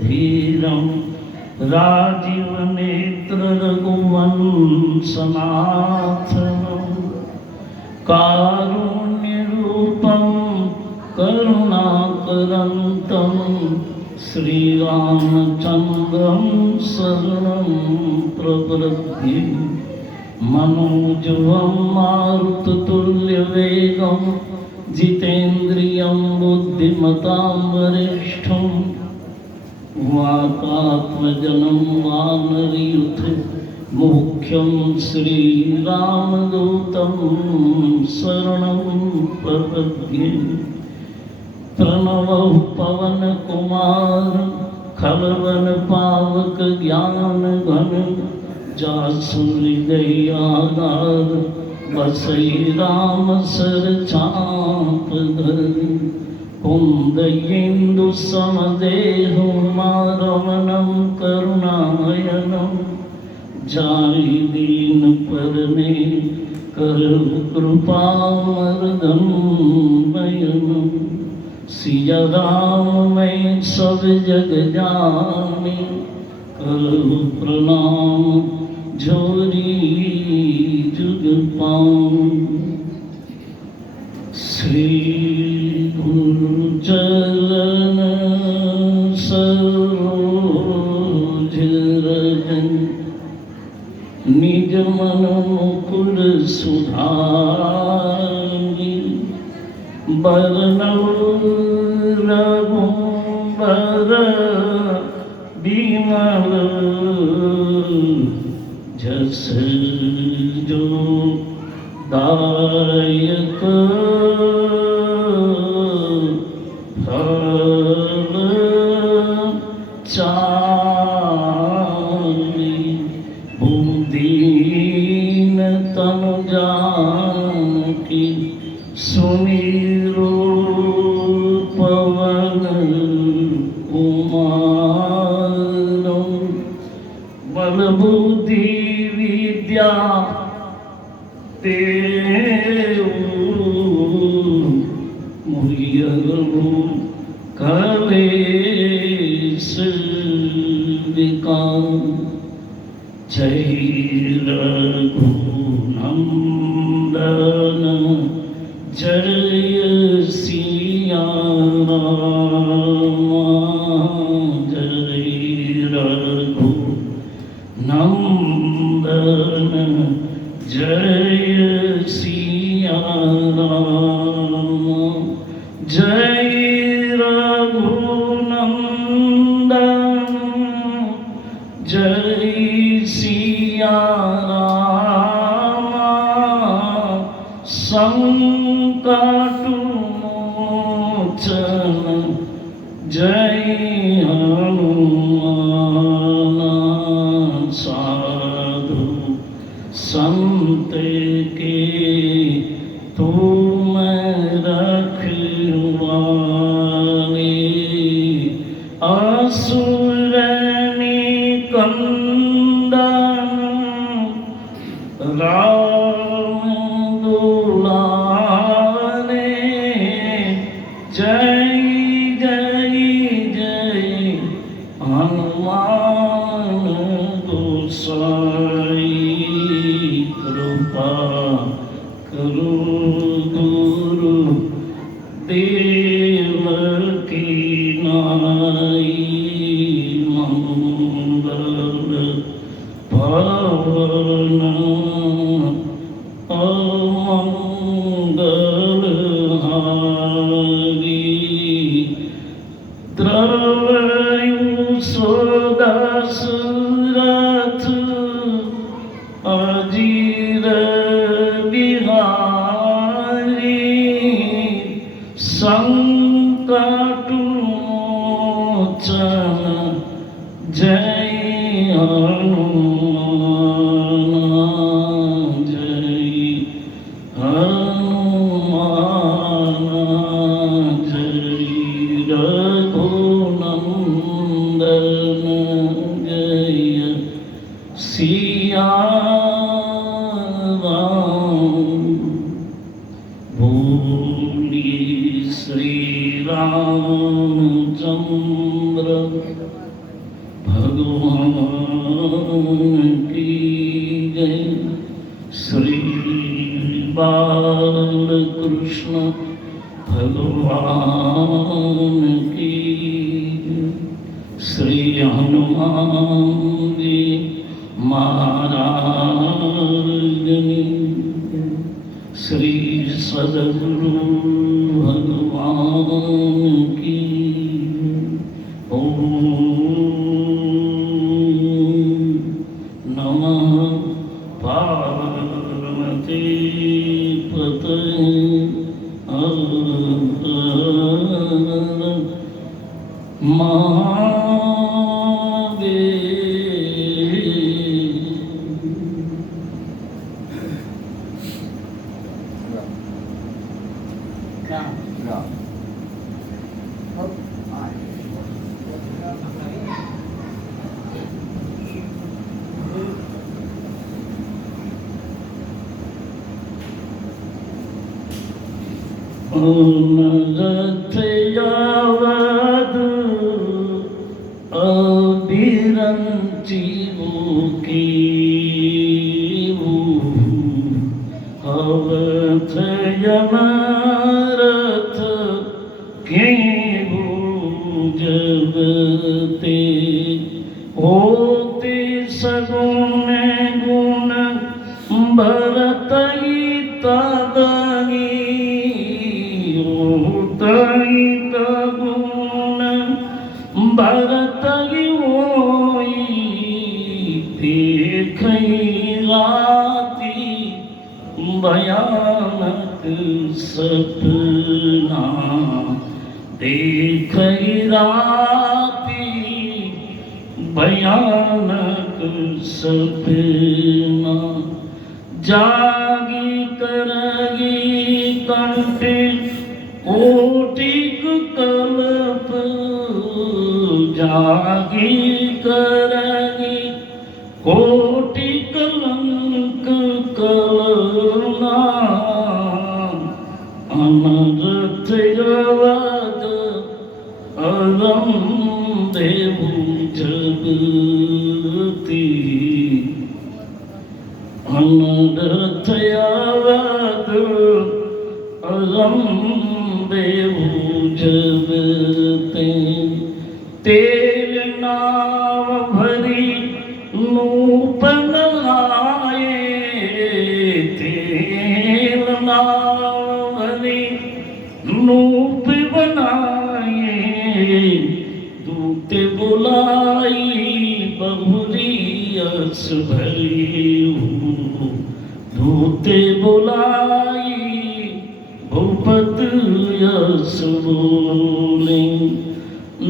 धीरं राजीवनेत्ररघुवंशनाथनं कारुण्यरूपं करुणाकरन्तं श्रीरामचन्द्रं शरणं प्रपद्ये। मनोजवं मारुततुल्यवेगं जितेन्द्रियं बुद्धिमतां वरिष्ठं वातात्मजनं वानरयूथ मुख्यं श्रीरामदूतं शरणं प्रपद्ये। प्रणवः पवनकुमार खलवन पावक ज्ञानघन जासु हृदयागार बसई राम सर चाप धरि। कुंदयेन्दु समदेहो मारवनं करुणायनं जाहि दीन परने करहु कृपामर्दं नयनं। सिया राम मैं सब जग जाने करहु प्रणाम जोरी जुग पाऊं। श्री गुरु चरण सरोज रजन निज मन मुकुर सुधारि। बरनउँ रघुबर बिमल जस जो दायक फल चारि। बुद्धिहीन तनु जानकी सुमिरो पवन कुमार। बल बुद्धि विद्या मुहियरु कलेश विकार। जय रघुनंदन जय सिया राम। जय रघुनंदन जय सिया राम। जय रघुनंदन जय सिया राम। संकट मोचन जय हनुमान। साधु संत के तुम रखवारे। असुर निकंदन राम दुलारे। जय जय जय हनुमान गोसाई। कृपा करो गुरु देव की नाई। मंगल पावन अमंगल हारी। द्रवयु सुदशरथ अजीर बिहारी। संकट मोचन जय हनुमान। जय हनुमान जय रघुनंदन जय सिया राम। बोलिए श्री राम रामचंद्र भगवान की जय। श्री बालकृष्ण भगवान की जय। श्री हनुमान जी महाराज की। श्री सद्गुरु भगवान की। ओम नमः पार्वती पतये रथ यावद अभिरंची की अवथ यमरथ के जगते होते सगुण गुण भरत तदनी गुण भरत होई देख राती भयानक सपना देख राती भयानक सपना जागी करगी कंठे कोटिक कल्प जागी करगी कोटि कलंक कलना अनरथ यवद अरम देवु जगती अनरथ यवद अरम देवु जगते तेल नाव भरी नूपन आए तेल नाव भरी नूप बनाए दूत बुलाई बहुरी यश भरी दूत बुलाई भूपत यश बोले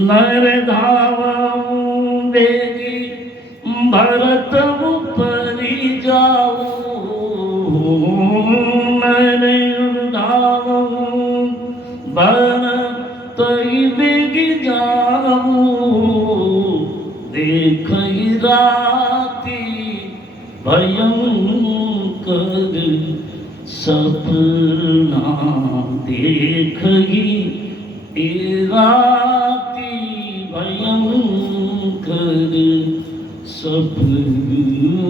नर धावऊं देगी भरत उपरि जाऊं नर धावऊं भरत बेगी जाऊं देख राती भयंकर सपना देखगी राती भयंकर सपना।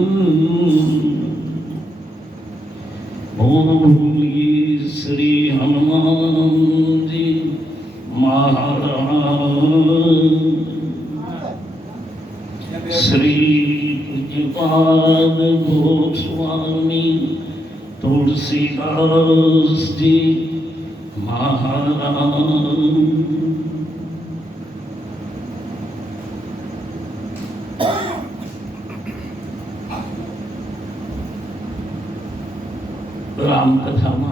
बोलिए श्री हनुमान जी महाराज। श्री पूज्यपाद गोस्वामी तुलसीदास जी महाराज। રામકથામાં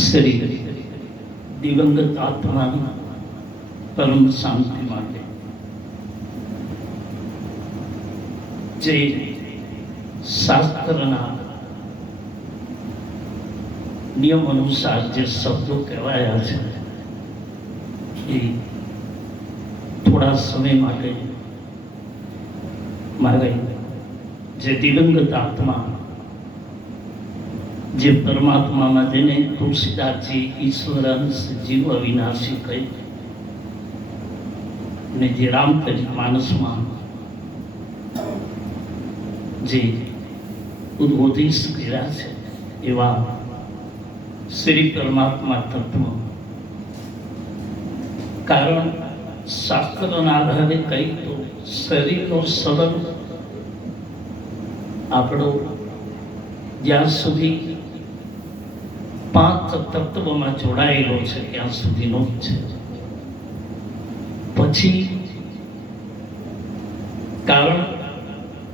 શ્રી દિવંગત આત્માની પરમ શાંતિ માટે જે શાસ્ત્રના નિયમ અનુસાર જે શબ્દો કહેવાયા છે એ થોડા સમય માટે મારે જે દિવંગત આત્મા જે પરમાત્મામાં જેને તુલસીદાસજી ઈશ્વર અંશ જીવ અવિનાશી કહી ને જે રામચરિત માનસમાં જે ઉદ્બોધિત કર્યા છે એવા શ્રી પરમાત્મા તત્વ. કારણ શાસ્ત્રના આધારે કઈ તો શરીરનો સરળ આપણો જ્યાં સુધી 5 તત્વમાં જોડાયેલો છે ત્યાં સુધીનો જ છે. પછી કારણ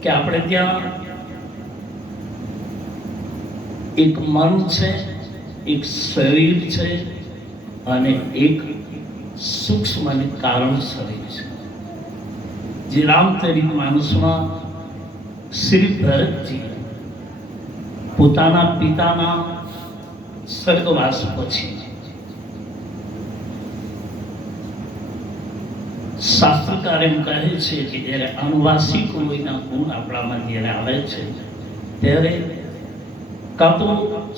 કે આપણે ત્યાં એક મન છે, એક શરીર છે અને એક સૂક્ષ્મ અને કારણ શરીર છે. જે રામચરિત માનસમાં શ્રી ભરતજી પોતાના પિતાના સ્વર્ગવાસ પછી શાસ્ત્રકાર એમ કહે છે કે જ્યારે અનુવાસિક લોહીના ગુણ આપણામાં જ્યારે આવે છે ત્યારે કાં તો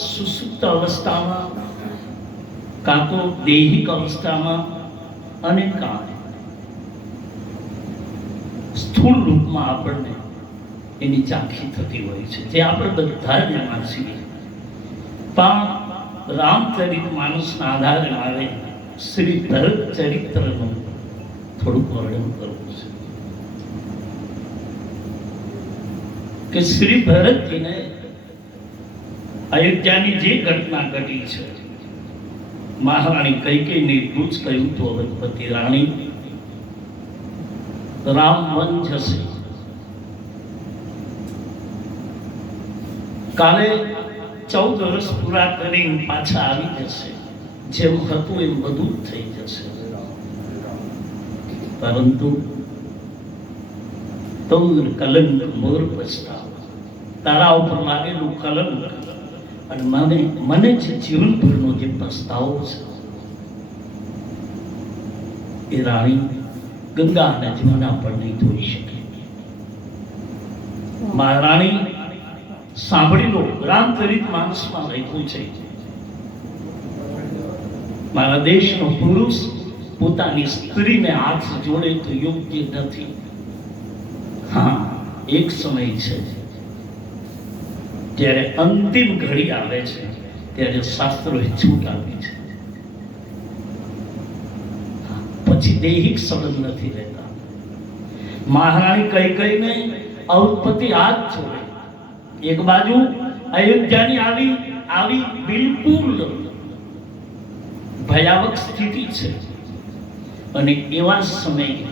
સુસુપ્ત અવસ્થામાં, કાં તો દૈહિક અવસ્થામાં અને કાં સ્થૂળ રૂપમાં આપણને એની ઝાંખી થતી હોય છે, જે આપણે બધા જ એમાં છીએ. પણ રામચરિત માનસના આધારે મારે શ્રી ભરત ચરિત્રનું થોડુંક વર્ણન કરવું છે કે શ્રી ભરતજીને અયોધ્યાની જે ઘટના ઘટી છે, મહારાણી કૈકેયીને એટલું જ કહ્યું તો અવધપતિ રાણી રામ વન જશે, કાલે 14 વર્ષ પૂરા કરીને પાછા આવી જશે, જેમ હતું એમ બધું જ થઈ જશે. પરંતુ તૌર કલંક મોર પછતાવ, તારા ઉપર લાગેલું કલંક અને મને જે જીવનભરનો જે પસ્તાવો છે એ રાણી ગંગા અને જમુના પર નહીં ધોઈ શકે. મહારાણી સાંભળી લો, રામચરિત માનસમાં લખ્યું છે, મારા દેશનો પુરુષ પોતાની સ્ત્રીને હાથ જોડે તો યોગ્ય નથી. હા, એક સમય છે જ્યારે અંતિમ ઘડી આવે છે ત્યારે શાસ્ત્રોએ છૂટ આપી છે. પછી દૈહિક સંબંધ નથી રહેતા. મહારાણી કૈકેયીને અવધપતિ હાથ જોડે, એક બાજુ અયોધ્યાની આવી બિલકુલ ભયાવક સ્થિતિ છે અને એવા સમયે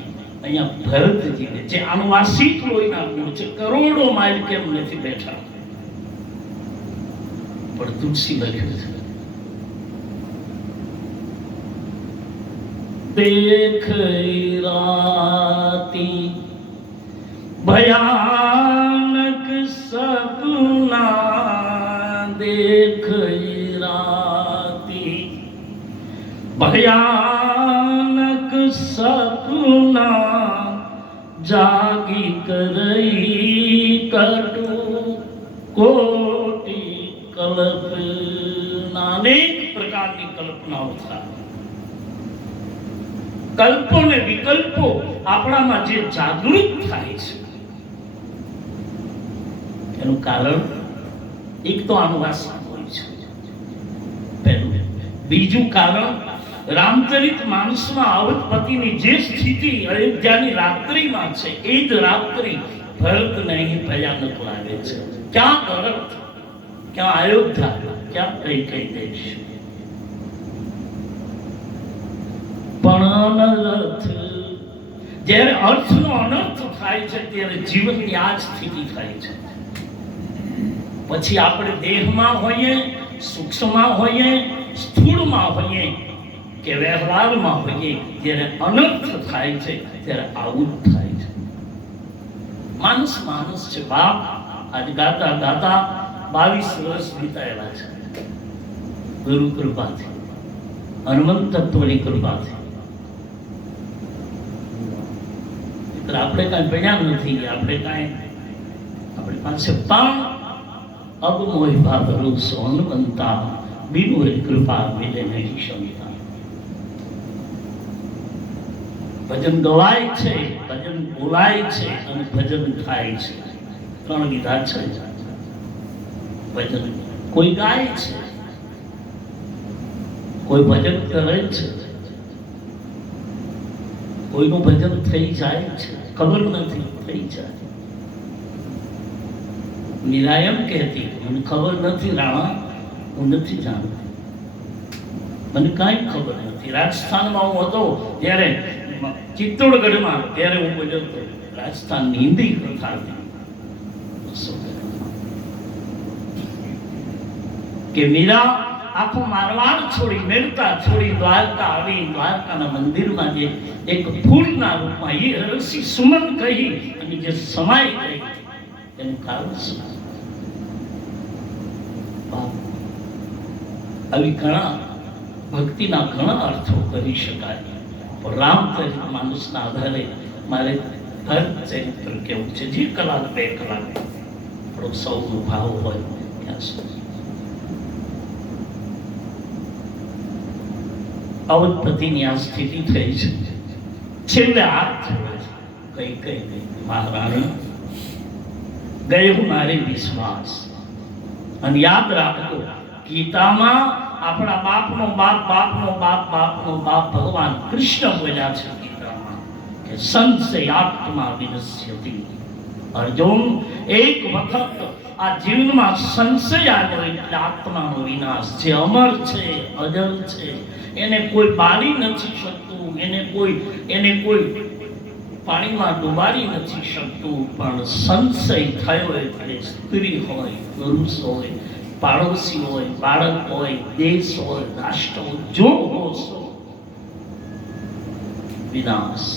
અહીંયા ભરતજીને જે આનુવાસિક લોહીના ગુણ છે, કરોડો માઇલ કેમ નથી બેઠા, પણ તુલસી લખ્યું છે, દેખ રાતી ભયાનક સપના, દેખ રાતી ભયાનક સપના, જાગી કરઈ કટુ કોટી કલ્પના. અનેક પ્રકારની કલ્પનાઓ થાય, કલ્પો ને વિકલ્પો આપણામાં જે જાગૃત થાય છે એનું કારણ એક તો આનુવાસિક હોય છે પહેલું. બીજું કારણ રામચરિત માનસમાં અવધપતિની જે સ્થિતિ અયોધ્યાની રાત્રિમાં છે એ જ રાત્રિ ભરતને અહીં ભયાનક લાગે છે. ક્યાં ભરત, ક્યાં અયોધ્યા, ક્યાં કૈકેયી દેશ. પણ અનર્થ, જ્યારે અર્થનો અનર્થ થાય છે ત્યારે જીવનની આ જ સ્થિતિ થાય છે. પછી આપણે દેહમાં હોઈએ, સૂક્ષ્મમાં હોઈએ, સ્થૂળમાં હોઈએ કે વ્યવહારમાં હોઈએ, જ્યારે અનર્થ થાય છે ત્યારે આવું જ થાય છે. માણસ છે બાપ. આજ ગાતા ગાતા 22 વર્ષ વિતાયેલા છે ગુરુ કૃપાથી, હનુમંત તત્વની કૃપાથી. આપણે કાંઈ ભણ્યા નથી, આપણે કાંઈ આપણી પાસે પણ अब मोहि भावरू सोनवंता बिनु रे कृपा मिले नहीं क्षमता। ભજન ગવાય છે, ભજન બોલાય છે અને ભજન થાય છે, ત્રણ વિધા છે ભજન. કોઈ ગાય છે, કોઈ ભજન કરે છે, કોઈનું ભજન થઈ જાય છે, ખબર નથી થઈ જાય. મીરા એમ કહેતી, મને ખબર નથી રાણા, હું નથી જાણતી, મને કાંઈ ખબર નથી. રાજસ્થાનમાં હું હતો ત્યારે ચિત્તોડગઢમાં, ત્યારે હું બોલ્યો હતો રાજસ્થાનની હિન્દી પ્રથા કે મીરા આખો મારવાડ છોડી, મેરતા છોડી દ્વારકા આવી. દ્વારકાના મંદિરમાં જે એક ફૂલના રૂપમાં એ રસી સુમન કહી અને જે સમાય ગઈ એનું કારણ શું? આવી ઘણા ભક્તિના ઘણા અર્થો કરી શકાય. રામચરિત માનસના આધારે મારે હર ચરિત્ર કેવું છે, જે કલાક બે કલાક આપણો સૌનો ભાવ હોય ત્યાં સુધી. અવધપતિની આ સ્થિતિ થઈ છે. છેલ્લે હાથ જોડે છે, કઈ નહીં મહારાણી ગયું મારે વિશ્વાસ. અને યાદ રાખજો, ગીતામાં આપણા બાપનો બાપ, બાપનો બાપ, બાપનો બાપ ભગવાન કૃષ્ણ બોલ્યા છે ગીતામાં કે સંશયાત્મા વિનશ્યતિ. અર્જુન, એક વખત આ જીવનમાં સંશય આવ્યો એટલે આત્માનો વિનાશ. જે અમર છે, અજર છે, એને કોઈ બાળી નથી શકતું, એને કોઈ પાણીમાં ડુબાડી નથી શકતું. પણ સંશય થયો એટલે સ્ત્રી હોય, પુરુષ હોય, પાડોશી હોય, બાળક હોય, દેશ હોય, રાષ્ટ્ર હોય, જો હોશ વિનાશ.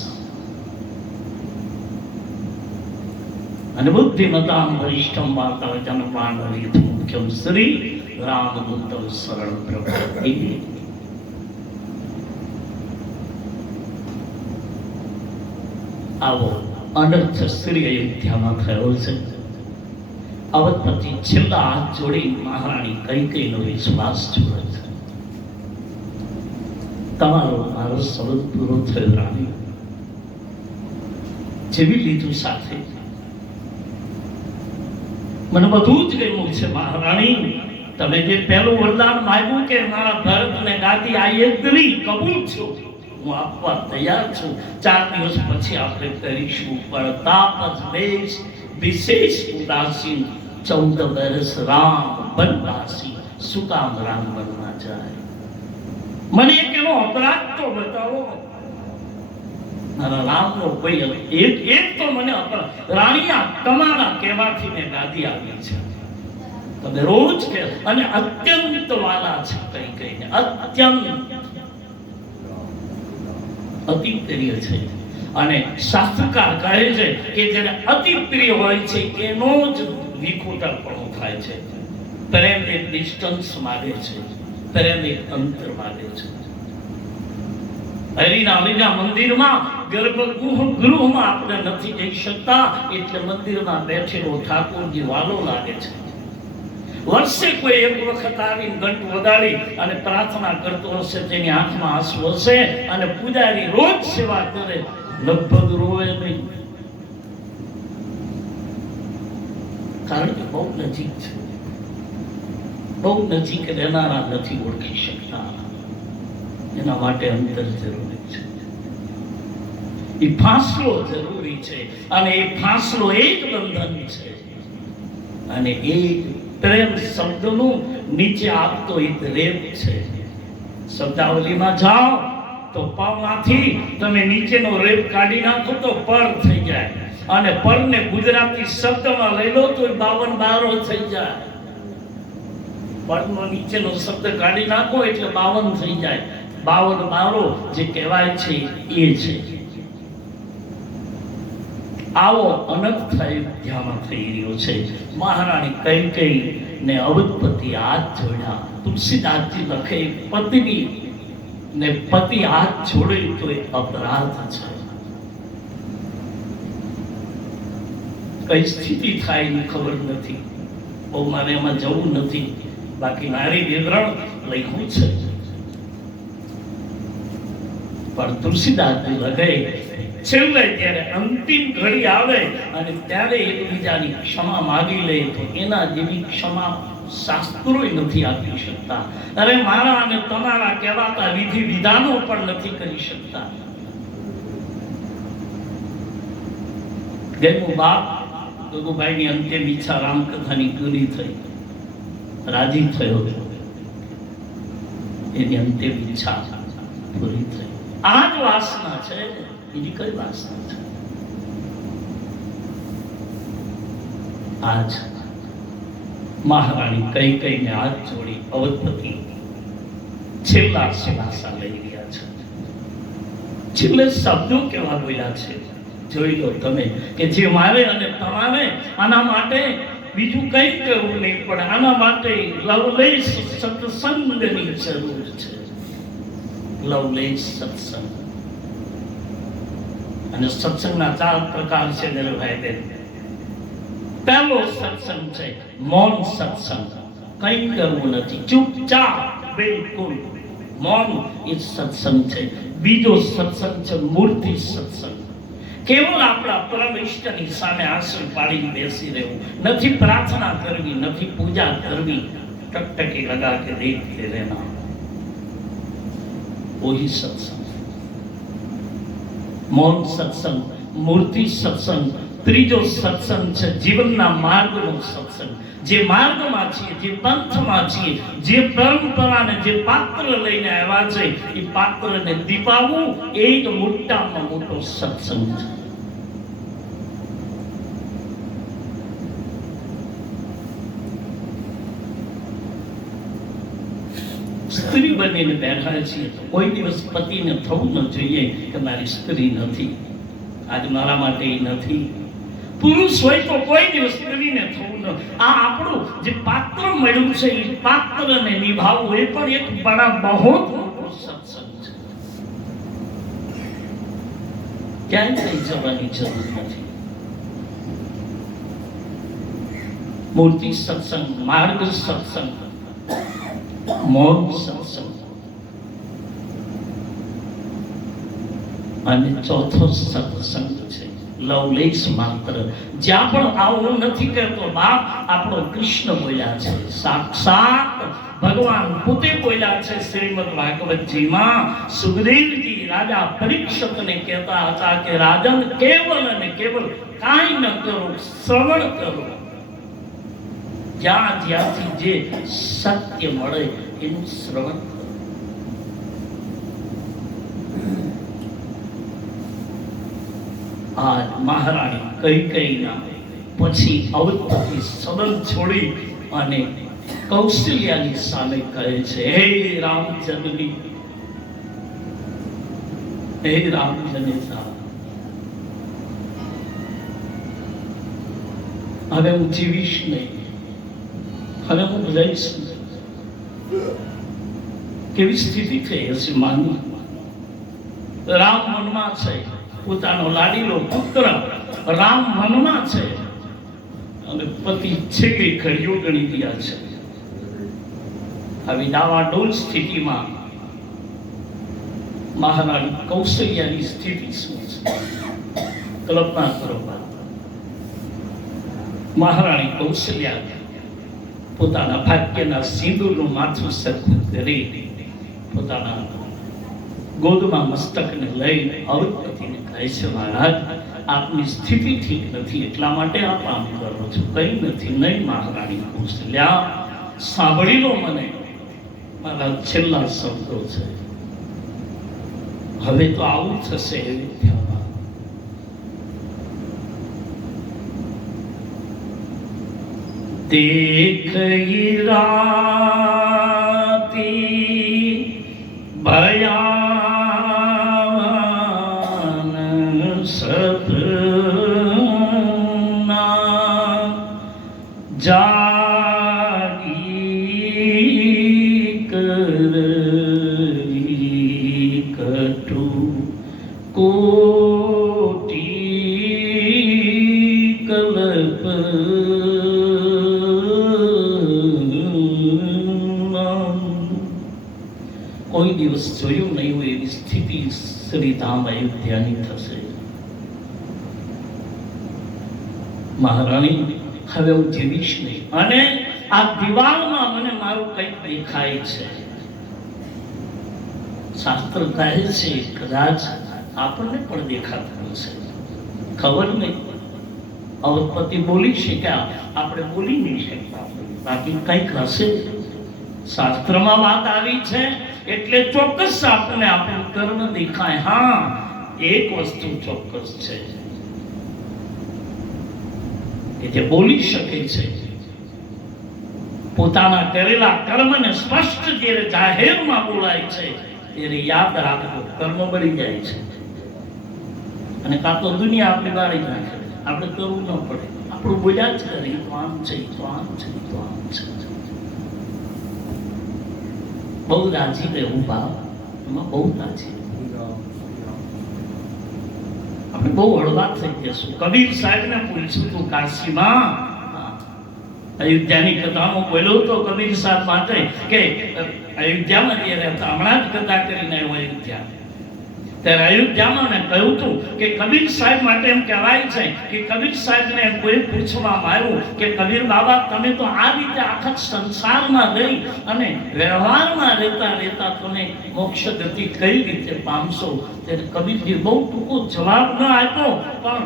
અને બુદ્ધિમતામ વરિષ્ઠમ વાર્તા જન પાંડવ મુખ્યમ શ્રી રામદૂતમ શરણ પ્રભુ. આવો અનર્થ શ્રી અયોધ્યામાં થયો છે. અવધપતિ છેલ્લા હાથ જોડી મહારાણી કૈકેયીનો વિશ્વાસ જોડે છે. તમારો મારો શબ્દ પૂરો થયો રાણી, જેવી લીધું સાથે મને બધું જ ગમ્યું છે મહારાણી. તમે જે પહેલું વરદાન માંગ્યું કે મારા ભરતને ગાદી આ એગ્રી કબૂલ છું, હું આપવા તૈયાર છું. 4 દિવસ પછી આપણે કરીશું. પણ તાપસ દેશ વિશેષ ઉદાસીન 14 વર્ષ રામ વનવાસી, શું કામ રામ બનવા જાય? મને એક એનો અપરાધ તો બતાવો. મારા રામનો કોઈ એક તો મને અપરાધ. રાણીયા, તમારા કહેવાથી મેં ગાદી આવી છે. તમે રોજ કે અને અત્યંત વાલા છે કૈકેયીને, અત્યંત અતિ પ્રિય છે. અને શાસ્ત્રકાર કહે છે કે જેને અતિ પ્રિય હોય છે એનો જ વિખૂટાપણું થાય છે. પ્રેમ એક ડિસ્ટન્સ માગે છે, પ્રેમ એક અંતર માગે છે. હરિના મંદિરમાં ગર્ભગૃહમાં આપણે નથી જઈ શકતા, એટલે મંદિરમાં બેઠેલો ઠાકોરજી વાલો લાગે છે. વર્ષે કોઈ એક વખત આવીને ઘંટ વગાડી અને પ્રાર્થના કરતો હશે, તેની આંખમાં આંસુ હશે, અને પૂજારી રોજ સેવા કરે, લગભગ રોવે નહીં, કારણ કે બહુ નજીક છે. બહુ નજીક રહેનારા નથી ઓળખી શકતા, એના માટે અંતર જરૂરી છે. એ ફાસલો જરૂરી છે, અને એ ફાસલો એક બંધન છે. અને એ પ્રેમ શબ્દનું નીચે આપતો એક રેપ છે. શબ્દાવલીમાં જાઓ તો પમાંથી તમે નીચેનો રેપ કાઢી નાખો તો પર થઈ જાય, અને પરને ગુજરાતી શબ્દમાં લઈ લો તો 52 બારો થઈ જાય. પરનો નીચેનો શબ્દ કાઢી નાખો એટલે 52 થઈ જાય. 52 બારો જે કહેવાય છે એ છે. આવો અનંત અયોધ્યામાં થઈ રહ્યો છે. મહારાણી કૈકેયી ને અવધપતિ હાથ જોડ્યા. તુલસીદાસજી લખે, પત્ની ને પતિ હાથ જોડે તો એ અપરાધ છે. કઈ સ્થિતિ થાય એની ખબર નથી. બહુ મારે એમાં જવું નથી, બાકી નારી વિવરણ લખ્યું છે. પણ તુલસીદાસ લગે છેલ્લે જ્યારે અંતિમ ઘડી આવે અને ત્યારે એકબીજાની ક્ષમા માગી લે તો એના જેવી ક્ષમા શાસ્ત્રોય નથી આપી શકતા. અરે મારા અને તમારા કહેવાતા વિધિ વિધાનો પણ નથી કરી શકતા. ગેમુ બાપ ગગુભાઈની અંતિમ ઈચ્છા રામકથાની પૂરી થઈ, રાજી થયો, એની અંતિમ ઈચ્છા પૂરી થઈ. આ જ વાસના છે, બીજી કઈ વાસના છે? આજ મહારાણી કઈ કઈને હાથ જોડી અવધપતિ છેલ્લા શ્વાસા લઈ રહ્યા છે. છેલ્લે શબ્દો કેવા બોલ્યા છે જોઈ લો તમે, કે જે મારે અને તમારે આના માટે બીજું કઈ કરવું નહીં પડે, આના માટે લવલેશ સત્સંગની જરૂર છે. લવલેશ સત્સંગ. અને સત્સંગના 4 પ્રકાર છે નરભાઈ બેન. પહેલો સત્સંગ છે મૌન સત્સંગ, કંઈ કરવું નથી, ચૂપચાપ બિલકુલ મૌન એ સત્સંગ છે. બીજો સત્સંગ છે મૂર્તિ સત્સંગ, કેવળ આપણા પરમ ઇષ્ટની સામે આંસુ પાડીને બેસી રહેવું, નથી પ્રાર્થના કરવી, નથી પૂજા કરવી, ટકટકી લગા કે દેખતે રહેના, वही सत्संग. मौन सत्संग, मूर्ति सत्संग. ત્રીજો સત્સંગ છે જીવનના માર્ગનો સત્સંગ. જે માર્ગમાં છીએ, જે પંથમાં છીએ, જે પરંપરાને, જે પાત્ર લઈને આવ્યા છે, એ પાત્રને દીપાવવું એ જ મોટામાં મોટો સત્સંગ છે. સ્ત્રી બનીને બેઠા છીએ તો કોઈ દિવસ પતિને થવું ન જોઈએ કે મારી સ્ત્રી નથી, આજ મારા માટે એ નથી. પુરુષ હોય તો કોઈ દિવસ સ્ત્રીને થવું ન. આ આપણું જે પાત્ર મળ્યું છે એ પાત્રને નિભાવવું એ પણ એક બડા બહુ મોટો સત્સંગ છે. ક્યાંય કઈ જવાની જરૂર નથી. મૂર્તિ સત્સંગ, માર્ગ સત્સંગ, મૌન સત્સંગ. અને ચોથો સત્સંગ છે લવલેશ માત્ર. જ્યાં પણ આવું નથી કરતો બાપ, આપણો કૃષ્ણ બોલ્યા છે, સાક્ષાત ભગવાન પોતે બોલ્યા છે શ્રીમદ ભાગવતજીમાં. સુખદેવજી રાજા પરીક્ષિતને કહેતા હતા કે રાજન કેવલ અને કેવલ કાંઈ ન કરો, શ્રવણ કરો. જ્યાં જ્યાંથી જે સત્ય મળે એનું શ્રવણ કરો. આ મહારાણી કૈકેયીના પછી અવધપતિ સદન છોડી અને કૌશલ્યાની સામે કહે છે, હે રામચંદ્રની, હે રામચંદ્ર, હવે હું જીવીશ નહીં, હવે હું રહીશ. કેવી સ્થિતિ થઈ હશે માની. રામ વનમાં છે, પોતાનો લાડીલો પુત્ર રામ વનમાં છે અને પતિ છેલ્લી ઘડીઓ ગણી રહ્યા છે. આવી દાવાડોળ સ્થિતિમાં મહારાણી કૌશલ્યાની સ્થિતિ શું છે? કલ્પના કરો. મહારાણી કૌશલ્યા પોતાના ભાગ્યના સિંદૂરનું માથું સરખું કરી પોતાના ગોદમાં મસ્તકને લઈને અવધપતિને કહે છે, મહારાજ આપની સ્થિતિ ઠીક નથી, એટલા માટે આપ આમ કરો છો. કઈ નથી. નહીં મહારાણી કૌશલ્યા, સાંભળી લો મને, મારા છેલ્લા શબ્દો છે. હવે તો આવું થશે અયોધ્યામાં. देखी राती भयान सपना जागी करी कटु कोटि कल्प દિવસ જોયું નહીં હોય એવી સ્થિતિ શ્રીધામ અયોધ્યાની થશે. મહારાણી, હવે હું જીવીશ નહીં, અને આ દિવાલમાં મને મારું કંઈક દેખાય છે. શાસ્ત્ર કહે છે કદાચ આપણને પણ દેખાતું હશે, ખબર નહીં. અવધપતિ બોલી શક્યા, આપણે બોલી નહીં શકતા, બાકી કંઈક હશે. શાસ્ત્રમાં વાત આવી છે એટલે ચોક્કસ આપણને આપણું કર્મ દેખાય. હા, એક વસ્તુ ચોક્કસ છે કે જે બોલી શકે છે, પોતાના કરેલા કર્મને સ્પષ્ટ જ્યારે જાહેરમાં બોલાય છે ત્યારે યાદ રાખો, કર્મ બળી જાય છે. અને કાં તો દુનિયા આપણી વાળી નાખે, આપણે કરવું ન પડે, આપણું બોલ્યા જ કરે, તો આમ છે, તો આમ છે, તો આમ છે. બહુ રાજી રહેવું ભાવ, એમાં બહુ રાજી. આપણે બહુ હળવા થઈ જશું. કબીર સાહેબને પૂછ્યું તું કાશીમાં, અયોધ્યાની કથામાં બોલ્યો તો કબીર સાહેબ માટે કે અયોધ્યામાં જે રહેતા, હમણાં જ કથા કરીને આવ્યો અયોધ્યા, ત્યારે અયોધ્યામાં ને કહ્યું હતું કે કબીર સાહેબ માટે એમ કહેવાય છે કે કબીર સાહેબને કોઈ પૂછવામાં આવ્યું કે કબીર બાબા, તમે તો આ રીતે આખા સંસારમાં રહી અને વ્યવહારમાં રહેતા રહેતા તમે મોક્ષ ગતિ કઈ રીતે પામશો? ત્યારે કબીરજી બહુ ટૂંકો જવાબ ન આપ્યો, પણ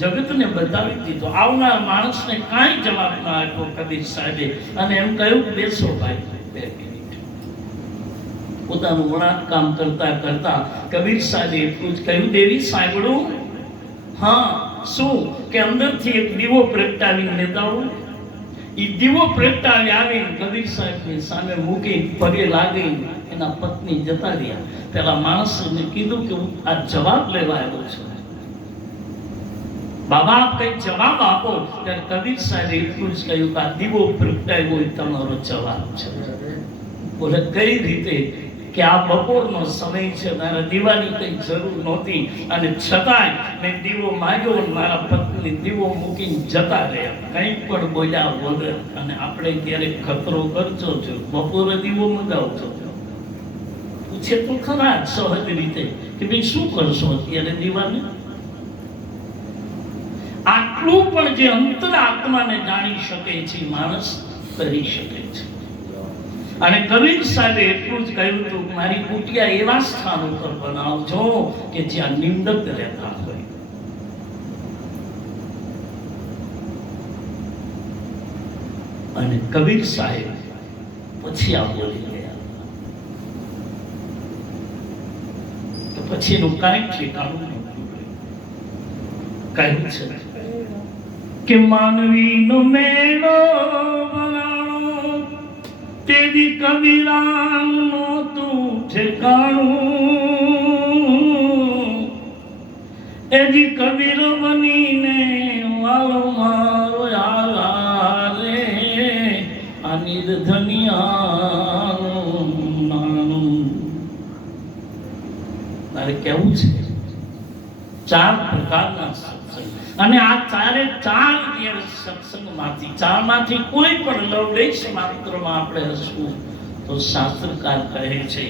જગતને બતાવી દીધો. આવનાર માણસને કાંઈ જવાબ ન આપ્યો કબીર સાહેબે, અને એમ કહ્યું કે બેસો ભાઈ, 2 મિનિટ. પોતાનું વણાટ કામ કરતા કરતા કબીર સાહેબે એટલું જ કહ્યું, દેવી સાંભળું? હા, શું? કે અંદરથી એક દીવો પ્રગટાવીને લેતા આવું. એ દીવો પ્રગટાવી આવીને કબીર સાહેબની સામે મૂકી પગે લાગી એના પત્ની જતા રહ્યા. પેલા માણસને કીધું કે હું આ જવાબ લેવા આવ્યો છું, બાબા કઈ જવાબ આપો. ત્યારે કબીર સાહેબે એટલું જ કહ્યું કે આ દીવો પ્રગટાવ્યો એ તમારો જવાબ છે. બોલે કઈ રીતે? કે આ બપોરનો સમય છે, મારા દીવાની કઈ જરૂર નહોતી, અને છતાંય મેં દીવો માંગ્યો અને મારા પત્ની દીવો મૂકીને જતા રહ્યા, કંઈ પણ બોલ્યા વગર. અને આપણે ક્યારેક ખતરો કરજો છો, બપોરે દીવો મંગાવજો, પૂછે તો ખરા સહજ રીતે કે ભાઈ શું કરશો અત્યારે દીવાને? આટલું પણ જે અંતર આત્માને જાણી શકે છે માણસ કરી શકે છે. અને કબીર સાહેબે એટલું જ કહ્યું હતું કે મારી કુટિયા એવા સ્થાન ઉપર બનાવજો કે જ્યાં નિંદક રહેતા હોય. અને કબીર સાહેબ પછી આ બોલી ગયા, તો પછી એનું કાંઈ ઠેકાણું નહોતું. કહ્યું છે કે માનવીનો મેળો તેદી કબીરાનો તું ઠેકાણું, એજી કબીર બનીને વાલો મારો આલા રે, આ નિર્ધનિયાનું નાનું. મારે કેવું છે, 4 પ્રકારના સત્સંગ, અને આ ચારે ચાર સત્સંગમાંથી, ચારમાંથી કોઈ પણ લવલેશ માત્રમાં આપણે હસવું તો શાસ્ત્રકાર કહે છે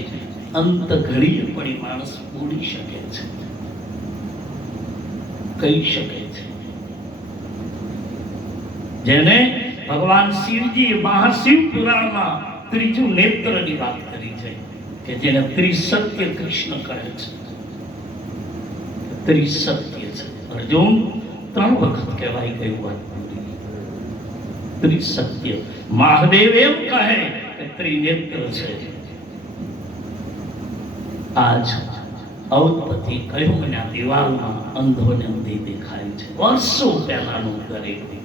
અંત ઘડીએ પડી માણસ બોલી શકે છે, કહી શકે છે. જેને ભગવાન શિવજી મહાશિવ પુરાણમાં ત્રીજું નેત્રની વાત કરી છે કે જેને ત્રિસત્ય કૃષ્ણ કહે છે. ત્રિસત્ય છે. અર્જુન 3 વખત કહેવાય ગયું વાત. ત્રિસત્ય. મહાદેવ એમ કહે કે ત્રિનેત્ર છે. આજ અવધપતિ કહ્યું મને આ દિવાલમાં અંધોને અંધી દેખાય છે. વર્ષો પહેલાનું કરેલું,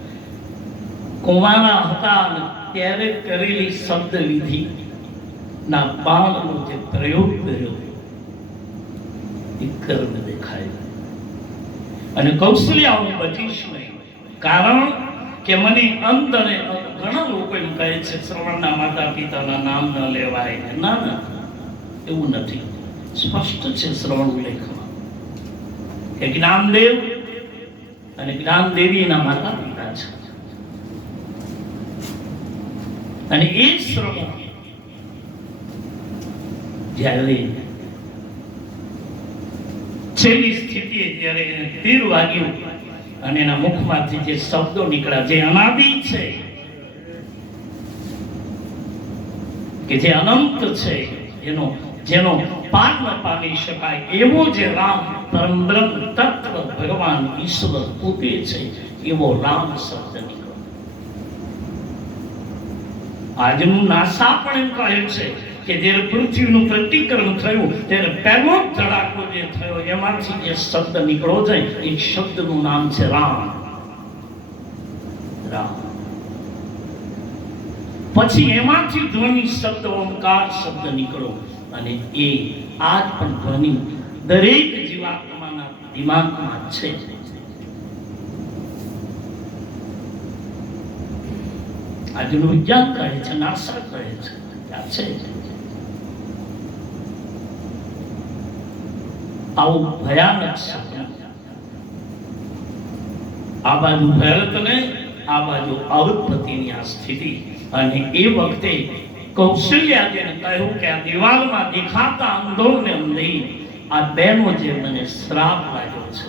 કુંવારા હતા ત્યારે કરેલી શબ્દ વિધિ ના બાળનો જે પ્રયોગ કર્યો એ કર્મ દેખાય. અને કૌશલ્યા હું બચીશ નહીં, કારણ કે મને અંદર ઘણા લોકો એમ કહે છે શ્રવણના માતા પિતાના નામ ન લેવાય. ના ના, એવું નથી. સ્પષ્ટ છે શ્રવણ ઉલ્લેખમાં કે જ્ઞાનદેવ અને જ્ઞાનદેવીના માતા પિતા છે. અને એ શ્રવણ જ્યારે છેલ્લી સ્થિતિએ જ્યારે એને તીર વાગ્યું અને એના મુખમાંથી જે શબ્દો નીકળ્યા, જે અનાદિ છે, કે જે અનંત છે, જેનો પાર ન પામી શકાય એવો જે રામ પરમ બ્રહ્મ તત્વ ભગવાન ઈશ્વર પોતે છે, એવો રામ શબ્દ નીકળ્યો. આજનું નાસા પણ એમ કહે છે કે જ્યારે પૃથ્વીનું પ્રતિકરણ થયું ત્યારે પહેલો ધડાકો જે થયો એમાંથી જે શબ્દ નીકળો છે એ શબ્દનું નામ છે રામ. રામ પછી એમાંથી ધ્વનિ શબ્દ ઓમકાર શબ્દ નીકળો અને એ આજ પણ ધ્વનિ દરેક જીવાત્માના દિમાગમાં છે. આજનું વિજ્ઞાન કહે છે, નાસા કહે છે, ત્યાં છે. આવું ભયાનક સપનું, આ બાજુ ભરતને, આ બાજુ અવધપતિની આ સ્થિતિ. અને એ વખતે કૌશલ્યાજીને કહ્યું કે આ દિવાલમાં દેખાતા અંધોને અંધી આ બેનો જે મને શ્રાપ લાગ્યો છે,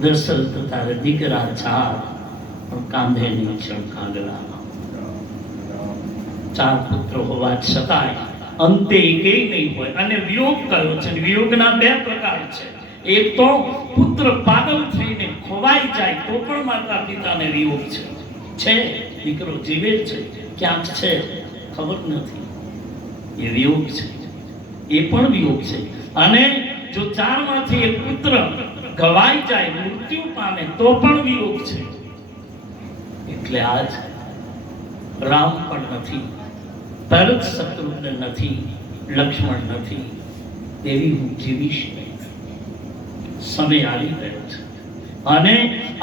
દશરથ તારા દીકરા ચાર પણ કાંધે નીચે કાગડા, ચાર પુત્રો હોવા છતાંય અંતે એકેય નહીં હોય. અને વિયોગ કયો છે? વિયોગના બે પ્રકાર છે. એક તો પુત્ર પાગલ થઈને ખોવાઈ જાય તો પણ માતા પિતાને વિયોગ છે, દીકરો જીવે છે, ક્યાંક છે, ખબર નથી, એ વિયોગ છે, એ પણ વિયોગ છે. અને જો ચારમાંથી એક પુત્ર ગવાઈ જાય, મૃત્યુ પામે તો પણ વિયોગ છે. એટલે આજ રામ પણ નથી, ભરત શત્રુઘ્ન નથી, લક્ષ્મણ નથી, તેવી હું જીવીશ નહીં. સમય આવી ગયો છે. અને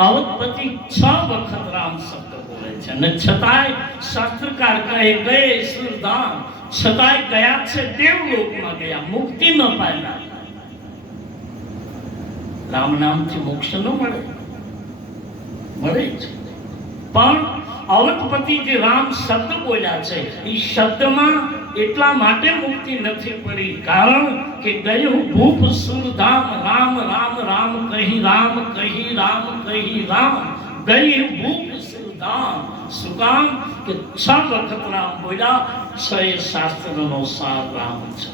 અવધપતિ 6 વખત રામ શબ્દ બોલે છે અને છતાંય શાસ્ત્રકાર કહે ગયે સુરધામ, છતાંય ગયા છે દેવલોકમાં ગયા, મુક્તિ ન પામ્યા. રામ નામથી મોક્ષ ન મળે, મળે છે. પણ અવધપતિ જે રામ શબ્દ બોલ્યા છે એ શબ્દમાં એટલા માટે મુક્તિ નથી પડી, કારણ કે ગયું ભૂપ સુરધામ, રામ રામ રામ કહી રામ કહી રામ કહી રામ, ગઈ ભૂપ સુરધામ. શું કામ? કે 6 વખત રામ બોલ્યા. 6 શાસ્ત્રનો સાર રામ છે.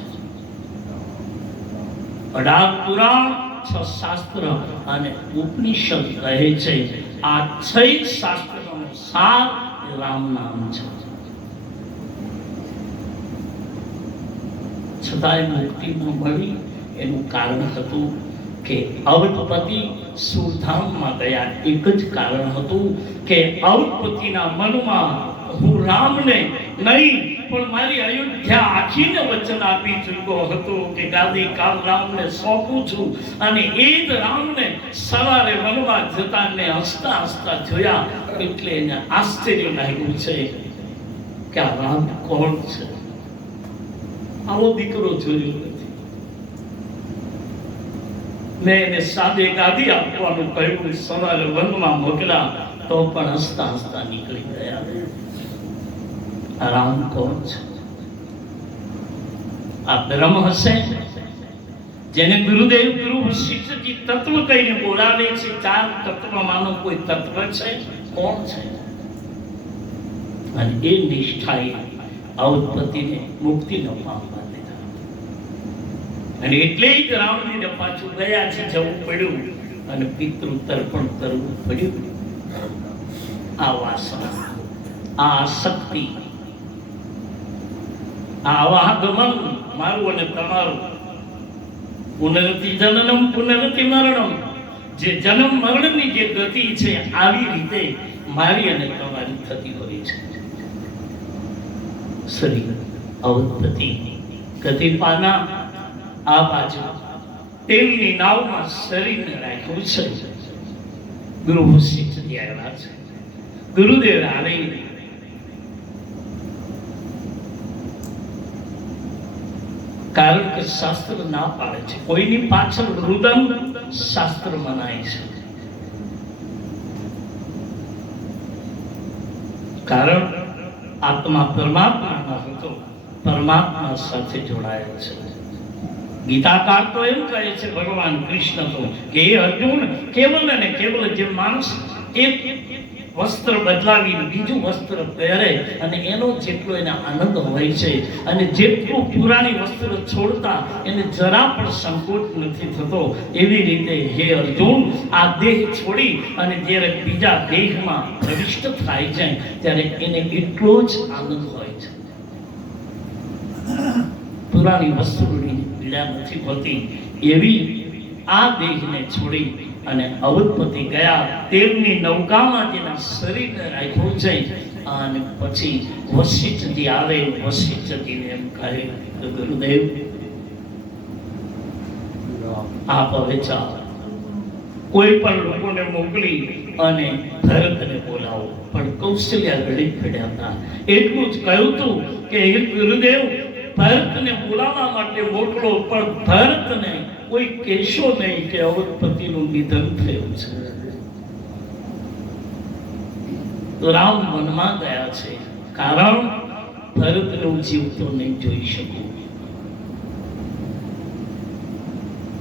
18 પુરાણ, 6 શાસ્ત્ર અને ઉપનિષદ કહે છે આ 6 શાસ્ત્રનો સાર રામ નામ છે. છતાંય મુક્તિ ન મળી. એનું કારણ હતું કે અવધપતિ સુરધામમાં ગયા. એક જ કારણ હતું કે અવધપતિના મનમાં હું રામને નહીં પણ મારી અયોધ્યા આખીને વચન આપી ચૂક્યો હતો કે ગાદી કાલ રામને સોંપું છું. અને એ જ રામને સવારે વનવા જતાને હસતા હસતા જોયા એટલે એને આશ્ચર્ય લાગ્યું છે કે આ રામ કોણ છે? આવો દીકરો જોયો નથી. મેં એને સાદે ગાદી આપવાનું કહ્યું, સવારે વનમાં મોકલા તો પણ હસતા હસતા નીકળી ગયા. આ રામ કોણ છે? આ બ્રહ્મ હશે જેને ગુરુદેવ ગુરુ વશિષ્ઠજી તત્વ કહીને બોલાવે છે. 4 તત્વમાંનો કોઈ તત્વ છે? કોણ છે? અને એ નિષ્ઠાએ અવધપતિને મુક્તિ ન પામવા દીધા. અને એટલે જ રામજીને પાછું ગયા છે જવું પડ્યું અને પિતૃ તર્પણ કરવું પડ્યું. આ વાસના, આ આસક્તિ, આવા ગમન મારું અને તમારું, પુનરતિ જનનમ પુનરતિ મરણમ, જે જન્મ મરણની જે ગતિ છે આવી રીતે મારી અને તમારી થતી હોય છે. શ્રી અવધપતિ ગતિ પાના આ બાજુ તેલની નાવમાં શરીરને રાખ્યું છે. ગુરુ વશિષ્ઠજી આવ્યા છે. ગુરુદેવ આવી કારણ કે શાસ્ત્ર ના પાડે છે. કોઈની પાછળ રુદન શાસ્ત્ર મનાય છે. કારણ આત્મા પરમાત્માનો હતો પરમાત્મા સાથે જોડાયા છે. ગીતાકાર તો એમ કહે છે ભગવાન કૃષ્ણ તો કે હે અર્જુન, કેવલ અને કેવલ જે માણસ એક વસ્ત્ર બદલાવીને બીજું વસ્ત્ર પહેરે અને એનો જેટલો એને આનંદ હોય છે અને જેટલું પુરાણી વસ્ત્ર છોડતા એને જરા પણ સંકોચ નથી થતો, એવી રીતે હે અર્જુન આ દેહ છોડી અને જ્યારે બીજા દેહમાં પ્રવિષ્ટ થાય છે ત્યારે એને એટલો જ આનંદ હોય છે. પુરાણી વસ્તુની પીડા નથી હોતી. એવી આ દેહને છોડી અને અવધપતિ ગયા, તેમની નૌકામાં જેના શરીરને રાખ્યું છે અને પછી વશિષ્ઠજી આવે. વશિષ્ઠજીને એમ કહે કે ગુરુદેવ આપ હવે ચાલો, કોઈ પણ લોકોને મોકલી અને ભરતને બોલાવો. પણ કૌશલ્યા ઘડી પડ્યા હતા. એટલું જ કહ્યું હતું કે હે ગુરુદેવ, ભરતને બોલાવવા માટે મોકલો, પણ ભરતને કોઈ કહેશો નહીં કે અવધપતિનું નિધન થયું છે. રામ વનમાં ગયા છે, કારણ ભરતને હું જીવતો નહીં જોઈ શકું,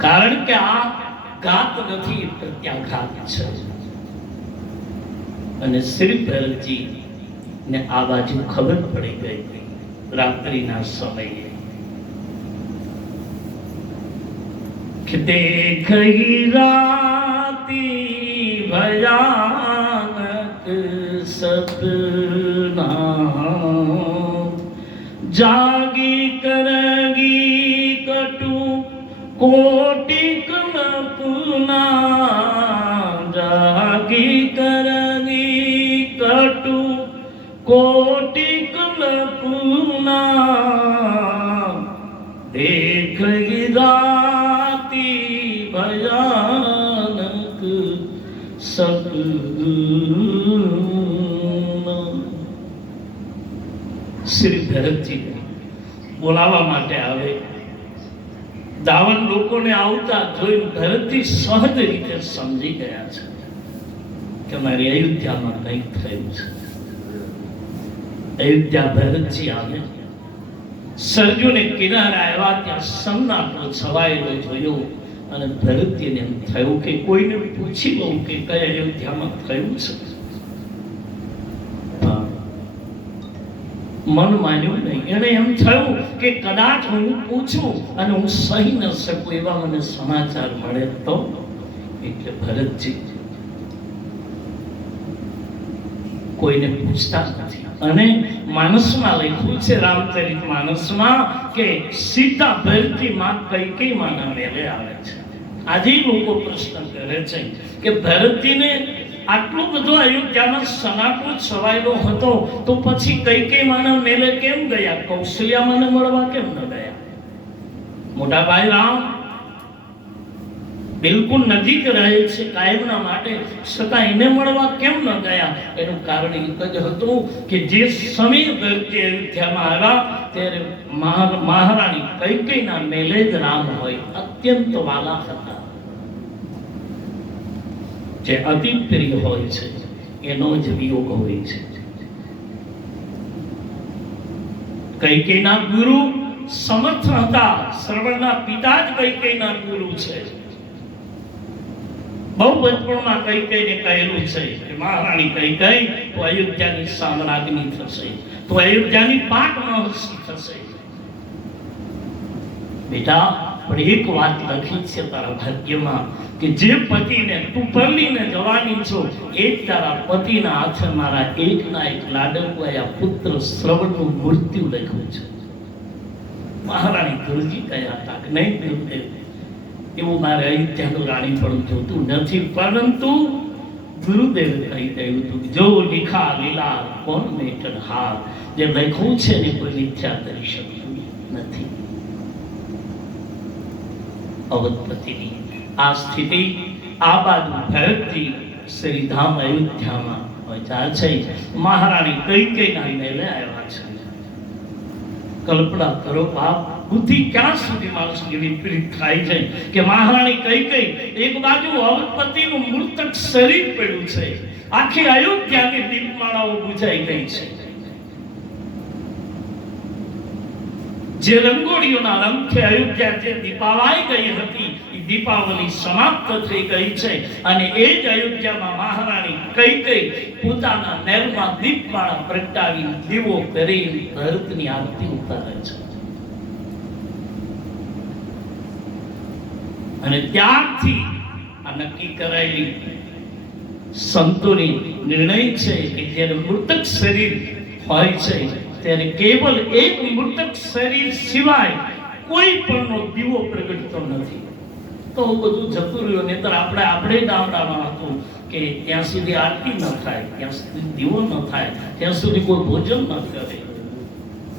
કારણ કે આ ઘાત નથી, પ્રત્યાઘાત છે. અને શ્રી ભરતજી ને આ બાજુ ખબર પડી ગઈ રાત્રિના સમયે કે દેખી રાતી ભયાનક સપના, જાગી કરગી કટુ कोटि कल्पना, जागी करगी कटु कोटि कल्पना, देख राती भयानक सपना. श्री भरतजी बोलावा માટે આવે. દાવન લોકોને આવતા જોઈ ભરતજી સહજ રીતે સમજી ગયા છે કે મારી અયોધ્યામાં કંઈક થયું છે. અયોધ્યા ભરતજી આવે, સરજુને કિનારે આવ્યા, ત્યાં સન્નાટો છવાયેલો જોયો અને ભરતજીને એમ થયું કે કોઈને પૂછી લઉં કે કઈ અયોધ્યામાં થયું છે. મન માન્યું નહીં. એને એમ થયું કે કદાચ હું પૂછું અને હું સહી ન શકું એવા મને સમાચાર મળે તો. એટલે ભરતજી કોઈને પૂછતા નથી. અને માનસમાં લખ્યું છે, રામચરિત માનસમાં, કે સીતા ભરતી માં કૈકેયી માના મેળે આવે છે. આજે લોકો પ્રશ્ન કરે છે કે ભરતજીને આટલું બધું અયોધ્યામાં સનાટો છવાયેલો હતો તો પછી કૈકેયી માના મેલે કેમ ગયા? કૌશલ્યા માને મળવા કેમ ન ગયા? મોટા ભાઈ રામ બિલકુલ નજીક રહે છે કાયમના માટે, છતાં એને મળવા કેમ ન ગયા? એનું કારણ એક જ હતું કે જે સમય ભરતી અયોધ્યામાં આવ્યા ત્યારે મહારાણી કૈકેયીના મેલે જ રામ હોય, અત્યંત વાલા હતા. જે અતિ પ્રિય હોય છે એનો જ વિયોગ હોય છે. કૈકેયીના ગુરુ સમર્થ હતા. શ્રવણના પિતા જ કૈકેયીના ગુરુ છે. બહુ બચપણમાં કૈકેયીને કહેલું છે કે મહારાણી કૈકેયી તો અયોધ્યાની સામ્રાજ્ઞી થશે, તો અયોધ્યાની પાટ મહર્ષિ થશે. બેટા, પણ એક વાત લખી છે તારા ભાગ્યમાં કે જે પતિને તું પરણીને જવાની છો એ જ તારા પતિના હાથે મારા એકના એક લાડકવાયા પુત્ર શ્રવણનું મૃત્યુ લખ્યું છે. મહારાણી ગુરુજી કહ્યા હતા કે નહીં ગુરુદેવ, એવું મારે અયોધ્યાનું રાણી પણ જોતું નથી, પરંતુ ગુરુદેવ કહી ગયું હતું જો લીખા લીલા કોણ મેટન હાર, જે લખ્યું છે ને કોઈ મિથ્યા કરી શકતું નથી. અવધપતિની આ સ્થિતિ, આ બાજુ ભરતજી શ્રીધામ અયોધ્યામાં પહોંચ્યા છે. મહારાણી કૈકેયીના મેલે આવ્યા છે. કલ્પના કરો બાપ, બુદ્ધિ ક્યાં સુધી માણસની વિપરીત થાય છે કે મહારાણી કૈકેયી એક બાજુ અવધપતિનું મૃતક શરીર પડ્યું છે, આખી અયોધ્યાની દીપમાળાઓ બુઝાઈ ગઈ છે. જે રંગોળીઓના રંગથી અયોધ્યા જે દીપાવાઈ ગઈ હતી એ દીપાવલી સમાપ્ત થઈ ગઈ છે અને એ જ અયોધ્યામાં મહારાણી કઈ પોતાના નેરમાં દીપમાળા પ્રગટાવી દીવો કરી ભરતની આરતી ઉતારે છે. અને ત્યારથી આ નક્કી કરાયેલી સંતોની નિર્ણય છે કે જ્યારે મૃતક શરીર હોય છે ત્યારે કેવલ એક મૃતક શરીર સિવાય કોઈ પણનો દીવો પ્રગટતો નથી. તો બધું જતું રહ્યું. નહીતર આપણે ગામડામાં હતું કે ત્યાં સુધી આરતી ન થાય, ત્યાં સુધી દીવો ન થાય, ત્યાં સુધી કોઈ ભોજન ન કરે.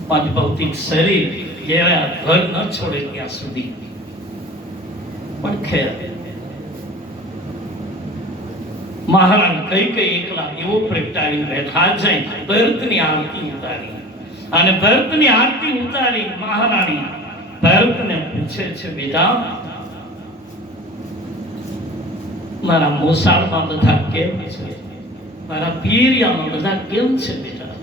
પાંચભૌતિક શરીર જેવા ઘર ન છોડે ત્યાં સુધી. પણ ખેર મહારાણી કઈ એકલા એવો પ્રગટાવી બેઠા છે. ભરતની આરતી ઉતારી અને ભરતની આરતી ઉતારી મહારાણી ભરતને પૂછે છે, બેટા મારા મોસાળમાં બધા કેમ છે? મારા પિયરિયામાં બધા કેમ છે બેટા?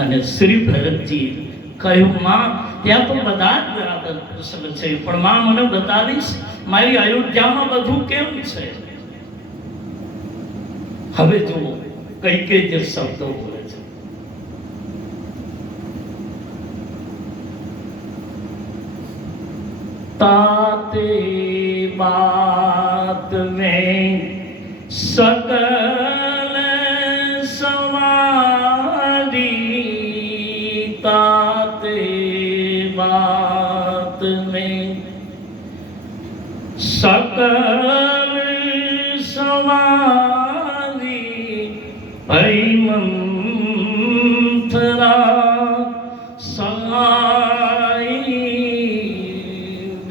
અને શ્રી ભરતજી કહ્યું, માં ત્યાં તો બધા જ બરાબર કુશળ છે, પણ માં મને બતાવીશ મારી અયોધ્યામાં બધું કેમ છે? હવે જુઓ કઈ જે શબ્દો બોલે છે. ताते बात में सकल सवारी, ताते बात में सकल सवारी, भई मंथरा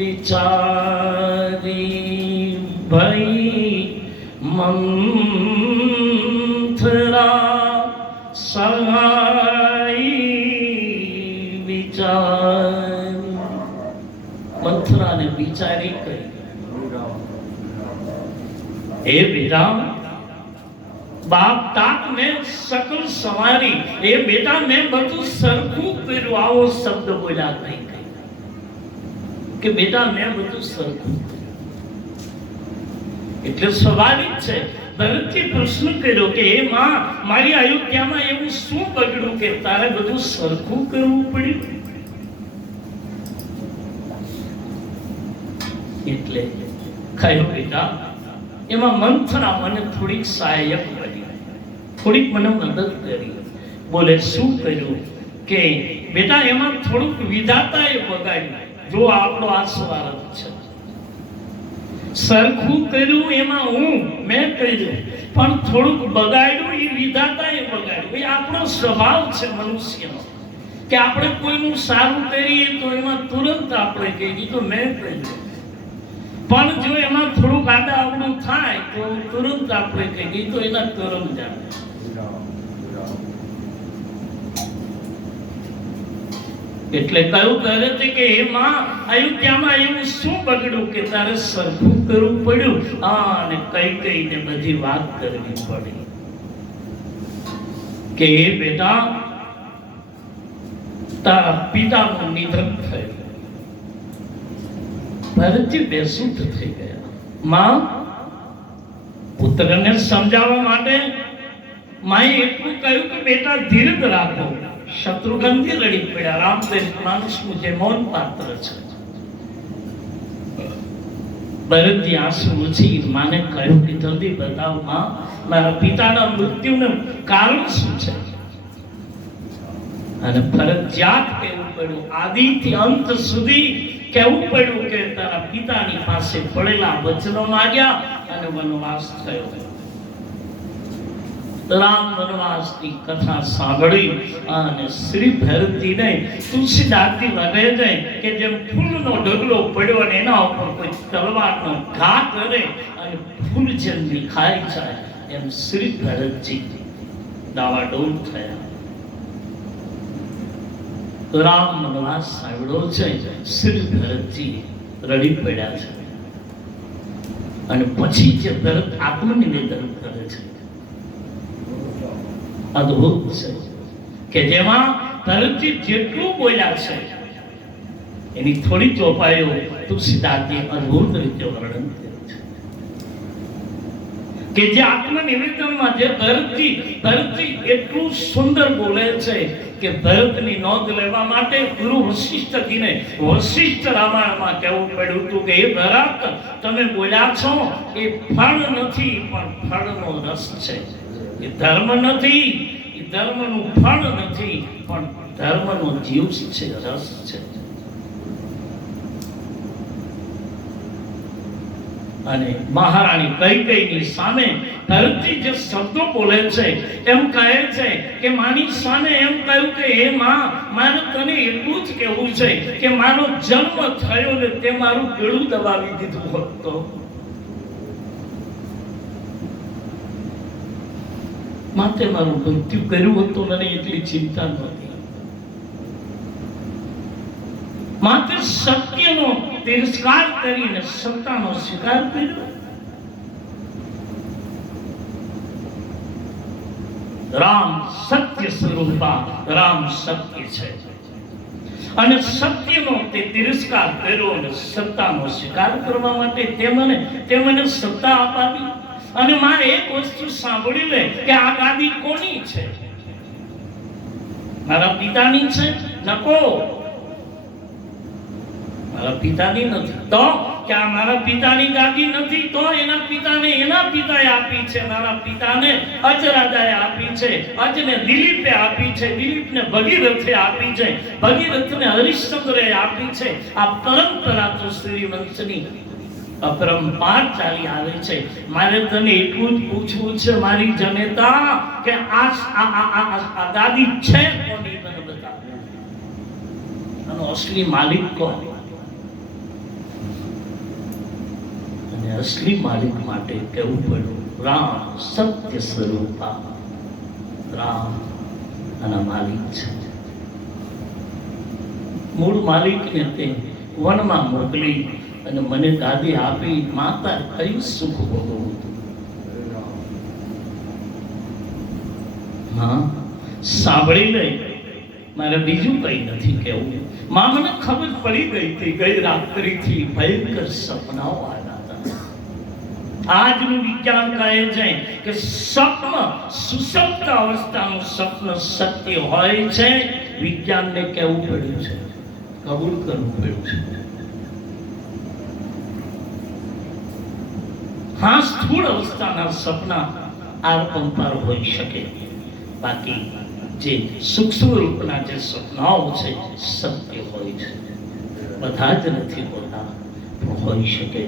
विचारी, भई मंथरा सहाई विचारी. मंथरा ने विचारी कही, हे बेटा बाप तात ने सकल सवारी, हे बेटा मैं બધું સરખું કર્યું. આવો શબ્દ બોલ્યા નહીં કે બેટા મેં બધું સરખું. એટલે સ્વાભાવિક છે ભરતજી પ્રશ્ન કર્યો કે હે માં મારી અયોધ્યામાં એવું શું બગડ્યું કે તારે બધું સરખું કરવું પડ્યું? એટલે કહ્યું, બેટા એમાં મંથરા મને થોડીક સહાયક બની, થોડીક મને મદદ કરી. બોલે શું કર્યું? કે બેટા એમાં થોડુંક વિધાતાએ બગાડ્યું. જો આપણો આ સ્વાર્થ છે, સરખું કર્યું એમાં મેં કર્યું, પણ થોડુંક બગાડ્યું એ વિધાતાએ બગાડ્યું. એ આપણો સ્વભાવ છે મનુષ્યનો કે આપણે કોઈનું સારું કરીએ તો એમાં તુરંત આપણે કહીએ તો મેં કર્યું, પણ જો એમાં થોડુંક આડાઅવળું થાય તો તુરંત આપણે કહીએ તો એના કરમ જાણે. એટલે કયું કરે છે કે હે માં અયોધ્યામાં એવું શું બગડ્યું કે તારે સરખું કરવું પડ્યું? અને કઈ ને બધી વાત કરવી પડી કે હે બેટા તારા પિતાનું નિધન થયું. ભરતજી બેસુટ થઈ ગયા. માં પુત્રને સમજાવવા માટે માએ એટલું કહ્યું કે બેટા ધીરજ રાખો. શત્રુઘ્નથી લડી પડ્યા. રામદેવ માણસનું જે મૌન પાત્ર છે. ભરતજી આંસુ લૂછી માને કહ્યું કે જલ્દી બતાવો માં મારા પિતાના મૃત્યુનું કારણ શું છે? અને ફરજિયાત કહેવું પડ્યું, આદિથી અંત સુધી કહેવું પડ્યું કે તારા પિતાની પાસે પડેલા વચનો માંગ્યા અને વનવાસ થયો. રામ વનવાસની કથા સાંભળી અને શ્રી ભરતજીને તુલસીદાસજી લગે છે કે જેમ ફૂલનો ઢગલો પડ્યો અને એના ઉપર કોઈ તલવારનો ઘા કરે અને ફૂલ જેમ વિખાઈ જાય એમ શ્રી ભરતજી દાવાડોળ થયા. રામ વનવાસ સાંભળ્યો છે, શ્રી ભરતજી રડી પડ્યા છે. અને પછી જે ભરત આત્મનિવેદન કરે છે અદ્ભુત છે કે જેમાં ભરતજી જેટલું બોલ્યા છે એની થોડી ચોપાઈઓ તુલસીદાસજી અદ્ભુત રીતે વર્ણન કર્યું છે કે જે આત્મનિવેદનમાં જે ભરતજી એટલું સુંદર બોલે છે કે ભરતની નોંધ લેવા માટે ગુરુ વશિષ્ઠજીને વશિષ્ઠ રામાયણમાં કહેવું પડ્યું હતું કે એ ભરત તમે બોલ્યા છો એ ફળ નથી પણ ફળનો રસ છે, એ ધર્મ નથી, એ ધર્મનું ફળ નથી પણ ધર્મનો જીવ છે, રસ છે. અને મહારાણી કૈકેયીની સામે ભરતજી જે શબ્દો બોલે છે એમ કહે છે કે માની સામે એમ કહ્યું કે હે માં, મારે તને એટલું જ કહેવું છે કે મારો જન્મ થયો ને તે મારું ગળું દબાવી દીધું હોત તો, માતે મારું મૃત્યુ કર્યું હોત તો મને એટલી ચિંતા નહોતી. માત્ર સત્યનો તિરસ્કાર કરીને સત્તાનો સ્વીકાર કર્યો. રામ સત્ય સ્વરૂપા, રામ સત્ય છે અને સત્યનો તે તિરસ્કાર કર્યો અને સત્તાનો સ્વીકાર કરવા માટે તે મને સત્તા અપાવી. અને મારે એક વસ્તુ સાંભળી લે કે આ ગાદી કોની છે? મારા પિતાની છે? નકો, મારા પિતાની નથી. તો કે આ મારા પિતાની ગાદી નથી તો એના પિતાને એના પિતાએ આપી છે, મારા પિતાને અજરાજાએ આપી છે, અજને દિલીપે આપી છે, દિલીપને ભગીરથે આપી છે, ભગીરથને હરિશ્ચંદ્રએ આપી છે. આ પરંપરા તો શ્રીવંશની અપરંપાર ચાલી આવે છે. મારે તને એટલું જ પૂછવું છે મારી જનતા કે આ ગાદી છે કોની? મને બતાવ. આનો અસલી માલિક કોણ? અસલી માલિક માટે કહેવું પડ્યું રામ સત્ય સ્વરૂપા, રામ આના માલિક છે. મૂળ માલિકને તે વનમાં મોકલી અને મને ગાદી આપી. માતા કયું સુખ ભોગવવું? હા, સાંભળી લે, મારે બીજું કઈ નથી કહેવું. માં મને ખબર પડી ગઈ હતી ગઈ રાત્રિથી ભયંકર સપનાઓ આવ્યા. આજનું વિજ્ઞાન કહે છે કે સ્વપ્ન સુષુપ્ત અવસ્થાનું સ્વપ્ન સત્ય હોય છે. વિજ્ઞાનને કહેવું પડ્યું છે, કબૂલ કરવું પડ્યું છે. હા, સ્થૂળ અવસ્થાના સપના આરપંપાર હોઈ શકે, બાકી જે સૂક્ષ્મ રૂપના જે સપનાઓ છે સત્ય હોય છે. બધા જ નથી હોતા, હોઈ શકે.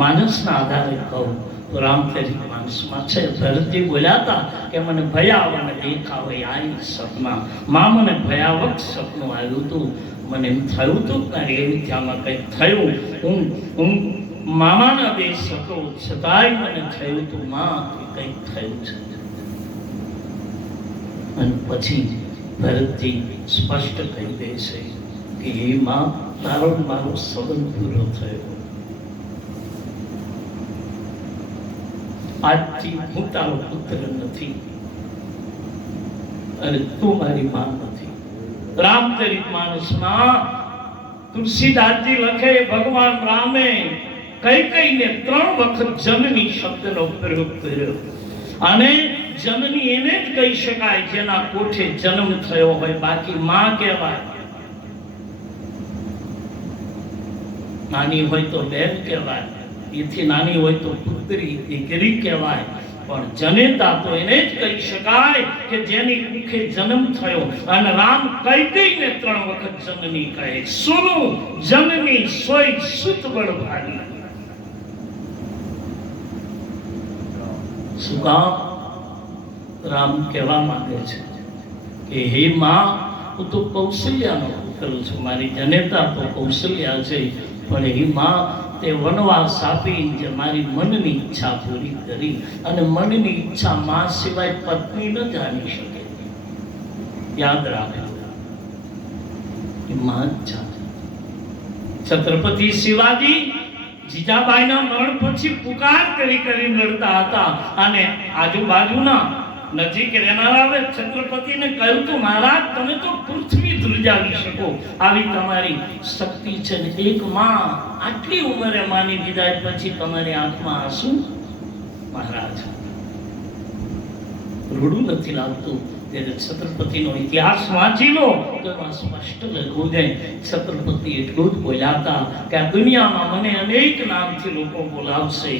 માનસના આધારે કહું તો રામચરિતમાનસમાં છે. ભરતજી બોલ્યા હતા કે મને ભયાવન દેખાવે આવી સપના. માં મને ભયાવક સપનું આવ્યું હતું. મને એમ થયું હતું કે અયોધ્યામાં કંઈક થયું. હું મામાના દેશ હતો છતાંય મને થયું હતું માં કે કંઈક થયું છે. અને પછી ભરતજી સ્પષ્ટ કહી દે છે કે એ માં તારો મારો સંબંધ પૂરો થયો. આજથી હું તારો પુત્ર નથી અને તું મારી માં નથી. રામચરિતમાનસમાં તુલસીદાસજી લખે ભગવાન રામે કૈકેયીને 3 વખત જનની શબ્દનો પ્રયોગ કર્યો. અને જનની એને જ કહી શકાય જેના કોઠે જન્મ થયો હોય, બાકી માં કહેવાય. નાની હોય તો બેન કહેવાય, એથી નાની હોય તો પુત્રી દીકરી કહેવાય. પણ જનેતા તો એને જ કહી શકાય કે જેની કુખે જન્મ થયો. અને રામ કૈકેયીને 3 વખત જનની કહે. સુનું જનની સોય સુત બળ ભારી. શું કામ? રામ કહેવા માંગે છે કે હે માં, હું તો કૌશલ્યાનો પુત્ર છું, મારી જનેતા તો કૌશલ્યા છે, પણ હે માં તે વનવાસ આપી જે મારી મનની ઈચ્છા પૂરી કરી. અને મનની ઈચ્છા માં સિવાય પત્ની ન જાણી શકે. યાદ રાખજો, એ માં જ જાણે. છત્રપતિ શિવાજી જીજાબાઈના મરણ પછી પુકાર કરી કરીને લડતા હતા અને આજુબાજુના નજીક રહેનારાએ છત્રપતિને કહ્યું તો મહારાજ તમે તો પૃથ્વી ધ્રુજાવી શકો આવી તમારી શક્તિ છે ને એક માં આટલી ઉંમરે માની વિદાય પછી તમારી આંખમાં આંસુ મહારાજ રૂડું નથી લાગતું ત્યારે છત્રપતિનો ઇતિહાસ વાંચી લો તો એમાં સ્પષ્ટ લખ્યું છે છત્રપતિ એટલું જ બોલ્યા હતા કે આ દુનિયામાં મને અનેક નામથી લોકો બોલાવશે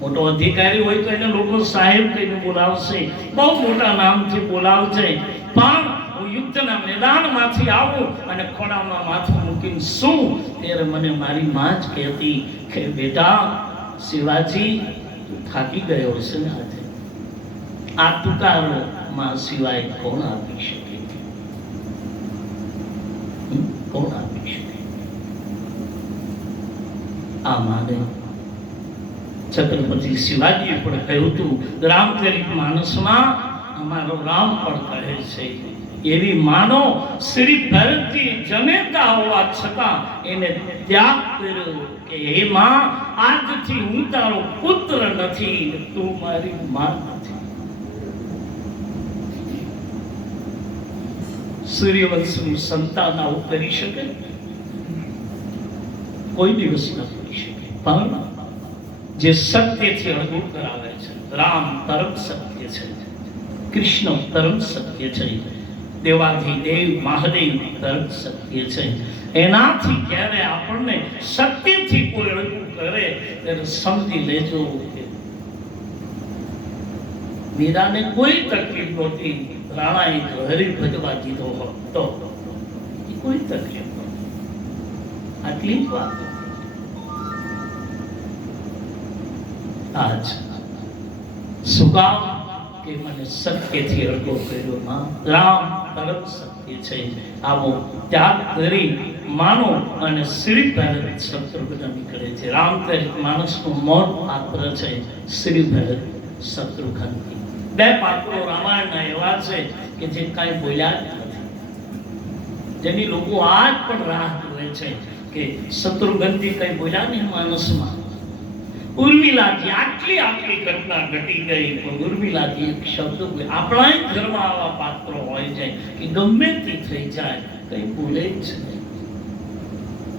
મોટો અધિકારી હોય તો એને લોકો સાહેબ કહીને બોલાવશે બહુ મોટા નામથી બોલાવશે પણ હું યુદ્ધના મેદાનમાંથી આવું અને ખોડામાં માથું મૂકીને શું ત્યારે મને મારી માં જ કહેતી કે બેટા શિવાજી તું થાકી ગયો હશે ને આજે આ તુકારો માં સિવાય કોણ આપી શકે કોણ આપી શકે આ માને છત્રપતિ શિવાજીએ પણ કહ્યું હતું રામચરિતમાનસમાં અમારો રામ પણ કહે છે એવી માનો શ્રી ભરતજી જનેતા હોવા છતાં એને ત્યાગ કર્યો કે હે માં આજથી હું તારો પુત્ર નથી તું મારી માં નથી સૂર્યવંશનું સંતાન આવું કરી શકે કોઈ દિવસ ન કરી શકે પણ જે સત્યથી અડગું કરાવે છે રામ પરમ સત્ય છે કૃષ્ણ પરમ સત્ય છે દેવાધિદેવ મહાદેવ પરમ સત્ય છે એનાથી ક્યારે આપણને સત્યથી કોઈ અડગું કરે ત્યારે સમજી લેજો કે મીરાને કોઈ તકલીફ નહોતી રાણાએ જો હરી ભજવા દીધો હોત તો કોઈ તકલીફ નહોતી આટલી જ વાત આજ સુગામ કે મને સત્યથી અડગો કર્યો માં રામ પરમ સત્ય છે આવો ત્યાગ કરી માનો અને શ્રી ભરત શત્રુઘ્ન નીકળે છે રામચરિતમાનસનું મૌન પાત્ર છે શ્રી ભરત શત્રુઘ્ન બે પાત્રો રામાયણના એવા છે કે જે કાંઈ બોલ્યા જ નથી જેની લોકો આજ પણ રાહ જોવે છે કે શત્રુઘ્નજી કંઈ બોલ્યા નહીં માનસમાં ઉર્મિલાજી આટલી ઘટના ઘટી ગઈ પણ ઉર્મિલાજી એક શબ્દ આપણા ઘરમાં આવા પાત્રો હોય છે કે ગમે તે થઈ જાય કઈ બોલે જ નહીં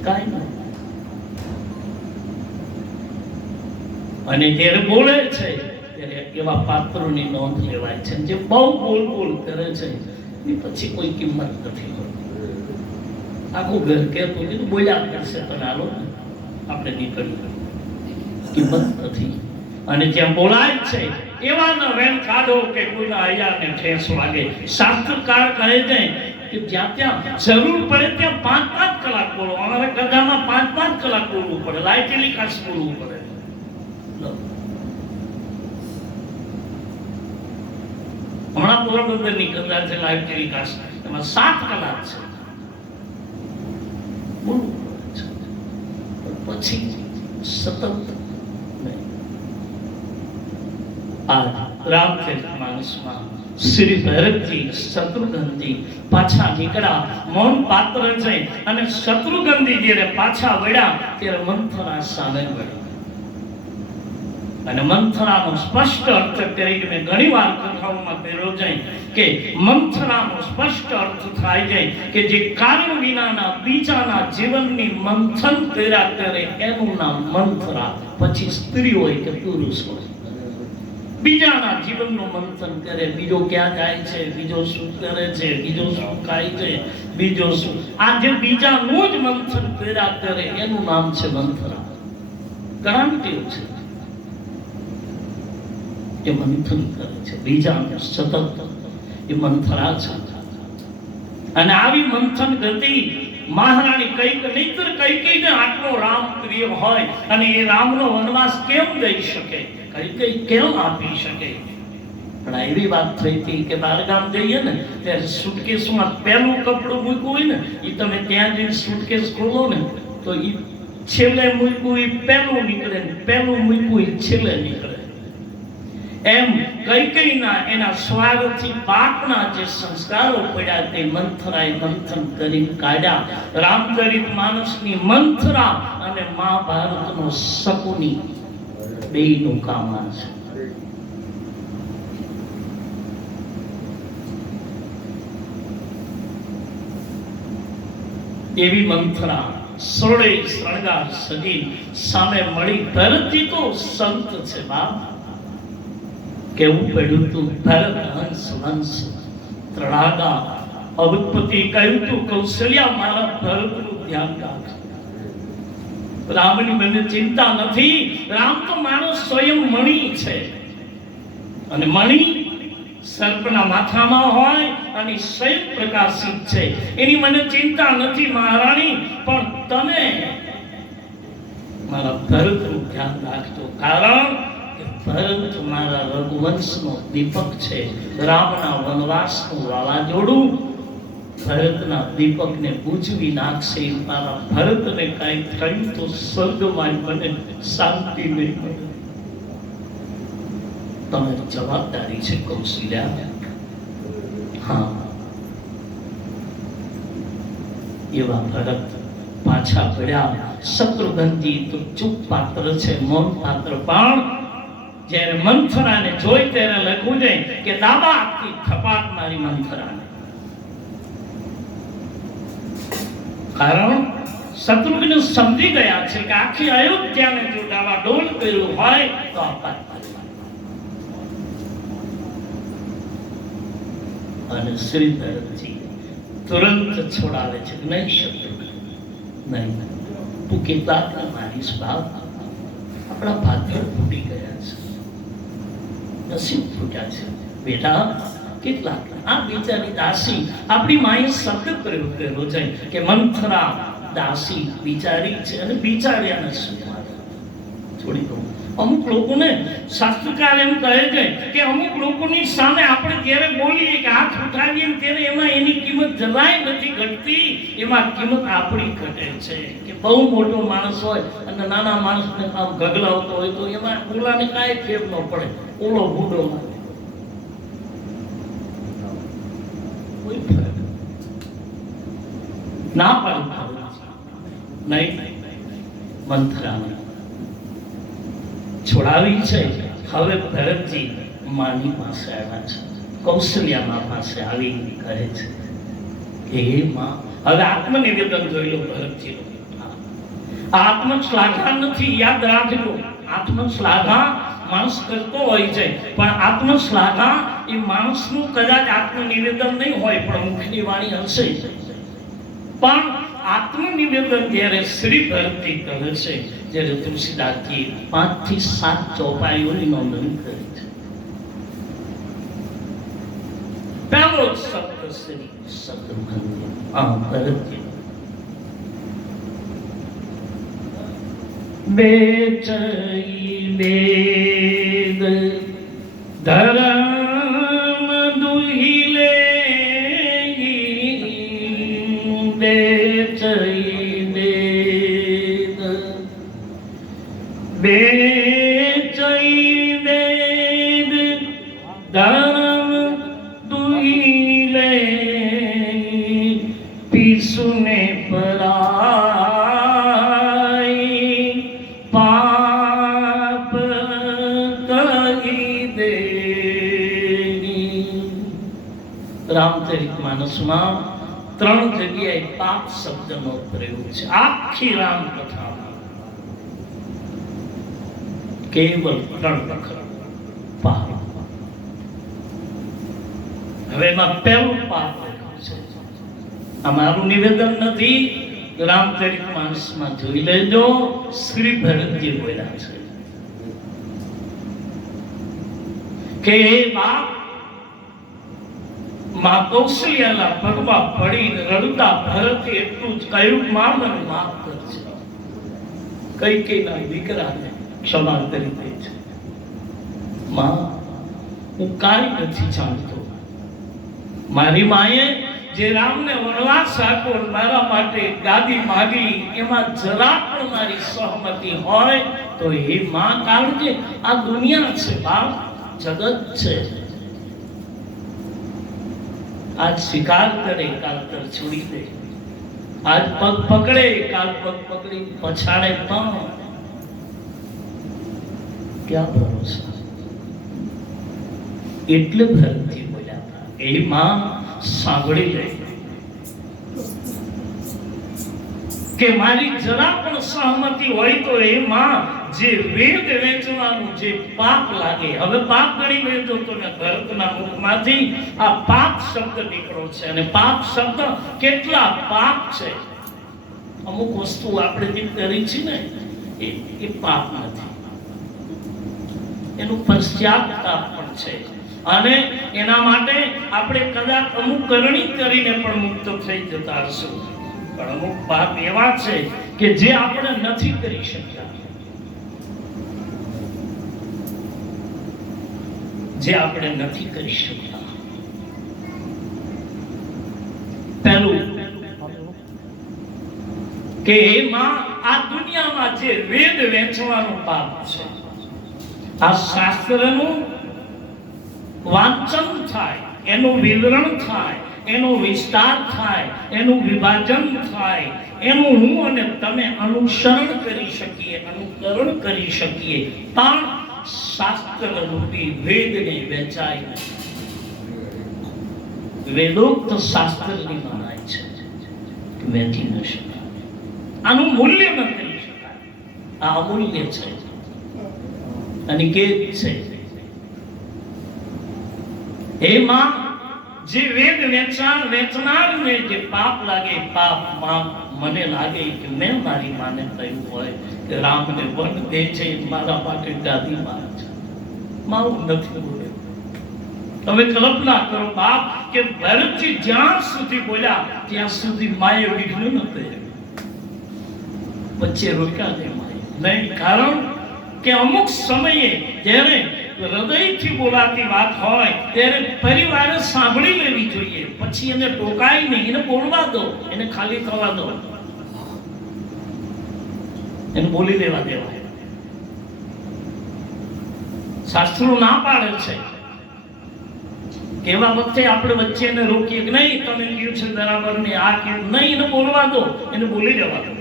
કાંઈ નહીં અને જ્યારે બોલે છે ત્યારે એવા પાત્રોની નોંધ લેવાય છે જે બહુ બોલ કરે છે એ પછી કોઈ કિંમત નથી હોતી આખું ઘર કહેતું બોલ્યા કરશે પણ હાલો આપણે નીકળીએ કિંમત નથી અને જ્યાં બોલાય છે એવાના વેણ કાઢો કે કોઈના હૈયાને ઠેસ વાગે શાસ્ત્રકાર કહે છે કે જ્યાં ત્યાં જરૂર પડે ત્યાં 5-5 કલાક બોલો અમારે કદામાં 5-5 કલાક બોલવું પડે લાઈવ ટેલિકાસ્ટ બોલવું પડે હમણાં પોરબંદરની કદાચ છે લાઈવ ટેલિકાસ્ટ એમાં 7 કલાક છે બોલવું પડે પછી સતત રામચરિતમાનસમાં શ્રી ભરતજી શત્રુઘ્નજી પાછા નીકળ્યા મૌન પાત્ર છે અને શત્રુઘ્નજી જ્યારે પાછા વળ્યા ત્યારે મંથરા સામે વળ્યા અને મંથરાનો સ્પષ્ટ અર્થ કરી મેં ઘણી વાર કથાઓમાં પહેર્યો છે કે મંથરાનો સ્પષ્ટ અર્થ થાય છે કે જે કારણ વિનાના બીજાના જીવનની મંથન કર્યા કરે એનું નામ મંથરા પછી સ્ત્રી હોય કે પુરુષ હોય બીજાના જીવનનું મંથન કરે બીજો ક્યાં જાય છે બીજો શું કરે છે બીજો શું ખાય છે બીજો શું આ જે બીજાનું જ મંથન કર્યા કરે એનું નામ છે મંથરા ગણાંટી છે એ મંથન કરે છે બીજાનું સતત એ મંથરા છે અને આવી મંથન ગતિ મહારાણી કઈક નહીતર કઈકઈને આટલો રામ પ્રિય હોય અને એ રામનો વનવાસ કેમ દઈ શકે કઈ કેમ આપી શકે પણ એવી વાત થઈ હતી કે બહારગામ જઈએ ને ત્યારે સુટકેસમાં પહેલું કપડું મૂક્યું હોય ને એ તમે ત્યાં જઈને સુટકેસ ખોલો ને તો એ છેલ્લે મૂક્યું એ પહેલું નીકળે ને પહેલું મૂક્યું એ છેલ્લે નીકળે એમ કઈકઈના એના સ્વાર્થથી પાપના જે સંસ્કારો પડ્યા તે મંથરાએ મંથન કરી કાઢ્યા રામચરિતમાનસની મંથરા અને મહાભારતનો શકુની બેયનું કામ આ છે એવી મંથરા 16 શણગાર સજી સામે મળી. ભરતજી તો સંત છે બાપ. કેવું પડ્યું તું ભરત હંસ વંશ ત્રણાગા. અવધપતિ કહ્યું તું કૌશલ્યા મારા ભરતનું ધ્યાન રાખ. રામની મને ચિંતા નથી. રામ તો મારો સ્વયં મણિ છે, અને મણિ સર્પના માથામાં હોય અને સ્વયં પ્રકાશિત છે. એની મને ચિંતા નથી મહારાણી. પણ તમે મારા ભરતનું ધ્યાન રાખજો, કારણ કે ભરત મારા રઘુવંશનો દીપક છે. રામના વનવાસનું વાવાઝોડું ભરતના દીપકને બુજવી નાખશે. મારા ભરતને કઈ થયું તો સ્વર્ગમાં મને શાંતિ નહીં મળે. તમારી જવાબદારી છે કૌશલ્યા. હા, એવા ભરત પાછા પડ્યા. શત્રુઘ્નજી તો ચૂપ પાત્ર છે, મૌન પાત્ર. પણ જ્યારે મંથરાને જોઈ ત્યારે લખવું છે કે દાદા આખી થપાટ મારી મંથરાને. કારણ શત્રુઘ્ન સમજી ગયા છે કે આખી અયોધ્યાને જો ડાવાડોળ કર્યું હોય તો આપાત. અને શ્રી ભરતજી તુરંત છોડાવે છે. નહીં શત્રુઘ્ન, નહીં, તું કેટલાક મારીશ બાપ. આપણા ભાગ્ય ફૂટી ગયા છે, નસીબ ફૂટ્યા છે બેટા. કેટલાક આ બિચારી દાસી, આપણી માએ શબ્દ પ્રયોગ કર્યો છે કે મંથરા દાસી બિચારી છે, અને બિચાર્યાને શું છોડી દો. અમુક લોકોને શાસ્ત્રકાર એમ કહે છે કે અમુક લોકોની સામે આપણે જ્યારે બોલીએ કે હાથ ઉઠાવીએ ત્યારે એમાં એની કિંમત જરાય નથી ઘટતી. એમાં કિંમત આપણી ઘટે છે. કે બહુ મોટો માણસ હોય અને નાના માણસને આમ ગગલાવતો હોય તો એમાં ઓલાને કાંઈ ફેર ન પડે. ઓલો બુડો લાગે, કોઈ ફરક ના પડે. નહીં, મંથરાને છોડાવી છે. હવે ભરતજી માની પાસે આવ્યા છે, કૌશલ્યા પાસે આવી કહે છે કે હે માં, હવે આત્મનિવેદન જોઈ લો ભરતજી. આત્મશ્લાઘા નથી, યાદ રાખજો. આત્મશ્લાઘા માણસ કરતો હોય છે, પણ આત્મશ્લાઘા એ માણસનું કદાચ આત્મનિવેદન નહીં હોય, પણ મુખની વાણી હશે. પણ આત્મનિવેદન જ્યારે શ્રી ભરતજી કહે છે, જ્યારે તુલસીદાસજી 5 થી 7 ચોપાઈઓની નોંધણી કરી છે. પહેલો શબ્દ શ્રી શત્રુઘ્ન, ભરતજી. બેચઈ વેદ ધર્મ દુહિલે, બેચઈ વેદ, બેચઈ વેદ ધર્મ દુહિલે, પીસુને પરાઈ પાપ કહી દે. રામચરિત માનસમાં 3 જગ્યાએ પાપ શબ્દનો પ્રયોગ છે. આખી રામકથામાં કેવલ 3 વખત પાપ. હવે એમાં પહેલું પાપ છે. અમારું નિવેદન નથી, રામચરિત માનસમાં જોઈ લેજો. શ્રી ભરતજી બોલ્યા છે કે હે બાપ, માં કૌશલ્યાના પગમાં પડીને રડતા ભરતે એટલું જ કહ્યું, માં મને માફ કરજે. કૈકેયીના દીકરાને ક્ષમા કરી દે છે. માં, હું કાંઈ નથી જાણતો. મારી માએ જે રામને વનવાસ આપ્યો, મારા માટે ગાદી માગી, એમાં જરા પણ મારી સહમતિ હોય તો હે માં કાઢજે. આ દુનિયા છે બાપ, જગત છે. આજ સ્વીકાર કરે, કાલ તર છોડી દે. આજ પગ પકડે, કાલ પગ પકડી પછાડે. પણ ક્યાં ભરોસા. એટલે ભરતજી બોલ્યા, એ માં સાંભળી લે. કે મારી જરા પણ સહમતિ હોય તો એમાં જે વેદ વેચવાનું જે પાપ લાગે. હવે પાપ ગણી લેજો તો ભરતના મુખમાંથી આ પાપ શબ્દ નીકળ્યો છે, અને પાપ શબ્દ કેટલા પાપ છે. અમુક વસ્તુ આપણે જે કરી છે ને એ પાપ નથી, એનું પશ્ચાતાપ પણ છે, અને એના માટે આપણે કદાચ અમુક કરણી કરીને પણ મુક્ત થઈ જતા હશું. પણ અમુક પાપ એવા છે કે જે આપણે નથી કરી શકતા, જે આપણે નથી કરી શકતા. પહેલું કે એમાં આ દુનિયામાં જે વેદ વેચવાનું પાપ છે, આ શાસ્ત્રનું વાંચન થાય, એનું વિવરણ થાય, એનો વિસ્તાર થાય, એનું વિભાજન થાય, એનું હું અને તમે અનુસરણ કરી શકીએ, અનુકરણ કરી શકીએ, પણ શાસ્ત્ર રૂપી વેદને વેચાય. વેદોક્ત શાસ્ત્રની મનાય છે, વેચી ન શકાય, આનું મૂલ્ય ન કરી શકાય. આ અમૂલ્ય છે, અનિકેત છે. એમાં જે વેદ વેચનારને જે પાપ લાગે, પાપ મને લાગે કે મેં મારી માને કહ્યું હોય કે રામને વન દે છે, મારા માટે ગાદી મારે છે, મારું નથી બોલે. તમે કલ્પના કરો બાપ કે ભરતજી જ્યાં સુધી બોલ્યા ત્યાં સુધી માએ વિઘ્ન ન કર્યું, વચ્ચે રોક્યા નહીં. કારણ કે અમુક સમયે જ્યારે હૃદયથી બોલાતી વાત હોય ત્યારે પરિવારે સાંભળી લેવી જોઈએ, પછી એને ટોકાય નહીં, એને બોલવા દો, એને ખાલી થવા દો, એને બોલી દેવા દેવાય. શાસ્ત્રો ના પાડે છે કેવા વખતે આપણે વચ્ચે એને રોકીએ કે નહીં તમે કહ્યું છે બરાબર ને આ કહ્યું નહીં, એને બોલવા દો, એને બોલી દેવા દો.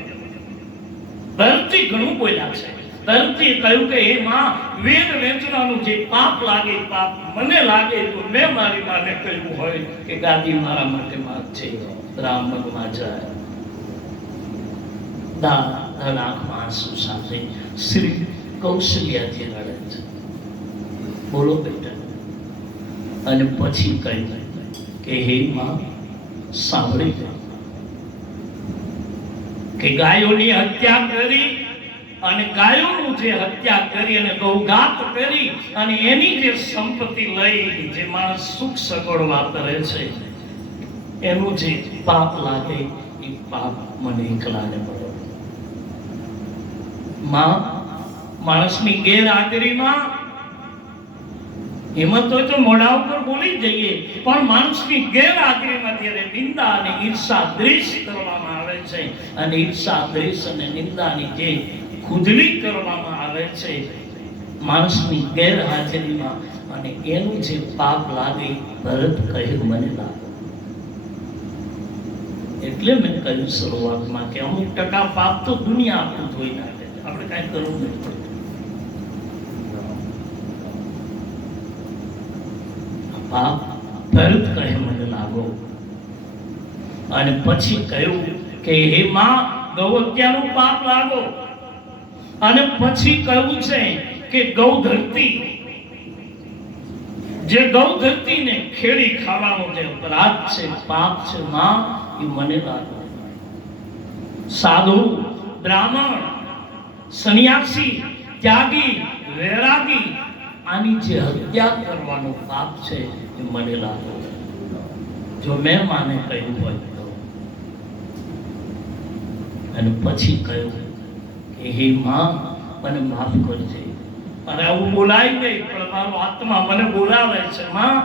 ભરતજી ઘણું બોલ્યા છે. ભરતજીએ કહ્યું કે હે માં, વેદ વેચવાનું જે પાપ લાગે, પાપ મને લાગે તો મેં મારી માને કહ્યું હોય કે ગાદી મારા માટે માગ છે, રામ મનમાં જાય. દાદા આંખમાં આંસુ સાથે શ્રી કૌશલ્યાજી રડે છે, બોલો બેટા. અને પછી કહ્યું કે હે માં, સાંભળી કે ગાયોની હત્યા કરી, અને ગાયોનું જે હત્યા કરી અને ગૌઘાત કરી અને એની જે સંપત્તિ લઈ જે માણસ સુખ સગવડ વાપરે છે, એનું જે પાપ લાગે એ પાપ મને એકલાને પડે. માં, માણસની ગેરહાજરીમાં હિંમત હોય તો મોઢા ઉપર બોલી જઈએ, પણ માણસની ગેરહાજરીમાં જ્યારે નિંદા અને ઈર્ષા દ્વેષ કરવામાં આવે છે, અને ઈર્ષા દ્વેષ અને નિંદાની જે ખુજલી કરવામાં આવે છે માણસની ગેરહાજરીમાં, અને એનું જે પાપ લાગે, ભરત કહે મને લાગે. એટલે મેં કહ્યું શરૂઆતમાં કે અમુક ટકા પાપ તો દુનિયા આપણું ધોઈ નાખે છે, આપણે કાંઈ કરવું નથી પડતું. પાપ ભરત કહે મને લાગો. અને પછી કહ્યું કે હે માં, ગૌ હત્યાનું પાપ લાગો. અને પછી કહ્યું છે કે ગૌ ધરતી, જે ગૌ ધરતીને ખેડી ખાવાનો જે અપરાધ છે, પાપ છે માં, એ મને લાગો. સાધુ, બ્રાહ્મણ, સંન્યાસી, ત્યાગી, વૈરાગી, આની જે હત્યા કરવાનો પાપ છે એ મને લાગો. જો મેં માને કહ્યું હોય તો. અને પછી કહ્યું કે હે માં, મને માફ કરજે. અને આવું બોલાય નહીં, પણ મારો આત્મા મને બોલાવે છે, માં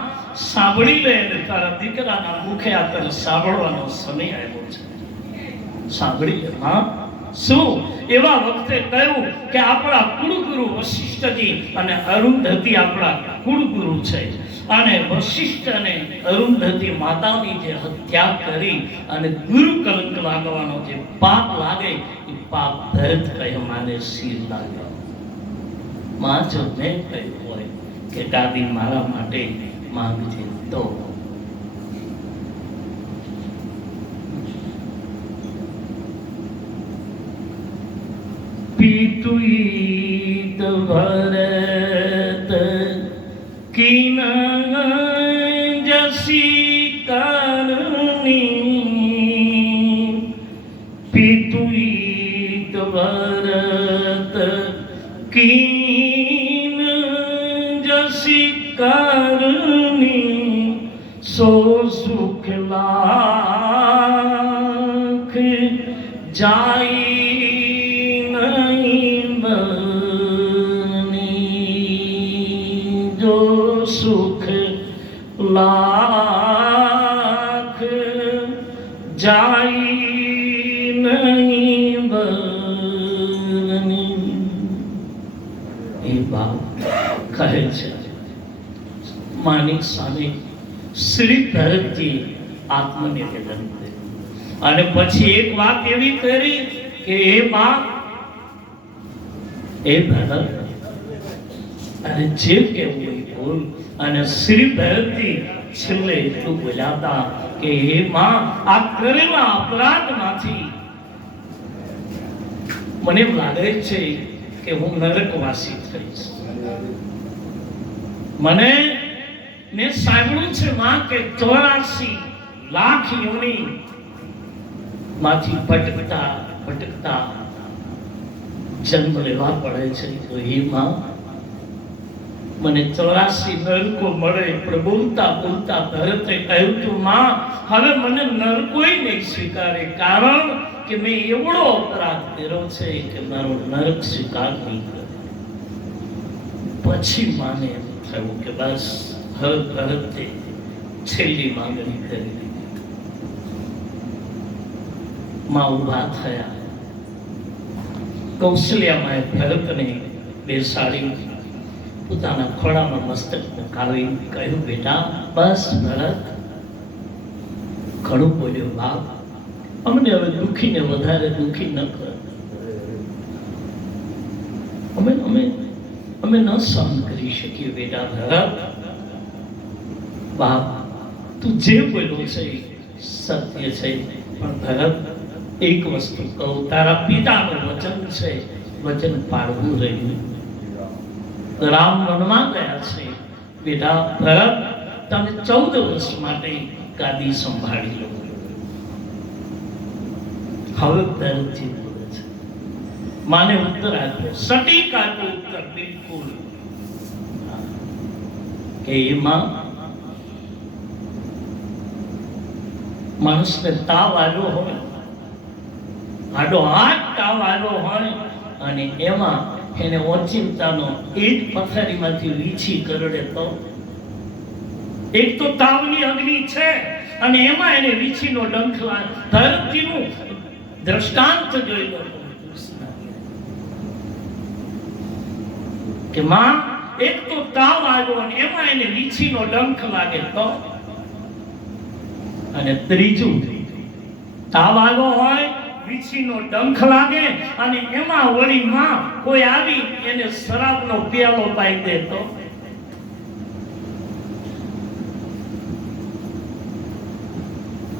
સાંભળી લે. અને તારા દીકરાના મુખે આ તને સાંભળવાનો સમય આવ્યો છે, સાંભળી લે માં. શું એવા વખતે કહ્યું કે આપણા કુળગુરુ વશિષ્ઠજી અને અરુંધતી આપણા કુળગુરુ છે, અને વશિષ્ઠ અને અરુંધતી માતાની જે હત્યા કરી અને ગુરુ કલંક લાગવાનો જે પાપ લાગે, એ પાપ ભરત કહે મારે શિર લાગે. માં, જો મેં કહ્યું હોય કે દાદી મારા માટે માંગજે તો. पीतुई भरत कीन जसी करनी, पीतुई भरत कीन जसी करनी, सो सुख लाख जाई नहीं बनी, जो सुख लाख जाई नहीं बनी। એ બાપ કહે છે માની સામે શ્રી ભરતજી આત્મનિવેદન કર્યું અને પછી એક વાત એવી કરી કે એ બાપ એ ભરત અને જે કેવું એ બોલ। અને શ્રી ભરતજી છેલ્લે એટલું બોલ્યા હતા કે હે માં આ કરેલા અપરાધમાંથી મને એમ લાગે છે કે હું નરકવાસી થઈશ। મને મેં સાંભળ્યું છે માં કે 84 લાખ યોની માંથી ભટકતા ભટકતા જન્મ લેવા પડે છે। તો હે માં મને 84 નરકો મળે। પણ બોલતા બોલતા ભરતે કહ્યું તું માં હવે મને નરકોય નહીં સ્વીકારે, કારણ કે મેં એવડો અપરાધ કર્યો છે કે મારો નરક સ્વીકાર નહીં કરે। પછી માને એમ થયું કે બસ હવે ભરતે છેલ્લી માંગણી કરી દીધી। માં ઊભા થયા, કૌશલ્યામાં ભરતને બેસાડી પોતાના ખોળામાં મસ્તક મુકાવી કહ્યું બેટા બસ ભરત ઘણું બોલ્યો બાપ, અમને હવે દુખીને વધારે દુખી ન કર, અમે અમે અમે ન સહન કરી શકીએ બેટા ભરત। બાપ તું જે બોલ્યો છે સત્ય છે, પણ ભરત એક વસ્તુ કહું, તારા પિતાનું વચન છે, વચન પાળવું રહ્યું। રામ વનમાં ગયા છે બેટા ભરત, તમે 14 વર્ષ માટે ગાદી સંભાળી લો। હવે ભરતજી બોલે છે, માને ઉત્તર આપ્યો, સટીક આપ્યો ઉત્તર બિલકુલ કે એમાં માણસને તાવ આવ્યો હોય, આડો હાથ તાવ આવ્યો હોય અને એમાં એને ઓચિંતાનો એક પથારીમાંથી વીછી કરડે તો એક તો તાવની અગ્નિ છે અને એમાં એને વીછીનો ડંખ લાગે। ભરતજીનું દ્રષ્ટાંત જોઈ લો કે માં એક તો તાવ આવ્યો અને એમાં એને વીછીનો ડંખ લાગે તો, અને ત્રીજું તાવ આવ્યો હોય, વીછીનો ડંખ લાગે અને એમાં વળી માં કોઈ આવી એને શરાબનો પ્યાલો પાઈ દે તો।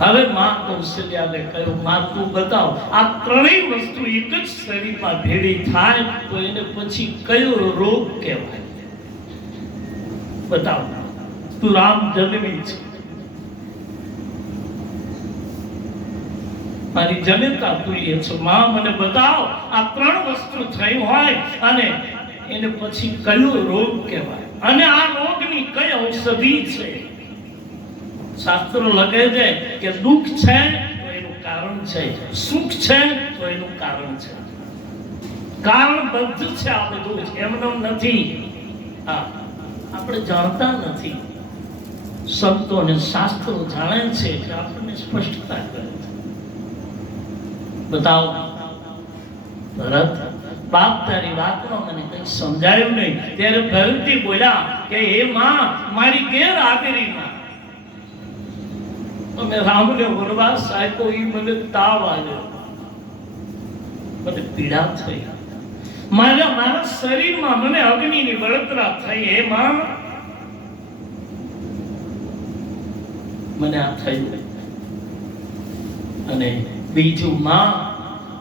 હવે માં કૌશલ્યાને કહ્યું માં તું બતાવ આ ત્રણેય વસ્તુ એક જ શરીરમાં ભેળી થાય તો એને પછી કયો રોગ કહેવાય? બતાવ, તું રામ જન્મી છે, મારી જનતા તું એ છો, માં મને બતાવ આ ત્રણ વસ્તુ થઈ હોય અને એને પછી કયો રોગ કહેવાય અને આ રોગની કઈ ઔષધિ છે? શાસ્ત્રો લખે છે કે દુઃખ છે તો એનું કારણ છે, સુખ છે તો એનું કારણ છે, કારણ બધું છે આ બધું એમનેમ નથી, આપણે જાણતા નથી। સંતો અને શાસ્ત્રો જાણે છે કે આપણને સ્પષ્ટતા કરે છે। બતાવો ભરત, બાપ તારી વાતમાં મને કઈ સમજાયું નહીં। ત્યારે ભરતજી બોલ્યા કે હે માં મારી ગેરહાજરીમાં તમે રામને વનવાસ આપ્યો, એ મને તાવ આવ્યો, મને પીડા થઈ, મારા શરીરમાં મને અગ્નિની બળતરા થઈ, હે માં મને આ થયું। અને બીજું માં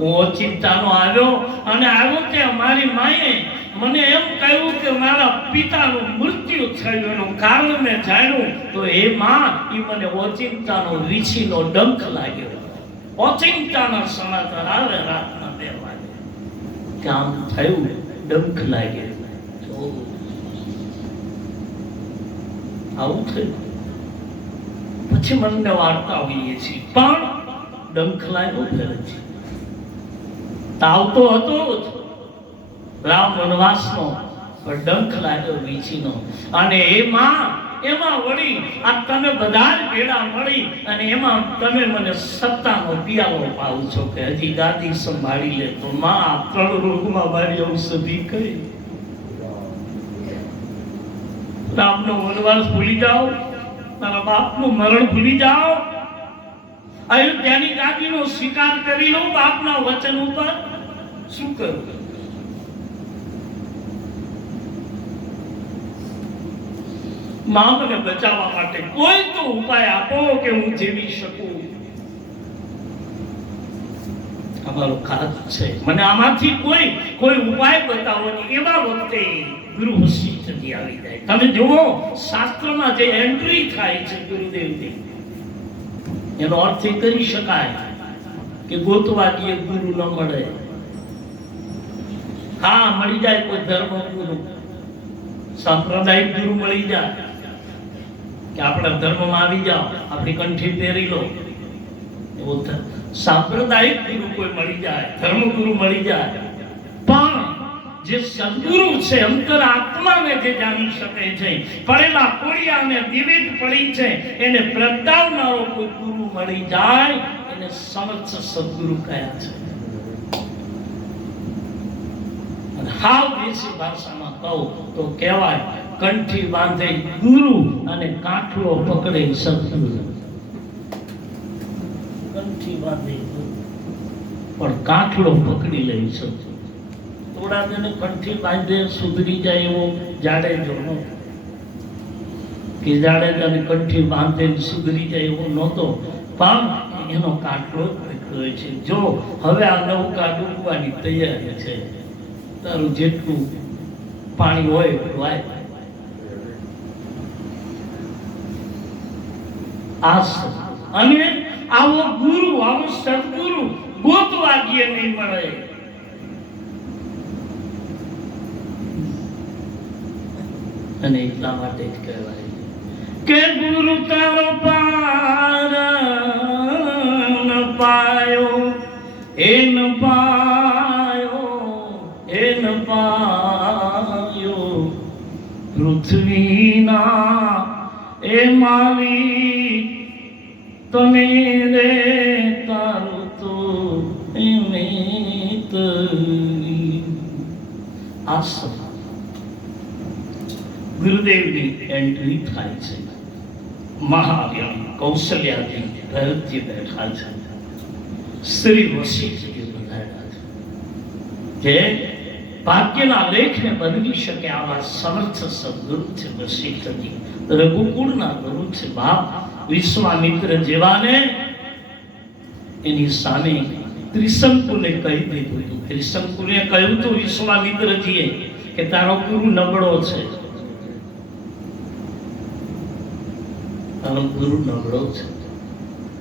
હું ઓચિંતાનો આવ્યો અને આવ્યો કે મારી માએ મને એમ કહ્યું કે મારા પિતાનું મૃત્યુ થયું એનું કારણ મેં જાણ્યું તો એ માં એ મને ઓચિંતાનો વીછીનો ડંખ લાગ્યો. ઓચિંતાના સમાચાર આવે રાતના 2 વાગે કે આમ થયું, ડંખ લાગ્યો. આવું થયું. પછી મને વાર્તા હોઈએ છીએ પણ ડંખ લાગ્યો ફેરથી તાવ તો હતો જ રામ વનવાસનો, પણ ડંખ લાગ્યો વીછીનો. અને એમાં વળી આ તમે બધા જ ભેળા મળી અને એમાં તમે મને સત્તાનો પિયાલો પાવ છો કે હજી ગાદી સંભાળી લે. તો માં આ 3 રોગમાં મારી ઔષધિ કઈ? રામનો વનવાસ ભૂલી જાઓ, તારા બાપનું મરણ ભૂલી જાઓ, અયોધ્યાની ગાદીનો સ્વીકાર કરી લો બાપના વચન ઉપર. શું કરું? માં મને બચાવવા માટે કોઈ તો ઉપાય આપો કે હું જીવી શકું. અમારો ખાસ છે, મને આમાંથી કોઈ ઉપાય બતાવવાની. એવા વખતે ગુરુ વશિષ્ઠજી આવી જાય. તમે જુઓ શાસ્ત્રમાં જે એન્ટ્રી થાય છે ગુરુદેવની, એનો અર્થ એ કરી શકાય કે ગોતવાદીએ ગુરુ ન મળે. હા, મળી જાય કોઈ ધર્મ ગુરુ, સાંપ્રદાયિક ગુરુ મળી જાય કે આપણા ધર્મમાં આવી જાઓ, આપણી કંઠી પહેરી લો. એવો સાંપ્રદાયિક ગુરુ કોઈ મળી જાય, ધર્મ ગુરુ મળી જાય. પણ જે સદગુરુ છે, અંતર આત્માને જે જાણી શકે છે, પડેલા કોળિયાને વિવેક પડી છે, એને પ્રગટાવનારો કોઈ ગુરુ મળી જાય, એને સમર્થ સદગુરુ કહ્યા છે. અને હાવ દેશી ભાષામાં કહું તો કહેવાય કંઠી બાંધે ગુરુ અને કાંઠલો પકડે સદગુરુ. કંઠી બાંધે ગુરુ પણ કાંઠલો પકડી લે સદગુરુ. થોડા દિન કંઠી બાંધે સુધરી જાય એવો જાડેજો નહોતો, કે જાડેજાને કંઠી બાંધે સુધરી જાય એવો નહોતો, પણ એનો કાંઠલો પકડ્યો છે. જો હવે આ નૌકા ડૂબવાની તૈયારી છે, તારું જેટલું પાણી હોય એટલું વાય. અને આવો ગુરુ, આવો સદગુરુ ગોતવાદીએ નહીં મળે. અને એટલા માટે જ કહેવાય કે ગુરુ તારો પાર ન પાયો, એ ન પાયો, એ ન પાયો પૃથ્વીના એ માલિક તમે રે, તારું તો એમે તરી. આ ગુરુદેવની એન્ટ્રી થાય છે. મહાવ્યમ કૌશલ્યાજી ભરતજી બેઠા છે, શ્રી વશિષ્ઠજી પધાર્યા છે. જે ભાગ્યના લેખને બદલી શકે આવા સમર્થ સદગુરુ છે વશિષ્ઠજી. રઘુકુળના ગુરુ છે બાપ. વિશ્વામિત્ર જેવાને એની સામે ત્રિશંકુને કહી દીધું હતું. ત્રિશંકુને કહ્યું હતું વિશ્વામિત્રજીએ કે તારો ગુરુ નબળો છે, તારો ગુરુ નબળો છે.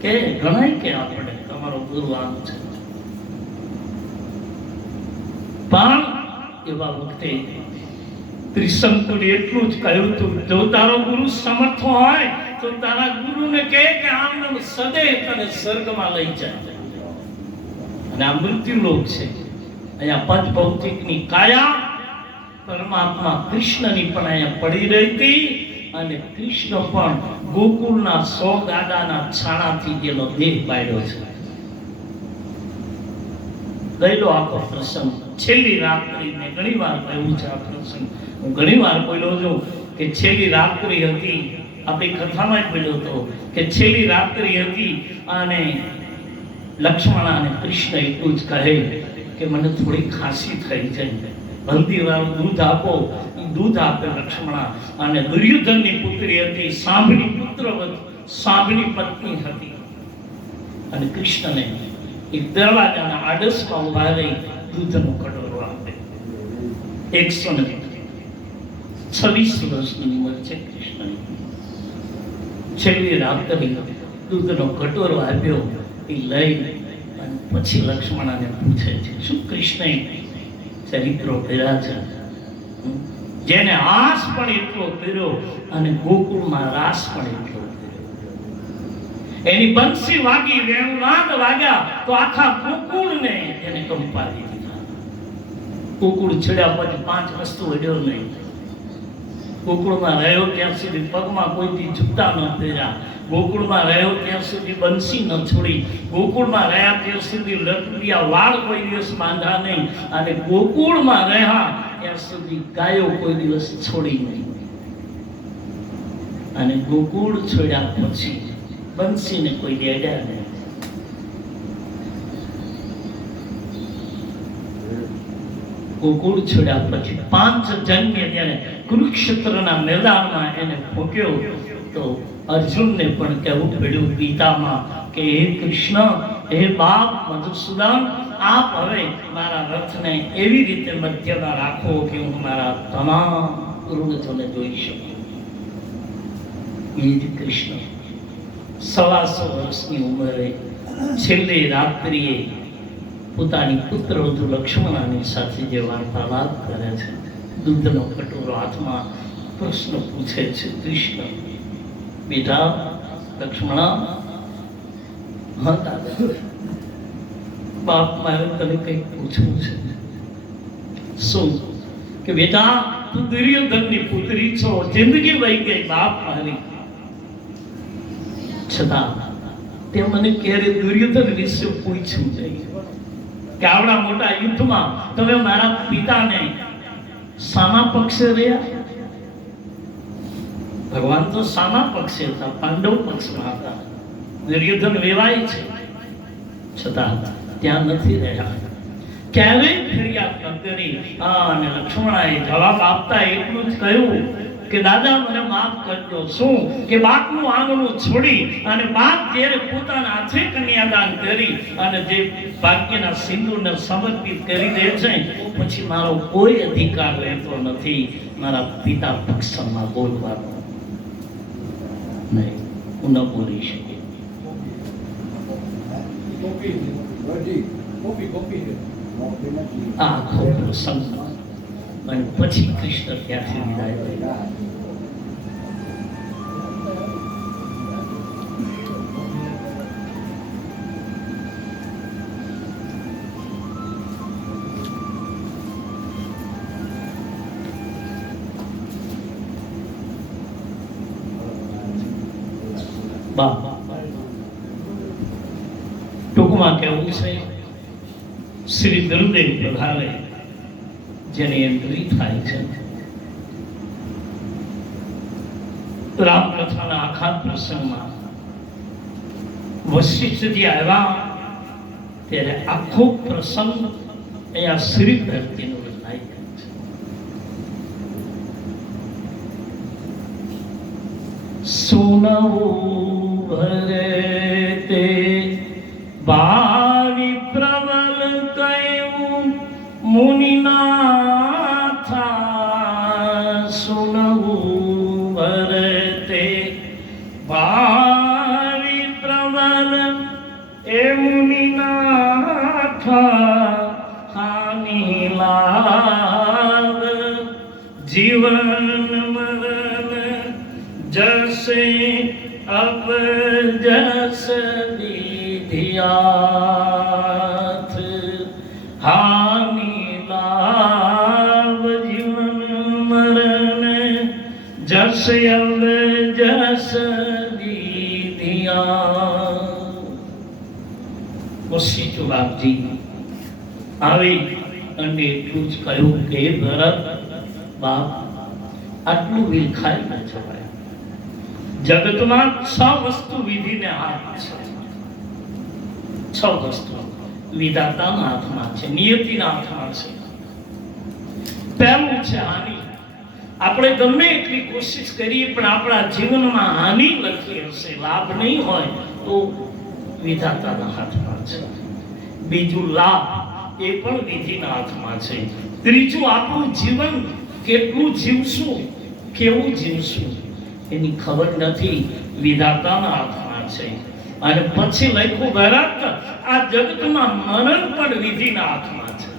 કે ગણાય કે આપણે તમારો ગુરુ આમ છે. પણ એવા વખતે ત્રિશંકુને એટલું જ કહ્યું હતું, જો તારો ગુરુ સમર્થ હોય તો તારા ગુરુને કહે કે આમ સદૈવ તને સ્વર્ગમાં લઈ જાય. અને આ મૃત્યુલોક છે. અહીંયા પંચ ભૌતિકની કાયા પરમાત્મા કૃષ્ણની પણ અહીંયા પડી રહી હતી. અને કૃષ્ણ પણ ગોકુળના 100 ગાડાના છાણાથી જેનો દેહ પાડ્યો છે. ગયેલો આખો પ્રસંગ. છેલ્લી રાત્રિ મેં ઘણી વાર કહ્યું છે આ પ્રસંગ, હું ઘણી વાર બોલ્યો છું કે છેલ્લી રાત્રિ હતી. આપણી કથામાં જ બોલ્યો હતો કે છેલ્લી રાત્રિ હતી અને લક્ષ્મણ અને કૃષ્ણ એટલું જ કહે કે મને થોડી ખાંસી થઈ છે, હલ્દીવાળું દૂધ આપો. દૂધ આપે લક્ષ્મણ. અને દુર્યોધનની પુત્રી હતી, સાંભળી પુત્રવત, સાંભળી પત્ની હતી. અને કૃષ્ણને એ દરવાજાના આડસમાં ઉભા રહી દૂધનો કટોરો આપે. 126 વર્ષની ઉંમર છે કૃષ્ણની. છેલ્લી રાત્રે દૂધનો કટોરો આપ્યો. એ લઈ અને પછી લક્ષ્મણાને પૂછે છે, શું કૃષ્ણએ ચરિત્રો કર્યા છે? જેને હાસ પણ એટલો કર્યો અને ગોકુળમાં રાસ પણ એટલો કર્યો. એની બંસી વાગી, વેણુનાદ વાગ્યા તો આખા ગોકુળને એને કંપાવી દીધા. ગોકુળ છેડ્યા પછી 5 વસ્તુ અડ્યો નહીં. ગોકુળમાં રહ્યો ત્યાં સુધી પગમાં કોઈથી જૂતા ન પહેર્યા. ગોકુળમાં રહ્યો ત્યાં સુધી બંસી ન છોડી. ગોકુળમાં રહ્યા ત્યાં સુધી લટડિયા વાળ કોઈ દિવસ બાંધા નહીં. અને ગોકુળમાં રહ્યા ત્યાં સુધી ગાયો કોઈ દિવસ છોડી નહીં. અને ગોકુળ છોડ્યા પછી બંસીને કોઈ દેડ્યા નહીં. ગોકુળ છોડ્યા પછી 5 જન્મે ત્યારે કુરુક્ષેત્રના મેદાનમાં એને ફૂંક્યો તો અર્જુનને પણ કહેવું પડ્યું પિતામાં કે હે કૃષ્ણ, હે બાપ મધુસૂદન, આપ હવે મારા રથને એવી રીતે મધ્યમાં રાખો કે હું મારા તમામ વૃદ્ધોને જોઈ શકું. એ જ કૃષ્ણ 125 વર્ષની ઉંમરે છેલ્લી રાત્રિએ પોતાની પુત્રવધુ લક્ષ્મણાની સાથે જે વાર્તાલાપ કરે છે, દૂધનો કટોરો હાથમાં, પ્રશ્ન પૂછે છે, કૃષ્ણ બેટા લક્ષ્મણા, હા દાદા, બાપ મારે તને કંઈક પૂછવું છે. શું? કે બેટા તું દુર્યોધનની પુત્રી છો, જિંદગી વહી ગઈ બાપ મારી, છતાં તે મને ક્યારે દુર્યોધન વિશે પૂછ્યું નહીં કે આવડા મોટા યુદ્ધમાં તમે મારા પિતાને સામા પક્ષે રહ્યા? ભગવાન તો સામા પક્ષે હતા, પાંડવ પક્ષમાં હતા. દુર્યોધન વેવાય છે છતાં ત્યાં નથી રહ્યા. ક્યારેય ફરિયાદ ન કરી. અને લક્ષ્મણાએ જવાબ આપતા એટલું જ કહ્યું કે દાદા મને માફ કરજો. શું? કે બાપનું આંગણું છોડી અને બાપ જ્યારે પોતાના હાથે કન્યાદાન કરી અને જે ભાગ્યના સિંદૂરને સમર્પિત કરી દે છે, પછી મારો કોઈ અધિકાર રહેતો નથી મારા પિતા પક્ષમાં બોલવાનો. નહીં, હું ન બોલી શકું. આ આખો પ્રસંગ અને પછી કૃષ્ણ ત્યાંથી વિદાય થયા. ટૂંકમાં કેવું છે, શ્રી ગુરુદેવ પ્રભાવે જેની એન્ટ્રી થાય છે, રામકથાના આખા પ્રસંગમાં વશિષ્ઠજી આવ્યા ત્યારે આખો પ્રસંગ અહીંયા શ્રી ધરતીનો રચાઈ ગયો છે. સુનવું ભરે તે ભાવિ પ્રબલ કયું મુનિનાથા. સુનવું ભરતે ભાવિ પ્રબલ એ મુનિનાથા. હાનિ લાગ જીવન મરણ જસે અબ જસ વિધિયાથ. હાનિ લાભ જીવન મરણ જસ અબ જસ વિધિયાથ. વશિષ્ઠ બાપજી આવી અને એટલું જ કહ્યું કે ભરત બાપ, આટલું વિલખાઈ ન જવાય. જગતમાં 6 વસ્તુ વિધિને હાથ છે. 6 વસ્તુ વિધાતાના હાથમાં છે, નિયતિના હાથમાં છે. પહેલું છે હાનિ. આપણે ગમે એટલી કોશિશ કરીએ પણ આપણા જીવનમાં હાનિ લખી હશે, લાભ નહીં હોય તો વિધાતાના હાથમાં છે. બીજું લાભ એ પણ વિધિના હાથમાં છે. ત્રીજું આપણું જીવન કેટલું જીવશું, કેવું જીવશું એની ખબર નથી, વિધાતાના હાથમાં છે. અને પછી લખ્યું ભરત, આ જગતમાં મરણ પણ વિધિના હાથમાં છે.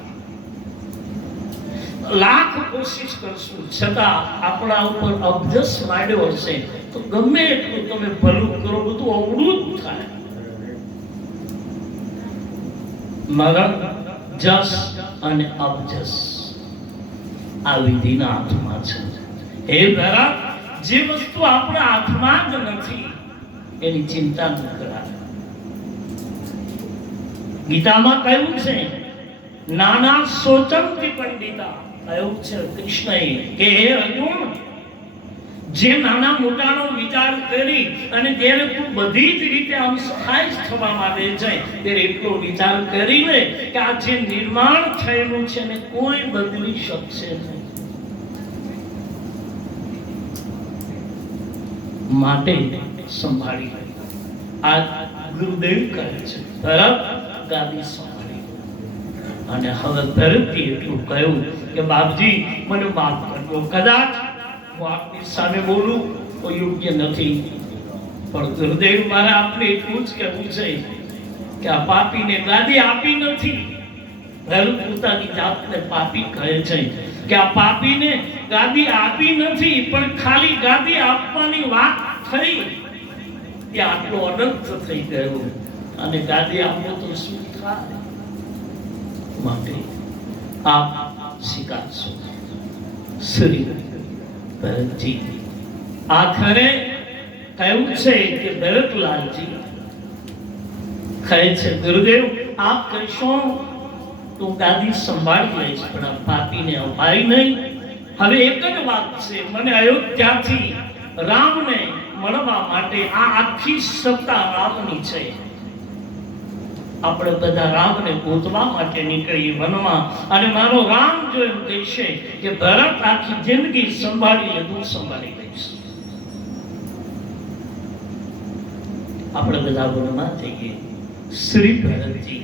લાખ કોશિશ કરશું છતાં આપણા ઉપર અબજસ માંડ્યો હશે તો ગમે એટલું તમે ભલું કરો બધું અવળું જ થાય. મરણ, જસ અને અબજસ આ વિધિના હાથમાં છે. હે ભરત, જે વસ્તુ આપણા હાથમાં જ નથી એની ચિંતા ન કરાય. ગીતામાં કહ્યું છે, નાના સોચંતી પંડિતા, કહ્યું છે કૃષ્ણએ કે હે અર્જુન, જે નાના મોટાનો વિચાર કરી અને જ્યારે તું બધી જ રીતે અંશખાય થવા માંગે છે ત્યારે એટલો વિચાર કરી લે કે આ જે નિર્માણ થયેલું છે ને કોઈ બદલી શકશે નહીં. માટે સંભાળી આ ગુરુદેવ કહે છે, ભરત ગાદી સંભાળી. અને હવે ભરતે એટલું કહ્યું કે બાપજી મને માફ કરજો, કદાચ હું આપની સામે બોલું તો યોગ્ય નથી, પણ ગુરુદેવ મારે આપને એટલું જ કહેવું છે કે આ પાપીને ગાદી આપી નથી. ભરત પોતાની જાતને પાપી કહે છે કે આ પાપીને ગાદી આપી નથી, પણ ખાલી ગાદી આપવાની વાત થઈ કે આટલો અનંત થઈ ગયો અને ગાદી આપો તો શું થાય? માટે આપ સ્વીકારશો. શ્રી ભરતજી આખરે કહ્યું છે કે ભરતલાલજી કહે છે, ગુરુદેવ આપ કહેશો તો ગાદી સંભાળી લઈશ, પણ આ પાપીને અપાય નહીં. હવે એક જ વાત છે, મને અયોધ્યાથી રામને મળવા માટે આ આખી સત્તા રામની છે. આપણે બધા રામને ગોતવા માટે નીકળીએ વનમાં, અને મારો રામ જો એમ કહેશે કે ભરત આખી જિંદગી સંભાળી લે, હું સંભાળી લઈશ. આપણે બધા વનમાં જઈએ. શ્રી ભરતજી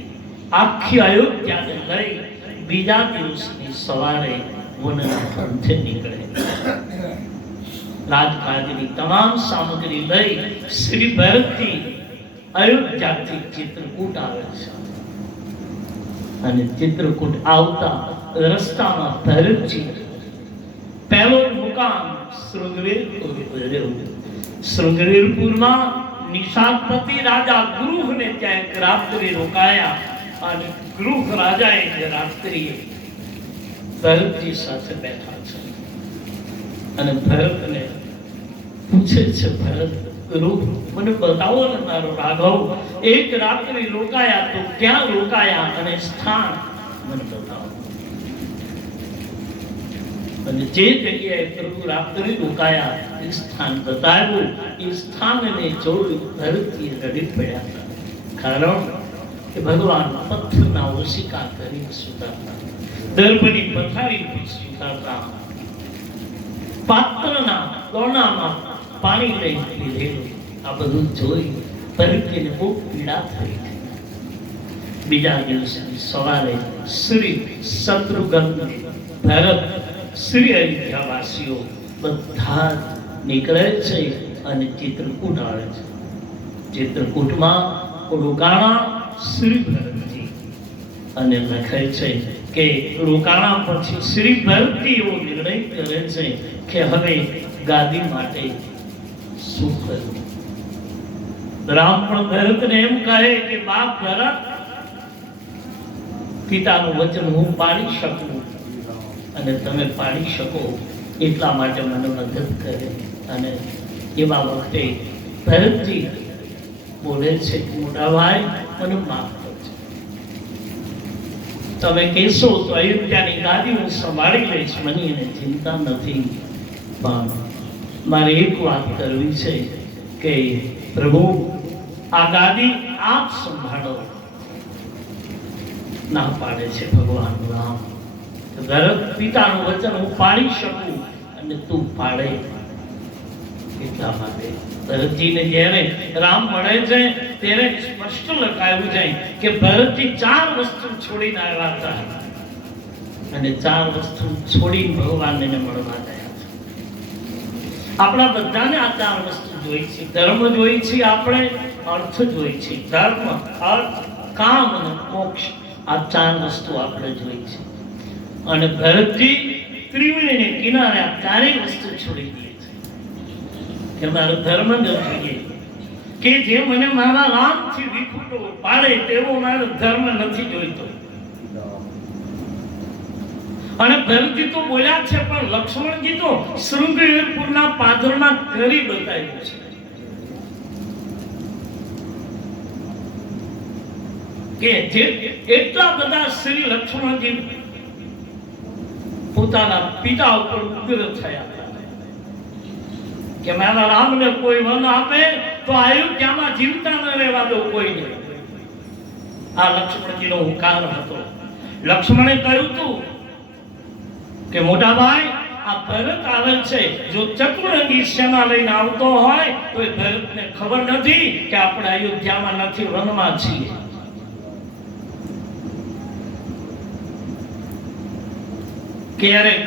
આખી અયોધ્યાને લઈ બીજા દિવસની સવારે વનના પંથે નીકળે. રાજકાજની તમામ સામગ્રી લઈ શ્રી ભરતજી અયોધ્યાથી ચિત્રકૂટ આવે છે. અને ચિત્રકૂટ આવતા રસ્તામાં ભરતજી પહેલો મુકામ શૃંગવેરપુર રહ્યો. શૃંગવેરપુરમાં નિષાદપતિ રાજા ગૃહને ત્યાં એક રાત્રિ રોકાયા, અને ગૃહ રાજાએ જે રાત્રિએ ભરતજી સાથે બેઠા છે. અને ભરતને પૂછે છે, ભરત ગૃહ મને બતાવો ને મારો રાઘવ, એક રાત્રિ રોકાયા તો ક્યાં રોકાયા અને સ્થાન મને બતાવો. અને જે જગ્યાએ પ્રભુ રાત્રિ રોકાયા એ સ્થાન બતાવ્યું. એ સ્થાનને જોઈ ભરતજી રડી પડ્યા હતા. કારણ કે ભગવાન પથ્થરના ઓશિકા કરી સુતાતા, દર્ભની પથારી પર સુતાતા, પાત્રના કોણામાં પાણી લઈ લીધેલું. આ બધું જોઈ ભરતજીને બહુ પીડા થઈ. બીજા દિવસની સવારે શ્રી શત્રુઘ્ન, ભરત, શ્રી અયોધ્યાવાસીઓ બધા નીકળે છે અને ચિત્રકૂટ આવે છે. ચિત્રકૂટમાં રોકાણા શ્રી ભરતજી, અને લખે છે કે રોકાણા પછી શ્રી ભરતજી એવો નિર્ણય કરે છે કે હવે ગાદી માટે શું કરવું. રામ પણ ભરતને એમ કહે કે બાપ ભરત, પિતાનું વચન હું પાળી શકું અને તમે પાળી શકો એટલા માટે મને મદદ કરે. અને એવા વખતે ભરતજી બોલે છે, મોટા ભાઈ મને માફ કરજો, તમે કહેશો તો અયોધ્યાની ગાદી હું સંભાળી લઈશ, મને એને ચિંતા નથી. પણ મારે એક વાત કરવી છે કે પ્રભુ આ ગાદી આપ સંભાળો. ના પાડે છે ભગવાન રામ, ભરત પિતાનું વચન હું પાળી શકું અને તું પાડે એટલા માટે ભરતજીને જ્યારે રામ મળે છે ત્યારે સ્પષ્ટ લખાયું છે કે ભરતજી 4 વસ્તુ છોડીને આવ્યા હતા અને 4 વસ્તુ છોડીને ભગવાનને મળવા ગયા છે. આપણા બધાને આ 4 વસ્તુ જોઈ છે. ધર્મ જોઈ છે, આપણે અર્થ જોઈ છે. ધર્મ, અર્થ, કામ અને મોક્ષ, આ 4 વસ્તુ આપણે જોઈ છે. અને ભરતજી ત્રિવેણીને કિનારે આ 4 વસ્તુ છોડી દે છે કે મારો ધર્મ ન જોઈએ, કે જે મને મારા રામથી વિખૂટો પાડે તેવો મારો ધર્મ નથી જોઈતો. અને ભરતજી તો બોલ્યા છે, પણ લક્ષ્મણજી તો શૃંગવીરપુરના પાદરમાં કરી બતાવ્યું છે કે જે એટલા બધા શ્રી લક્ષ્મણજી પોતાના પિતા ઉપર ઉગ્ર થયા કે મારા રામને કોઈ વન આપે તો અયોધ્યામાં જીવતા ન રહેવા દો કોઈને. આ લક્ષ્મણજીનો હુંકાર હતો. લક્ષ્મણે કહ્યું હતું કે મોટા ભાઈ, આ ભરત આવે છે, જો ચતુરંગી સેના લઈને આવતો હોય તો એ ભરતને ખબર નથી કે આપણે અયોધ્યામાં નથી, વનમાં છીએ. ક્યારેક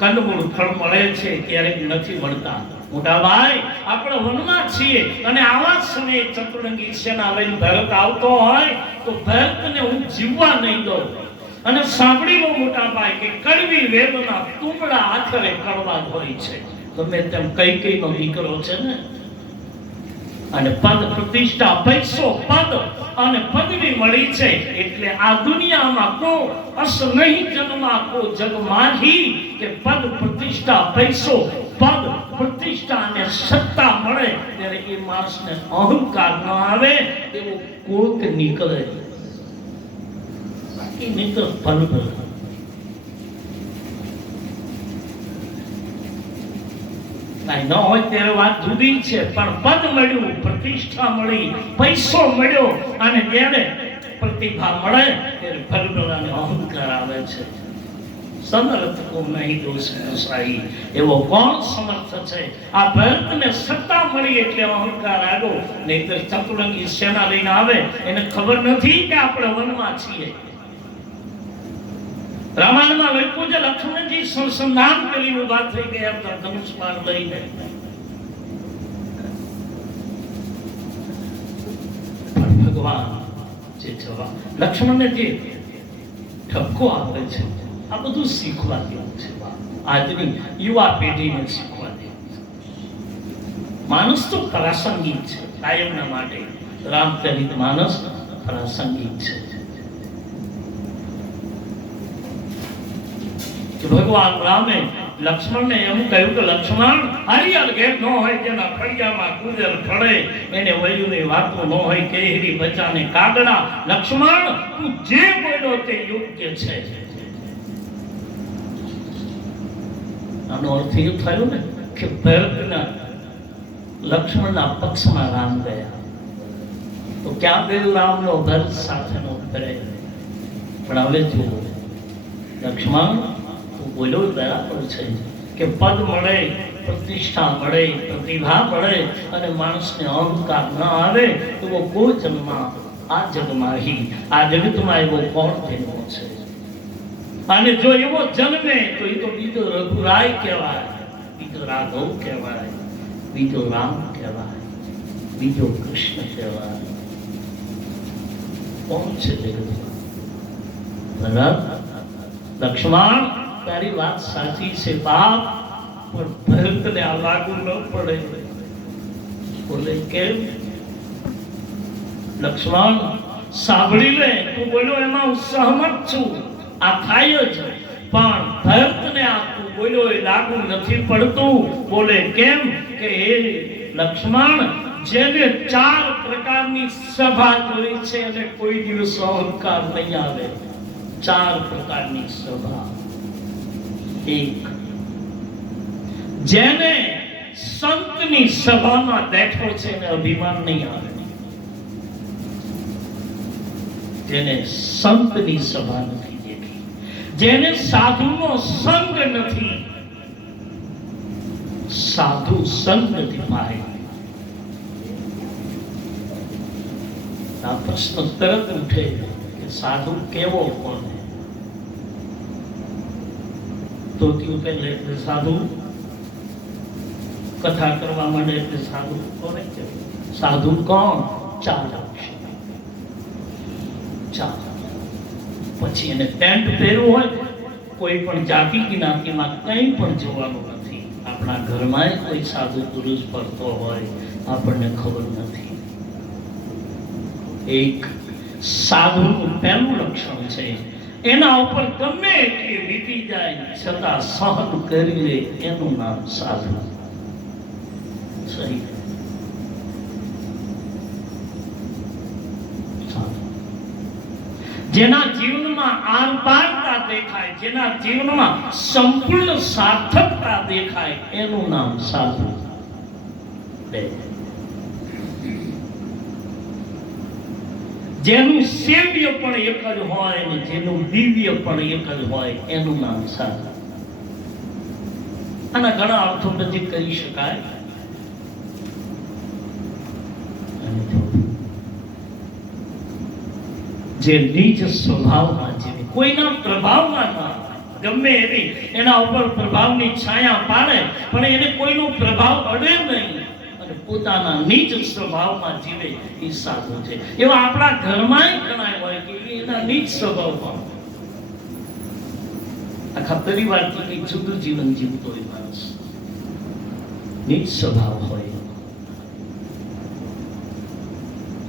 કંદમૂળ ફળ મળે છે, ક્યારેક નથી મળતા. મોટા ભાઈ, આપણે વનમાં છીએ અને આવા સમયે ચતુરંગી સેના લઈને ભરત આવતો હોય તો ભરતને હું જીવવા નહીં દઉં. અને સાંભળી લો મોટા ભાઈ કે કડવી વેદના તુંબડા આખરે કડવા હોય છે. તમે તેમ કઈકઈનો દીકરો છે ને, અને પદ પ્રતિષ્ઠા, પૈસો, પદ અને પદવી મળી છે એટલે આ દુનિયામાં કો અસ નહીં જન્મા કો જગ માહી કે પદ પ્રતિષ્ઠા, પૈસો, પદ પ્રતિષ્ઠા અને સત્તા મળે ત્યારે એ માણસને અહંકાર ન આવે એવો કોક નીકળે. બાકી નહીં તો પદ કાંઈ ન હોય ત્યારે વાત જુદી છે, પણ પદ મળ્યું, પ્રતિષ્ઠા મળી, પૈસો મળ્યો અને જ્યારે પ્રતિભા મળે ત્યારે ભરભરાને અહંકાર આવે છે. સમર્થ કો નહીં દોષ નસાઈ, એવો કોણ સમર્થ છે? આ ભરતને સત્તા મળી એટલે અહંકાર આવ્યો, નહીતર ચતુરંગી સેના લઈને આવે એને ખબર નથી કે આપણે વનમાં છીએ. રામાયણમાં લખ્યું છે લક્ષ્મણજી સંસંધાન કરીને ઉભા થઈ ગયા હતા ધનુષ બાણ લઈને. ભગવાન જે જવાબ લક્ષ્મણને જે ઠપકો આપે છે, આ બધું શીખવા જેવું છે. આજની યુવા પેઢીને શીખવા જેવું છે. માણસ તો પ્રાસંગિક છે કાયમના માટે. રામચરિત માનસ પ્રાસંગિક છે. ભગવાન રામે લક્ષ્મણને એમ કહ્યું કે લક્ષ્મણ, હરિયર ઘેર ન હોય જેના ફળિયામાં કુંજર ફળે એને વયુની વાતો ન હોય કેહરી બચાને કાગડા. લક્ષ્મણ, તું જે બોલ્યો તે યોગ્ય છે. આનો અર્થ એ થયો ને કે ભરતના લક્ષ્મણના પક્ષમાં રામ ગયા. તો ક્યાં ગયું રામનો ભરત સાથેનો પ્રેમ? પણ હવે જુઓ, લક્ષ્મણ બોલ્યો બરાબર છે કે પદ મળે, પ્રતિષ્ઠા મળે, પ્રતિભા મળે અને માણસને અહંકાર ન આવે તો કોઈ જન્મ આ જગમાં આ જગતમાં એવો કોણ જન્મો છે? અને જો એવો જન્મે તો એ તો બીજો રઘુરાય કહેવાય, બીજો રાઘવ કહેવાય, બીજો રામ કહેવાય, બીજો કૃષ્ણ કહેવાય. કોણ છે જગતમાં? લક્ષ્મણ, તારી વાત સાચી છે બાપ, પણ ભરતને આ લાગુ ન પડે. બોલે કેમ? લક્ષ્મણ, સાંભળી લે, તું બોલ્યો એમાં હું સહમત છું, આ થાય જ, પણ ભરતને આ તું બોલ્યો એ લાગુ નથી પડતું. બોલે કેમ? કે હે લક્ષ્મણ, જેને 4 પ્રકારની સભા જોઈ છે અને કોઈ દિવસ અહંકાર નહીં આવે. 4 પ્રકારની સભા. 1, જેને સંતની સભામાં બેઠો છે એને અભિમાન નહીં આવે. જેને સંતની સભા નથી દેખી, જેને સાધુનો સંગ નથી. સાધુ સંગથી પાય. આ પ્રશ્ન તરત ઉઠે કે સાધુ કેવો કોણ? ધોતી પહેલે એટલે સાધુ, કથા કરવા માંડે એટલે સાધુ કોને કે? સાધુ કોણ? ચાલ પછી એને પેન્ટ પહેરવું હોય, કોઈ પણ જાતિ જ્ઞાતિમાં કંઈ પણ જોવાનું નથી. આપણા ઘરમાં કોઈ સાધુ પુરુષ ફરતો હોય આપણને ખબર નથી. એક સાધુનું પહેલું લક્ષણ છે, એના ઉપર ગમે એટલી વીતી જાય છતાં સહન કરી લે, એનું નામ સાધુ. સહી જેના જીવનમાં આરપારતા દેખાય, જેના જીવનમાં સંપૂર્ણ સાર્થકતા દેખાય, એનું નામ સાધુ. જેનું સેવ્ય પણ એક જ હોય ને જેનું દિવ્ય પણ એક જ હોય, એનું નામ સાધુ. આના ઘણા અર્થો પછી કરી શકાય. જે નીચ સ્વભાવમાં જીવે, કોઈના પ્રભાવમાં ના, ગમે એવી એના ઉપર પ્રભાવની છાયા પાડે પણ એને કોઈનો પ્રભાવ અડે નહીં અને પોતાના નીચ સ્વભાવમાં જીવે, એ સાધુ છે. એવા આપણા ઘરમાં ઘણા હોય કે એના નીચ સ્વભાવમાં આખા પરિવારથી કંઈક જુદું જીવન જીવતો હોય માણસ, નીચ સ્વભાવ હોય.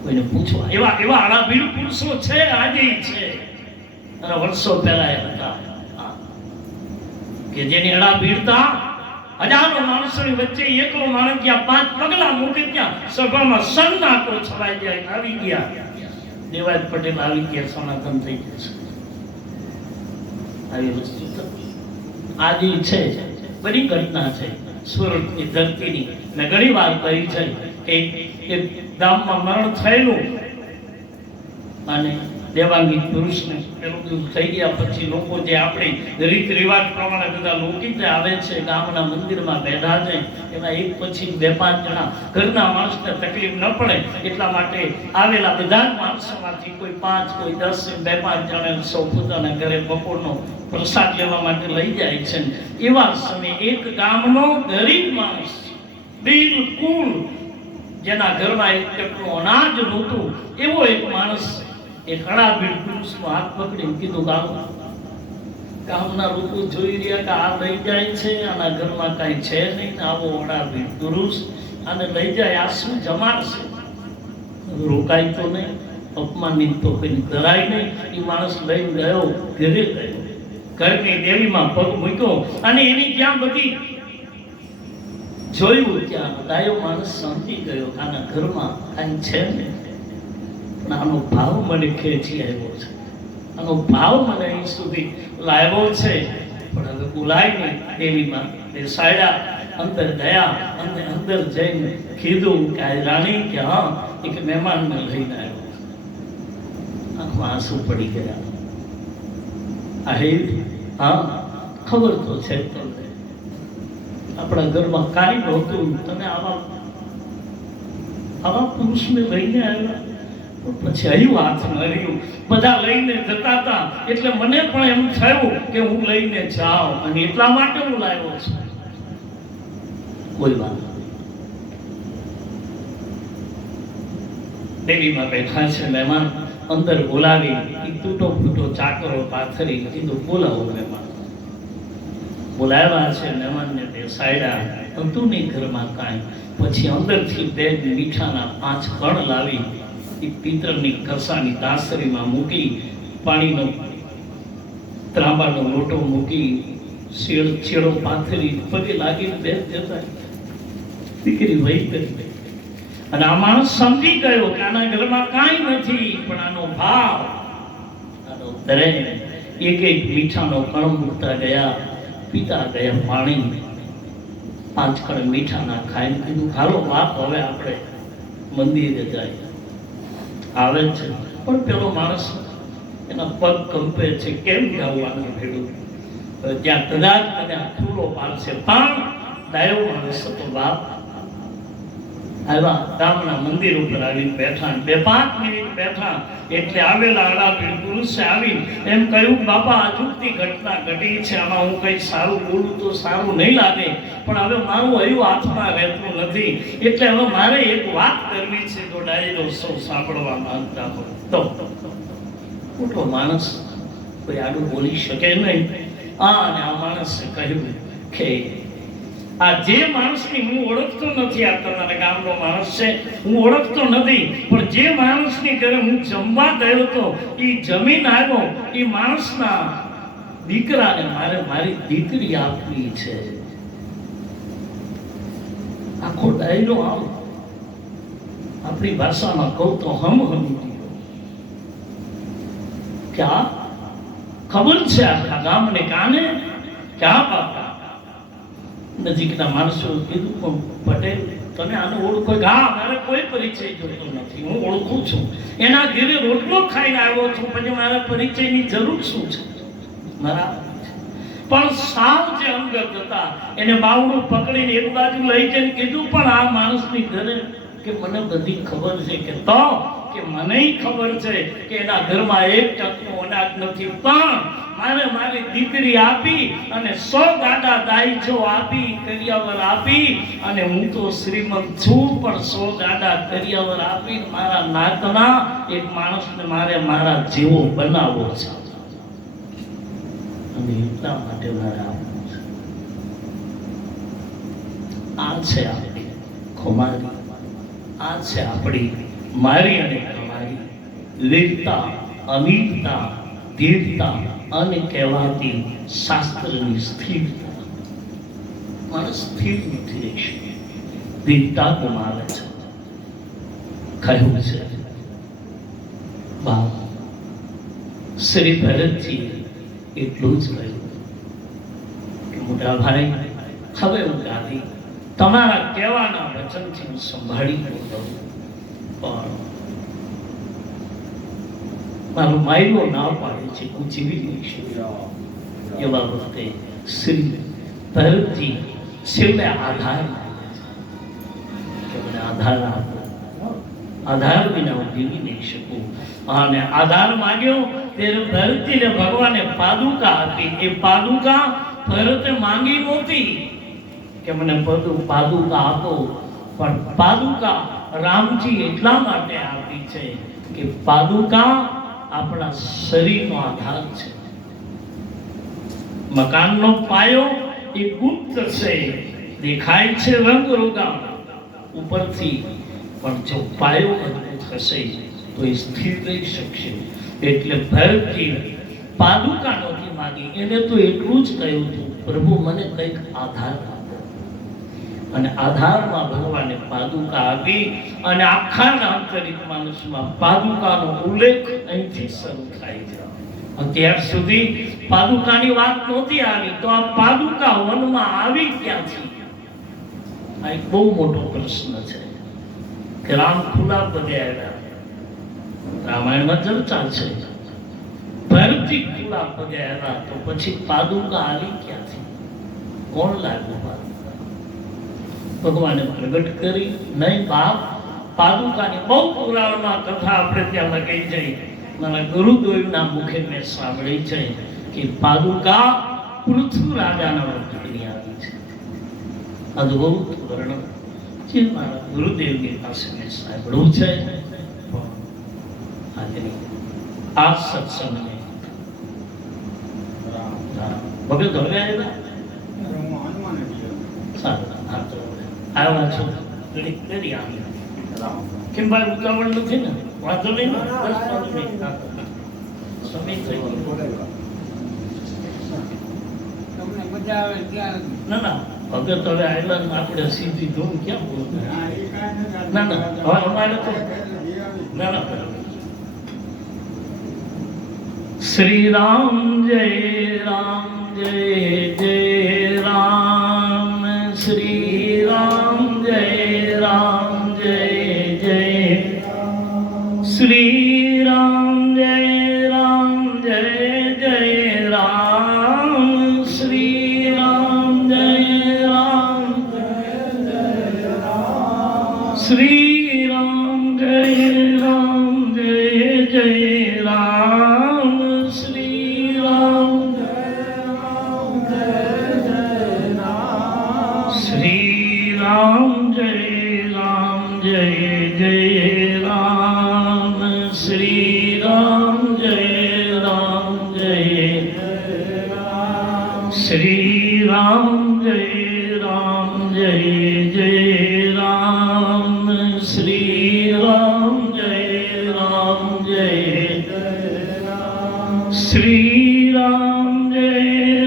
કોઈને પૂછવા એવા એવા આડાભીડ પુરુષો છે, આજે છે અને વર્ષો પહેલા હતા કે જેની અડાભીડતા હજારો માણસોની વચ્ચે એકલો માણસ ત્યાં 5 પગલા મૂકે ત્યાં સભામાં સન્નાટો છવાઈ જાય. આવી ગયા દેવાજ પટેલ, આવી ગયા, સનાતન થઈ જશે. આવી વસ્તુ આજે છે, બધી ઘટના છે સુરતની ધરતીની. મેં ઘણી વાર કહી છે કે એક ગામમાં મરણ થયેલું અને દેવાંગી પુરુષને પેલું થઈ ગયા પછી લોકો જે આપણી રીત રિવાજ પ્રમાણે બધા લોકગીત આવે છે, ગામના મંદિરમાં બેઠા છે, એમાં એક પછી 2-5 જણા ઘરના માણસને તકલીફ ન પડે એટલા માટે આવેલા બધા જ માણસોમાંથી કોઈ 5, કોઈ 10, 2-5 જણા સૌ પોતાના ઘરે બપોરનો પ્રસાદ લેવા માટે લઈ જાય છે. એવા સમયે એક ગામનો ગરીબ માણસ, બિલકુલ જેના ઘરમાં એક ટકનું અનાજ નહોતું, એવો એક માણસ એ અડાભીડ પુરુષનો હાથ પકડીને કીધું, ગામના લોકો જોઈ રહ્યા કે આ લઈ જાય છે, આના ઘરમાં કાંઈ છે નહીં, આવો અડાભીડ પુરુષ આને લઈ જાય, આ શું જમાડશે? રોકાય તો નહીં, અપમાનિત તો કોઈ કરાય નહીં. એ માણસ લઈને ગયો, ઘરે ગયો, ઘરની દેવીમાં પગ મૂક્યો અને એની ત્યાં બધી જોયું, ત્યાં ગાયો માણસ સમજી ગયો આના ઘરમાં કાંઈ છે ને, આનો ભાવ મને ખેંચી આવ્યો છે, આનો ભાવ મને અહીં સુધી લાવ્યો છે. પણ હવે બોલાય નહીં. દેવીમાં બેસાડ્યા, અંદર ગયા અને અંદર જઈને કીધું કે રાણી કે હા, એક મહેમાનને લઈને આવ્યો. આંખમાં આંસુ પડી ગયા. હા, ખબર તો છે તમને, આપણા ઘરમાં કાંઈ નહોતું, તમે આવા પુરુષને લઈને આવ્યા. પછી અહીં વાત રહ્યું, બધા લઈને જતા હતા એટલે મને પણ એમ થયું કે હું લઈને જાઉં અને એટલા માટે હું લાવ્યો છું. કોઈ વાત દેવીમાં બેઠા છે મહેમાન, અંદર બોલાવી તૂટો ફૂટો ચાકરો પાથરી કીધું બોલાવો મહેમાન. બોલાવ્યા છે મહેમાનને, બેસાડ્યા, હતું નહીં ઘરમાં કાંઈ. પછી અંદરથી 2 મીઠાના 5 કણ લાવી પિત્તળની કસાની દાસરીમાં મૂકી, પાણીનો ત્રાંબાનો લોટો મૂકી, છેડો પાથરી પગે લાગીને બેસ જતા. દીકરી વહી કરી અને આ માણસ સમજી ગયો કે આના ઘરમાં કાંઈ નથી, પણ આનો ભાવ, આનો પ્રેમ. એક મીઠાનો કણ મૂકતા ગયા, પીતા ગયા પાણી. 5 કણ મીઠાના ખાઈને કીધું, હાલો બાપ હવે આપણે મંદિરે જાય. આવે છે પણ પેલો માણસ એના પગ કંપે છે, કેમ જવાનું ભેડું? ત્યાં કદાચ મને ખુલ્લો પાડશે, પણ ડાયો માણસ હતો બાપ. આવ્યા ગામના મંદિર ઉપર આવી બેઠા, 2-5 મિનિટ બેઠા એટલે આવેલા આડાપીડ પુરુષે આવી એમ કહ્યું, બાપા અજુગતી ઘટના ઘટી છે, આમાં હું કઈ સારું બોલું તો સારું નહીં લાગે, પણ હવે મારું હયું હાથમાં રહેતું નથી, એટલે હવે મારે એક વાત કરવી છે, તો ડાયરો સૌ સાંભળવા માંગતા હોય તો. મોટો માણસ કોઈ આડું બોલી શકે નહીં. અને આ માણસે કહ્યું કે આ જે માણસની હું ઓળખતો નથી, આ તમારા ગામનો માણસ છે, હું ઓળખતો નથી, પણ જે માણસની ઘરે હું જમવા ગયો હતો એ જમીન આવ્યો, એ માણસના દીકરાને મારે મારી દીકરી આપવી છે. આખો ડાયરો આવો આપણી ભાષામાં કહું તો હમહમી ગયો. ક્યાં ખબર છે આખા ગામને કાને? ક્યાં બાપા? નજીકના માણસો કીધું, પણ પટેલ તમે આને ઓળખો? હા, મારે કોઈ પરિચય જોતો નથી, હું ઓળખું છું, એના ઘરે રોટલો ખાઈને આવ્યો છું, પછી મારે પરિચયની જરૂર શું છે? મારા પણ સાવ જે અંગત હતા એને બાવડું પકડીને એક બાજુ લઈ જઈને કીધું, પણ આ માણસની ઘરે કે મને બધી ખબર છે, કે તો કે મને ખબર છે કે એના ઘરમાં 1 ટકનું અનાજ નથી, પણ મારે મારી દીકરી આપી અને 100 ગાડા દાઈજો આપી, કરિયાવર આપી, અને હું તો શ્રીમંત છું, પણ 100 ગાડા કરિયાવર આપી મારા નાતના એક માણસને મારે મારા જેવો બનાવવો છે, અને એટલા માટે મારે આપવું છે. આ છે આપણી ખુમારી, આ છે આપણી મારી અને તમારી વીરતા, અમીરતા, ધીરતા અને કહેવાતી શાસ્ત્રની સ્થિરતા. માણસ સ્થિર નથી રહી શકે, વીરતા ગુમાવે છે. કહ્યું છે બાપ શ્રી ભરતજી એટલું જ કહ્યું કે મોટા ભાઈ, હવે હું ગાદી તમારા કહેવાના વચનથી હું સંભાળી દઉં, પણ મારો માયલો ના પાડે છે, હું જીવી લઈશ. એવા વખતે શ્રી ભરતજી છેલ્લે આધાર માંગે છે કે મને આધાર આપો, આધાર વિના હું જીવી નહીં શકું. અને આધાર માંગ્યો ત્યારે ભરતજીને ભગવાને પાદુકા આપી. એ પાદુકા ભરતે માંગી નહોતી કે મને પાદુકા આપો, પણ પાદુકા રામજી એટલા માટે આપી છે કે પાદુકા આપણા શરીરનો આધાર છે. મકાનનો પાયો એ ગુપ્ત છે, દેખાય છે રંગ રોગા ઉપરથી, પણ જો પાયો મજબૂત હશે તો એ સ્થિર રહી શકશે. એટલે ભરતજી પાદુકા નહોતી માંગી, એને તો એટલું જ કહ્યું હતું, પ્રભુ મને કંઈક આધાર આપો. અને આધારમાં ભગવાને પાદુકા આપી. અને આખા નામચરિત માનસમાં પાદુકાનો ઉલ્લેખ અહીંથી શરૂ થાય છે. અત્યાર સુધી પાદુકાની વાત નહોતી આવી, તો આ પાદુકા વનમાં આવી ક્યાંથી? આ એક બહુ મોટો પ્રશ્ન છે કે રામ ખુલ્લા પગે આવ્યા, રામાયણમાં ચર્ચા છે. ભરતજી ખુલ્લા પગે આવ્યા, તો પછી પાદુકા આવી ક્યાંથી? કોણ લાગ્યું પાદુકા? ભગવાને પ્રગટ કરી નહીં બાપ. પાદુકાની બહુ પુરાણમાં કથા આપણે ત્યાં લગાઈ જાય, મારા ગુરુદેવના મુખે મેં સાંભળી છે કે પાદુકા પૃથ્વી રાજાના વખતની આવી છે. અદ્ભુત વર્ણન જે મારા ગુરુદેવની પાસે મેં સાંભળ્યું છે. આ સત્સંગને ભગત હવે આવ્યા છો કેમ ભાઈ? ઉતાવળ નથી ને? વાંધો નહીં ને? 10-15 મિનિટ સમય થઈ ગયો. ના ના ભગત હવે આવ્યા, આપણે સીધી ધૂમ ક્યાં બોલતા? ના ના હવે અમારે તો ના ના. શ્રી રામ જય રામ જય જય રામ, શ્રી રામ જય રામ જય જય, શ્રી રામ જય રામ જય જય રામ, શ્રી રામ જય રામ રામ જય રામ જય જય રામ શ્રી રામ જય રામ જય રામ શ્રી રામ જય રામ જય જય રામ શ્રી રામ જય રામ જય શ્રી રામ જય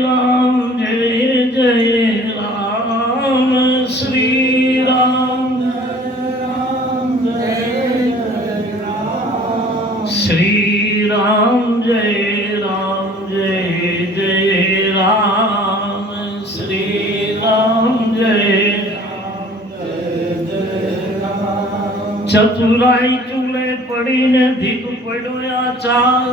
રામ જય જય રામ શ્રી રામ શ્રી રામ જય રામ જય જય રામ શ્રી રામ જય ચતુરાઈ ચૂલે પડીને ધીક પડ્યો આચાર.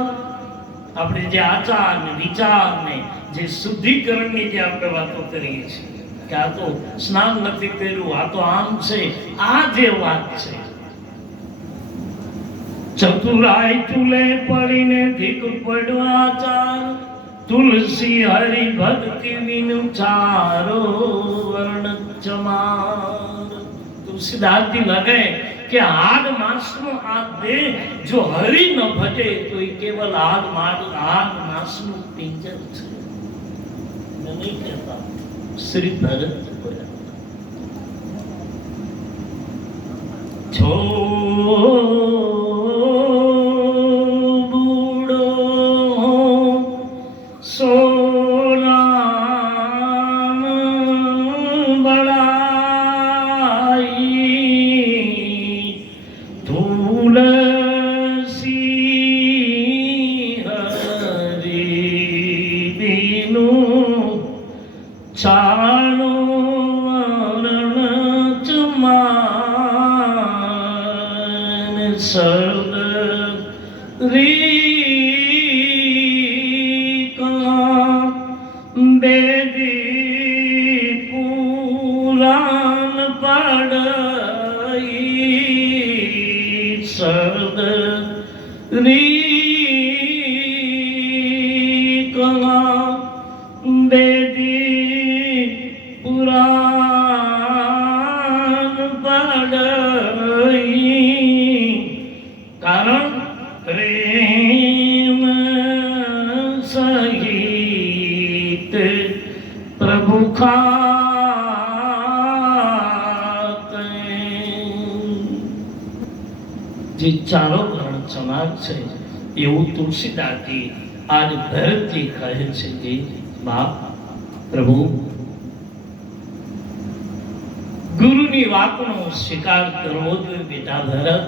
આપણે જે આચાર ને વિચાર ને જે શુદ્ધિકરણની જે આપણે વાતો કરીએ છીએ કે આ તો સ્નાન નથી કર્યું, આ તો આમ છે, આ જે વાત છે. ચતુરાઈ ચૂલે પડીને ધીક પડ્યો આચાર, તુલસી હરિ ભક્તિ વિનુ ચારો વર્ણ ચમાર. તુલસીદાસજી લગે કે હાડ માસનો આ દેહ જો હરિ ન ભજે તો એ કેવલ હાડ માસનું પિંજર છે. નહીં કહેતા શ્રી ભરત છો બુડો સોરામ બળાઈ તુલસી હરિ વિનુ ચાણો વર્ણ ચમાન સર્વ રીકા બેદી પુરાણ પડાઈ સર્વ રીકા બેદી પુરાણ પડાઈ. કારણ પ્રેમ સહિત પ્રભુ ખાતે. જે ચારો વર્ણ સમાજ છે એવું તુલસીદાસજી આજ ભરતજી કહે છે કે બાપ પ્રભુ ગુરુની વાતનો સ્વીકાર કરવો જોઈએ. બેટા ભરત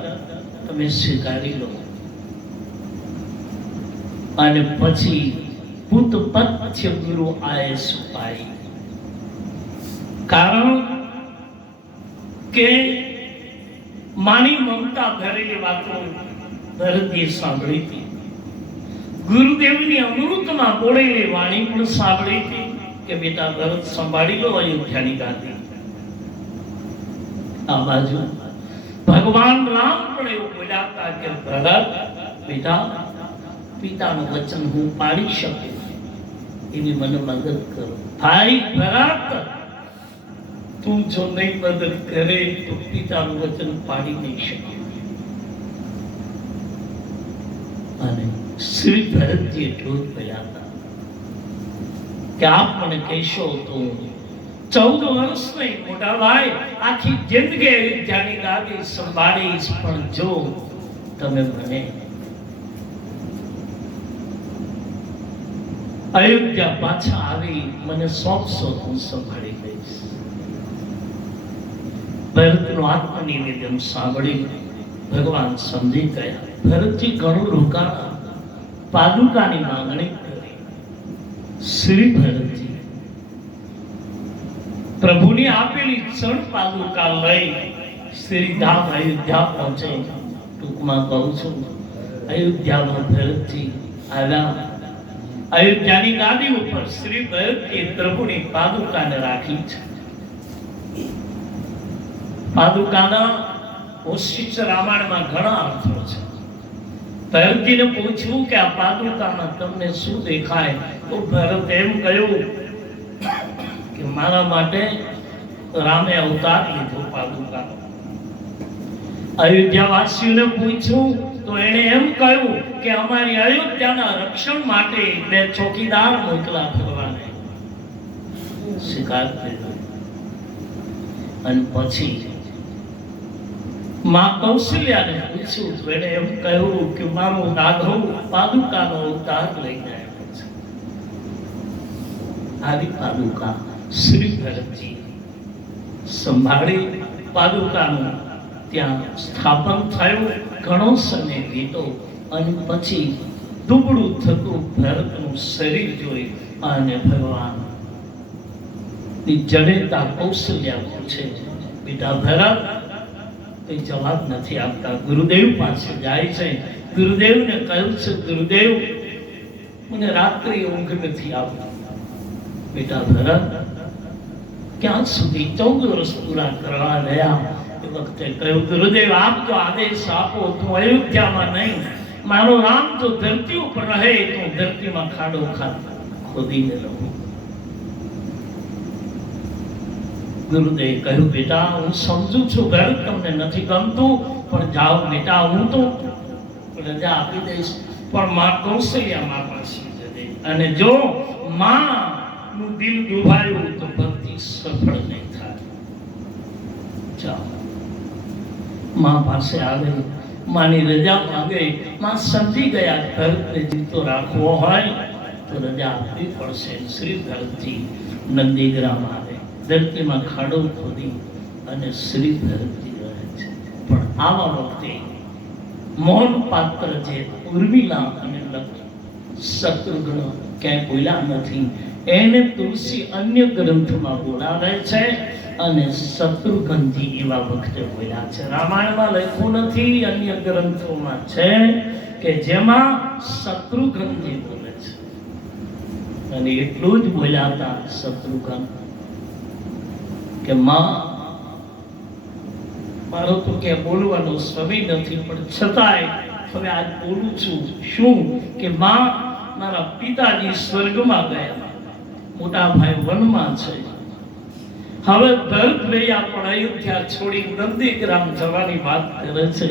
તમે સ્વીકારી લો અને પછી પુત પથ્ય ગુરુ આય સુપાઈ. કારણ કે માની મમતા ભરેલી વાતો ભરતજીએ સાંભળી હતી. ગુરુદેવની અમૃતમાં બોલેલી વાણી પણ સાંભળી હતી કે બેટા ભરત સંભાળી લો અયોધ્યાની ગાદી. આ બાજુ ભગવાન રામ પણ એવું બોલ્યા હતા કે ભરત બેટા પિતાનું વચન હું પાડી શકું એની મને મદદ કરો. ભાઈ ભરત તું જો નહીં મદદ કરે તો પિતાનું વચન પાડી નહીં શકે. અને શ્રી ભરતજી એટલું જ બોલ્યા હતા કે આપ મને કહેશો તો 14 વર્ષ નહીં મોટા ભાઈ આખી જિંદગી અયોધ્યાની ગાદી સંભાળીશ, પણ જો તમે મને અયોધ્યા પાછા આવી મને સોંપશો હું સંભાળી લઈશ. ભરતનું આત્મનિવેદન સાંભળી ભગવાન સમજી ગયા. ભરતજી ઘણું રોકાણા, પાદુકાની માંગણી કરી. શ્રી ભરતજી પ્રભુની આપેલી ક્ષણ પાદુકા લઈ શ્રીધામ અયોધ્યા પહોંચે. ટૂંકમાં કહું છું અયોધ્યામાં ભરતજી આવ્યા. અયોધ્યાની ગાદી ઉપર શ્રી ભરતજીએ પ્રભુની પાદુકાને રાખી છે. પાદુકાના ઓશિષ્ટ રામાયણમાં ઘણા અર્થો છે. ભરતજીને પૂછ્યું કે આ પાદુકામાં તમને શું દેખાય? તો ભરત એમ કહ્યું કે મારા માટે રામે અવતાર લીધો પાદુકા. અયોધ્યાવાસીઓને પૂછ્યું તો એણે એમ કહ્યું કે અમારી અયોધ્યાના રક્ષણ માટે બે ચોકીદાર મોકલા ભગવાને. સ્વીકાર કર્યો. અને પછી માં કૌશલ્યાને પૂછ્યું તો એણે એમ કહ્યું કે મારો રાઘવ પાદુકાનો અવતાર લઈને આવ્યો છે. આવી પાદુકા શ્રી ભરતજી સંભાળી પાદુકાનું ત્યાં સ્થાપન થયું. ઘણો સમય વીતો અને પછી દુબળું થતું ભરતનું શરીર જોઈ અને ભગવાન જનેતા કૌશલ્યા પૂછે, બેટા ભરત, કઈ જવાબ નથી આપતા. ગુરુદેવ પાસે જાય છે. ગુરુદેવને કહ્યું છે, ગુરુદેવ મને રાત્રે ઊંઘ નથી આવતી. બેટા ભરત, ક્યાં સુધી 14 વર્ષ પૂરા કરવા ગયા. એ વખતે કહ્યું, ગુરુદેવ આપ તો આદેશ આપો તો અયોધ્યામાં નહીં, મારો રામ તો ધરતી ઉપર રહે તો ધરતીમાં ખાડો ખોદીને રહું. ગુરુદેવ કહ્યું, બેટા હું સમજુ છું ઘર તમને નથી ગમતું, પણ જાઓ બેટા, હું તો રજા આપી દઈશ, પણ માં કૌશલ્યા માં પાસે જજે. અને જો માં નું દિલ દુભાયું તો ભક્તિ સફળ નહીં થાય. જાઓ. માં પાસે આવે, માની રજા માંગે. માં સમજી ગયા ભરતને જીતો રાખવો હોય તો રજા આપવી પડશે. શ્રી ભરતજી નંદીગ્રામ આવે, ધરતીમાં ખાડો ખોદી અને શ્રી ભરતજી રહે છે. પણ આવા વખતે મૌન પાત્ર જે ઉર્મિલા અને શત્રુઘ્ન ક્યાંય બોલ્યા નથી, એને તુલસી અન્ય ગ્રંથમાં બોલાવે છે અને શત્રુઘ્નજી એવા વખતે બોલ્યા છે. રામાયણમાં લખ્યું નથી, અન્ય ગ્રંથોમાં છે કે જેમાં શત્રુઘ્નજી બોલે છે. અને એટલું જ બોલ્યા હતા શત્રુઘ્ન કે માં, મારો તો ક્યાં બોલવાનો સમય નથી, પણ છતાંય હવે આજ બોલું છું. શું કે માં, મારા પિતાજી સ્વર્ગમાં ગયા, મોટા ભાઈ વનમાં છે. હવે ભરત ભૈયા પણ અયોધ્યા છોડી નંદીગ્રામ જવાની વાત કરે છે.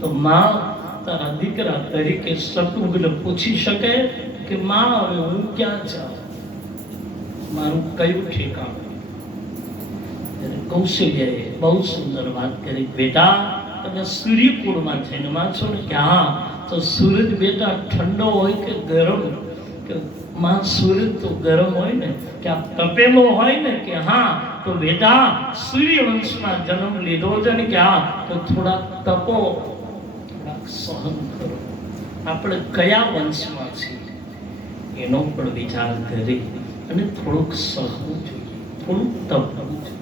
તો માં, તારા દીકરા તરીકે શત્રુઘ્ન પૂછી શકે કે માં, હવે હું ક્યાં જાઉં, મારું કયું ઠેકાણું? કૌશલ્યાએ બહુ સુંદર વાત કરી, બેટા તમે સૂર્યકુળમાં જન્મા છો ને? કે હા. તો સૂરજ બેટા ઠંડો હોય કે ગરમ? કે માં, સૂરજ તો ગરમ હોય ને. કે આ તપેલો હોય ને? કે હા. તો બેટા સૂર્યવંશમાં જન્મ લીધો છે ને? કે હા. તો થોડા તપો, થોડાક સહન કરો. આપણે કયા વંશમાં છીએ એનો પણ વિચાર કરી અને થોડુંક સહવું જોઈએ, થોડુંક તપવું જોઈએ.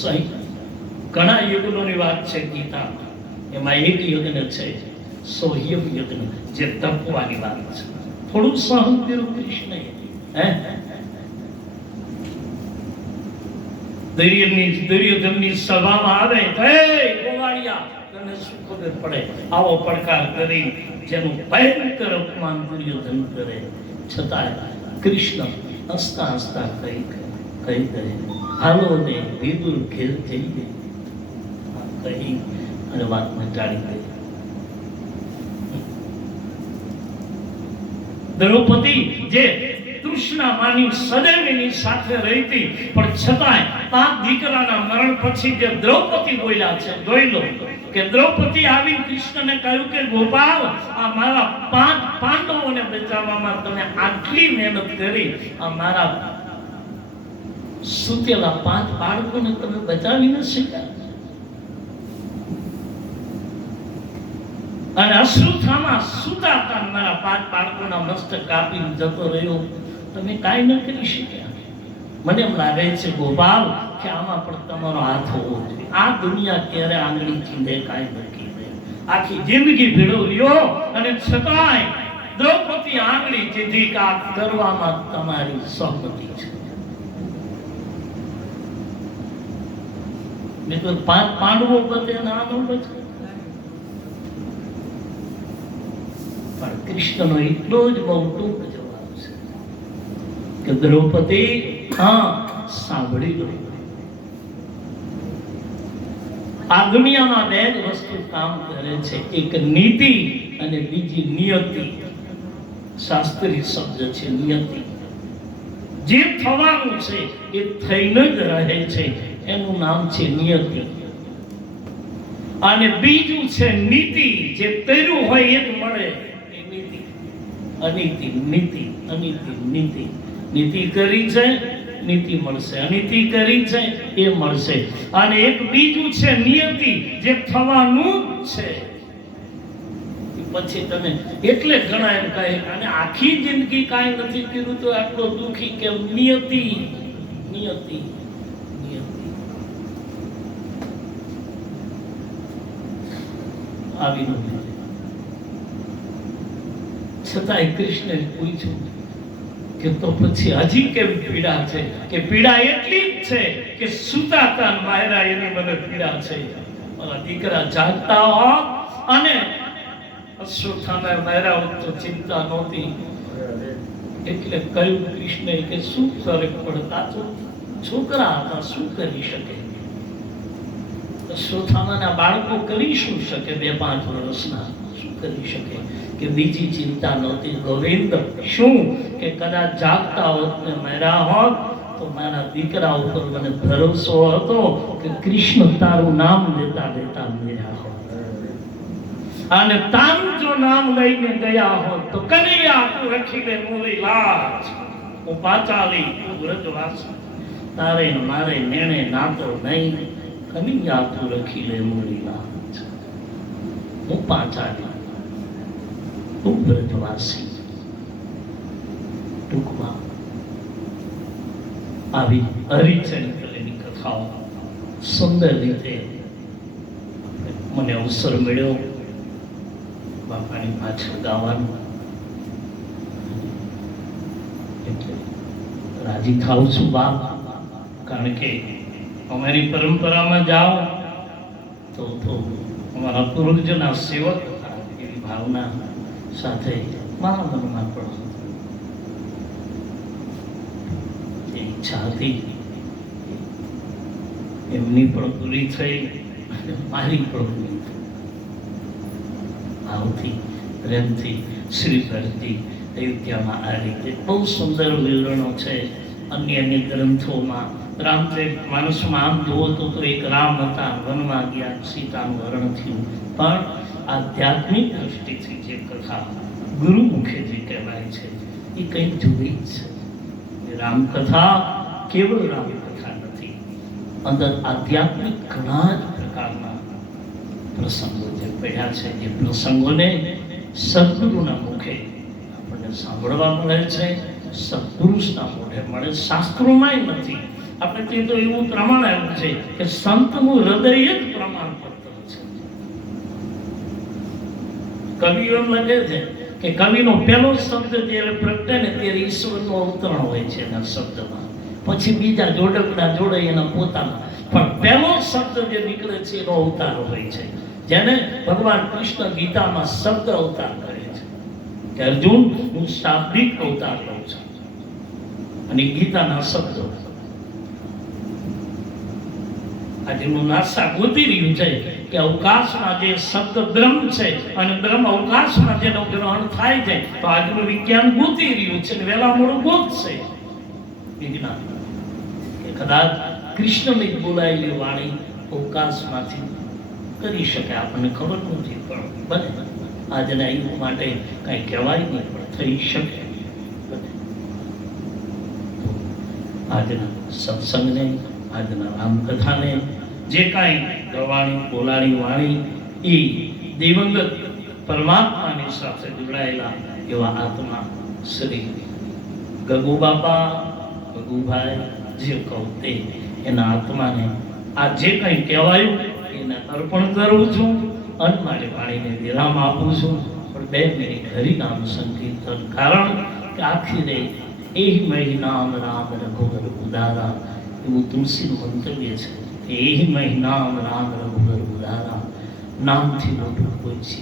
સહી ઘણા યજ્ઞોની વાત છે ગીતા, એમાં એક યજ્ઞ છે સોહ્યમ યજ્ઞ, જે તપવાની વાત છે. થોડું સહન કર્યું કૃષ્ણએ. દુર્યોધનની સભામાં આવે તો, હે ગોવાળિયા, તને શું ખબર પડે? આવો પડકાર કરી જેનું ભયંકર અપમાન દુર્યોધન કરે, છતાં કૃષ્ણ હસતા હસતા કહી કરે, હાલો ને વિદુર ઘેર જઈએ, કહી અને વાતને ટાળી દઈ. દ્રૌપદી જે તૃષ્ણા માની સદૈવની સાથે રહી હતી, પણ છતાંય 5 દીકરાના મરણ પછી જે દ્રૌપદી બોલ્યા છે, જોઈ લો કે દ્રૌપદી આવી કૃષ્ણને કહ્યું કે ગોપાલ, આ મારા 5 પાંડવોને બચાવવામાં તમે આટલી મહેનત કરી, આ મારા સુતેલા 5 બાળકોને તમે બચાવી ન શક્યા. અને અશ્રુથામાં સુતા હતા, મારા 5 બાળકોના મસ્તક કાપીને જતો રહ્યો, તમે કાંઈ ન કરી શક્યા. મને એમ લાગે છે ગોપાલ કે આમાં પણ તમારો હાથ હોવો જોઈએ. આ દુનિયા ક્યારે આંગળી ચીંધે કાંઈ નક્કી નહીં. આખી જિંદગી ભેળવ્યો અને છતાંય દ્રૌપદી આંગળી ચીંધી કા કરવામાં તમારી સહમતિ છે. મેં તો 5 પાંડવો બચે ના ન બચે. પણ કૃષ્ણનો એટલો જ બહુ ટૂંક જવાબ છે, કે દ્રૌપદી હા સાંભળી લો, આ દુનિયામાં બે જ વસ્તુ કામ કરે છે, એક નીતિ અને બીજી નિયતિ. શાસ્ત્રીય શબ્દ છે નિયતિ. જે થવાનું છે એ થઈને જ રહે છે, એનું નામ છે નિયતિ. અને બીજું છે નીતિ, જે કર્યું હોય એ જ મળે એ નીતિ. અનીતિ નીતિ, અનીતિ નીતિ. નીતિ કરી છે નીતિ મળશે, અનીતિ કરી છે એ મળશે. અને એક બીજું છે નિયતિ, જે થવાનું જ છે. પછી તમે એટલે ઘણા એમ કહે અને આખી જિંદગી કાંઈ નથી કર્યું તો આટલો દુઃખી કેમ? નિયતિ નિયતિ નિયતિ. આવી નથી. છતાંય કૃષ્ણએ પૂછ્યું કે તો પછી હજી કેમ પીડા છે? કે પીડા એટલી જ છે કે સુતા હતા માયરા એની મને પીડા છે. મારા દીકરા જાગતા હોત અને અશ્વત્થામા માયરા હોત તો ચિંતા નહોતી. એટલે કહ્યું કૃષ્ણએ કે શું ફરક પડતા, તો છોકરા હતા, શું કરી શકે? અશ્વત્થામાના બાળકો કરી શું શકે? 2-5 વર્ષના શું કરી શકે? કે બીજી ચિંતા નહોતી. ગોવિંદ શું કે કદાચ જાગતા હોત ને મર્યા હોત તો મારા દીકરા ઉપર મને ભરોસો હતો કે કૃષ્ણ તારું નામ લેતા લેતા મર્યા હોત. અને તારું જો નામ લઈને ગયા હોત તો કનૈયા તું રખીને મોરી લાજ, હું પાચાલી તું વ્રજવાસી, તારે મારે નેણે નાતો નહીં, કનૈયા તું રખી લે મોરી લાજ, હું પાચાલી તું વ્રજવાસી. ટૂંકમાં આવી હરિચરિત્રની કથાઓ સુંદર રીતે મને અવસર મળ્યો બાપાની પાછળ ગાવાનું. એટલે રાજી થાઉં છું બાપ, કારણ કે અમારી પરંપરામાં જાઓ તો અમારા પૂર્વજોના સેવક હતા એવી ભાવના સાથે મારા મનમાં પણ એ ઈચ્છા હતી. એમની પણ પૂરી થઈ, મારી પણ પૂરી થઈ. ભાવથી પ્રેમથી શ્રી ભરતી અયોધ્યામાં આ રીતે બહુ સુંદર વિવરણો છે. અન્ય ગ્રંથોમાં રામચરિત માનસમાં આમ જુઓ તો એક રામ હતા, વનમાં ગયા, સીતાનું હરણ થયું. પણ આધ્યાત્મિક દ્રષ્ટિથી જે કથા ગુરુમુખે જે કહેવાય છે એ કંઈક જુદી જ છે. રામકથા કેવળ રામકથા નથી, અંદર આધ્યાત્મિક ઘણા જ પ્રકારના પ્રસંગો જે પડ્યા છે, જે પ્રસંગોને સદગુરુના મુખે આપણને સાંભળવા મળે છે, સત્પુરુષના મોઢે મળે. શાસ્ત્રોમાંય નથી. આપણે તે તો એવું પ્રમાણ આવ્યું છે કે સંતનું હૃદય જ પ્રમાણપત્ર છે. કવિઓ એમ લખે છે કે કવિનો પહેલો શબ્દ જ્યારે પ્રગટે ને ત્યારે ઈશ્વરનું અવતરણ હોય છે એના શબ્દમાં, પછી બીજા જોડકડા જોડે એના પોતાના, પણ પહેલો શબ્દ જે નીકળે છે એનો અવતાર હોય છે. જેને ભગવાન કૃષ્ણ ગીતામાં શબ્દ અવતાર કરે છે કે અર્જુન હું શાબ્દિક અવતાર લઉં છું, અને ગીતાના શબ્દો આજે હું નાસા ગોતી રહ્યું છે કે અવકાશમાં જે શબ્દ બ્રહ્મ છે અને બ્રહ્મ અવકાશમાં જેનો ગ્રહણ થાય છે, તો આજનું વિજ્ઞાન ગોતી રહ્યું છે, વેલા મોડું ગોતશે વિજ્ઞાન કે કદાચ કૃષ્ણની બોલાયેલી વાણી અવકાશમાંથી કરી શકે. આપણને ખબર નથી, પણ બને આજના યુગ માટે કઈ કહેવાય નહીં, પણ થઈ શકે. આજના સત્સંગને, આજના રામકથાને, જે કાંઈ ગવાણી બોલાણી વાણી એ દિવંગત પરમાત્માની સાથે જોડાયેલા એવા આત્મા શ્રી ગગુ બાપા, ગગુભાઈ જે કહું તે એના આત્માને આ જે કંઈ કહેવાયું એને અર્પણ કરું છું. અને મારે પાણીને વિરામ આપું છું. પણ 2 મિનિટ હરિનામ સંકીર્તન, કારણ કે આખીરે એ મહિનામ રામ રઘુવર ઉદારા એવું તુલસીનું મંતવ્ય છે કે એ મહિનામ રામ રઘુવર ઉદારા. નામથી મોટું કોઈ છે.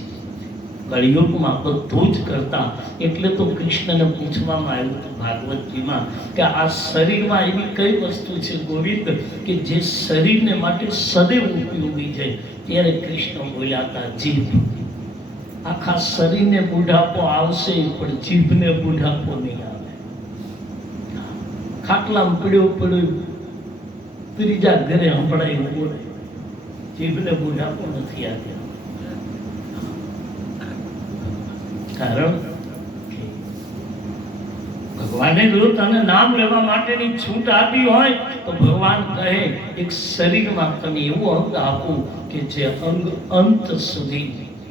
કળિયુગમાં બધું જ કરતા. એટલે તો કૃષ્ણને પૂછવામાં આવ્યું હતું ભાગવતજીમાં કે આ શરીરમાં એવી કઈ વસ્તુ છે ગોવિંદ કે જે શરીરને માટે સદૈવ ઉપયોગી છે? ત્યારે કૃષ્ણ બોલ્યા હતા જીભ. આખા શરીરને બુઢાપો આવશે પણ જીભને બુઢાપો નહીં આવે. ખાટલામાં પડ્યો ત્રીજા ઘરે સંભળાય બોલે, જીભને બુઢાપો નથી આવ્યો. કારણ કે ભગવાને જો તને નામ લેવા માટેની છૂટ આપી હોય તો ભગવાન કહે એક શરીરમાં તને એવું અંગ આપું કે જે અંગ અંત સુધી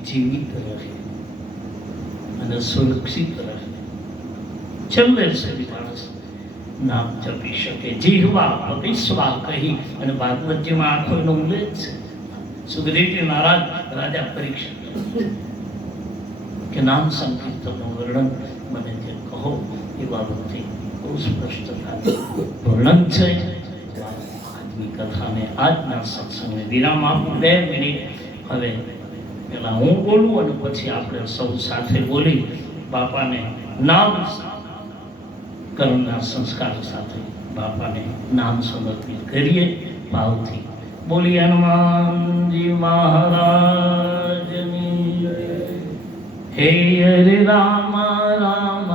જીવિત રહે અને સુરક્ષિત રહે. છેલ્લે સુધી માણસ નામ જપી શકે. જીહવા અવિશ્વા કહી અને ભાગવતજીમાં આખો એનો ઉલ્લેખ છે. સુખદેવજી મહારાજ રાજા પરીક્ષિત કે નામ સંકીર્તનનું વર્ણન મને જે કહો એ બાબતથી બહુ સ્પષ્ટતા વર્ણન છે. આજની કથાને આજના સત્સંગને વિરામ આપું. 2 મિનિટ હવે પહેલા હું બોલું અને પછી આપણે સૌ સાથે બોલી બાપાને નામ કર્મના સંસ્કાર સાથે બાપાને નામ સમર્પિત કરીએ ભાવથી. બોલી હનુમાનજી મહારાજની. હે હરે રામ રામ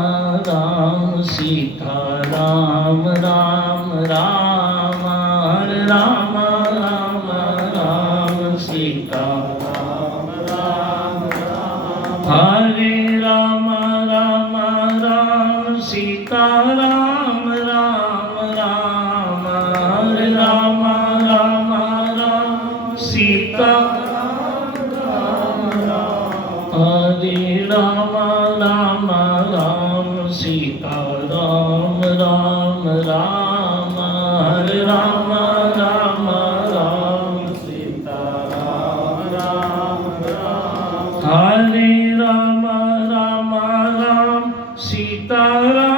રામ સીતા રામ રામ રામ હરે રામ રામ રામ સીતા રામ રામ રામ હરે રામ રામ રામ સીતા રામ રામ રામ હરે રામ રામ રામ સીતા हरे राम राम राम सीता राम राम राम हरे राम राम राम सीता राम राम राम हरे राम राम राम सीता राम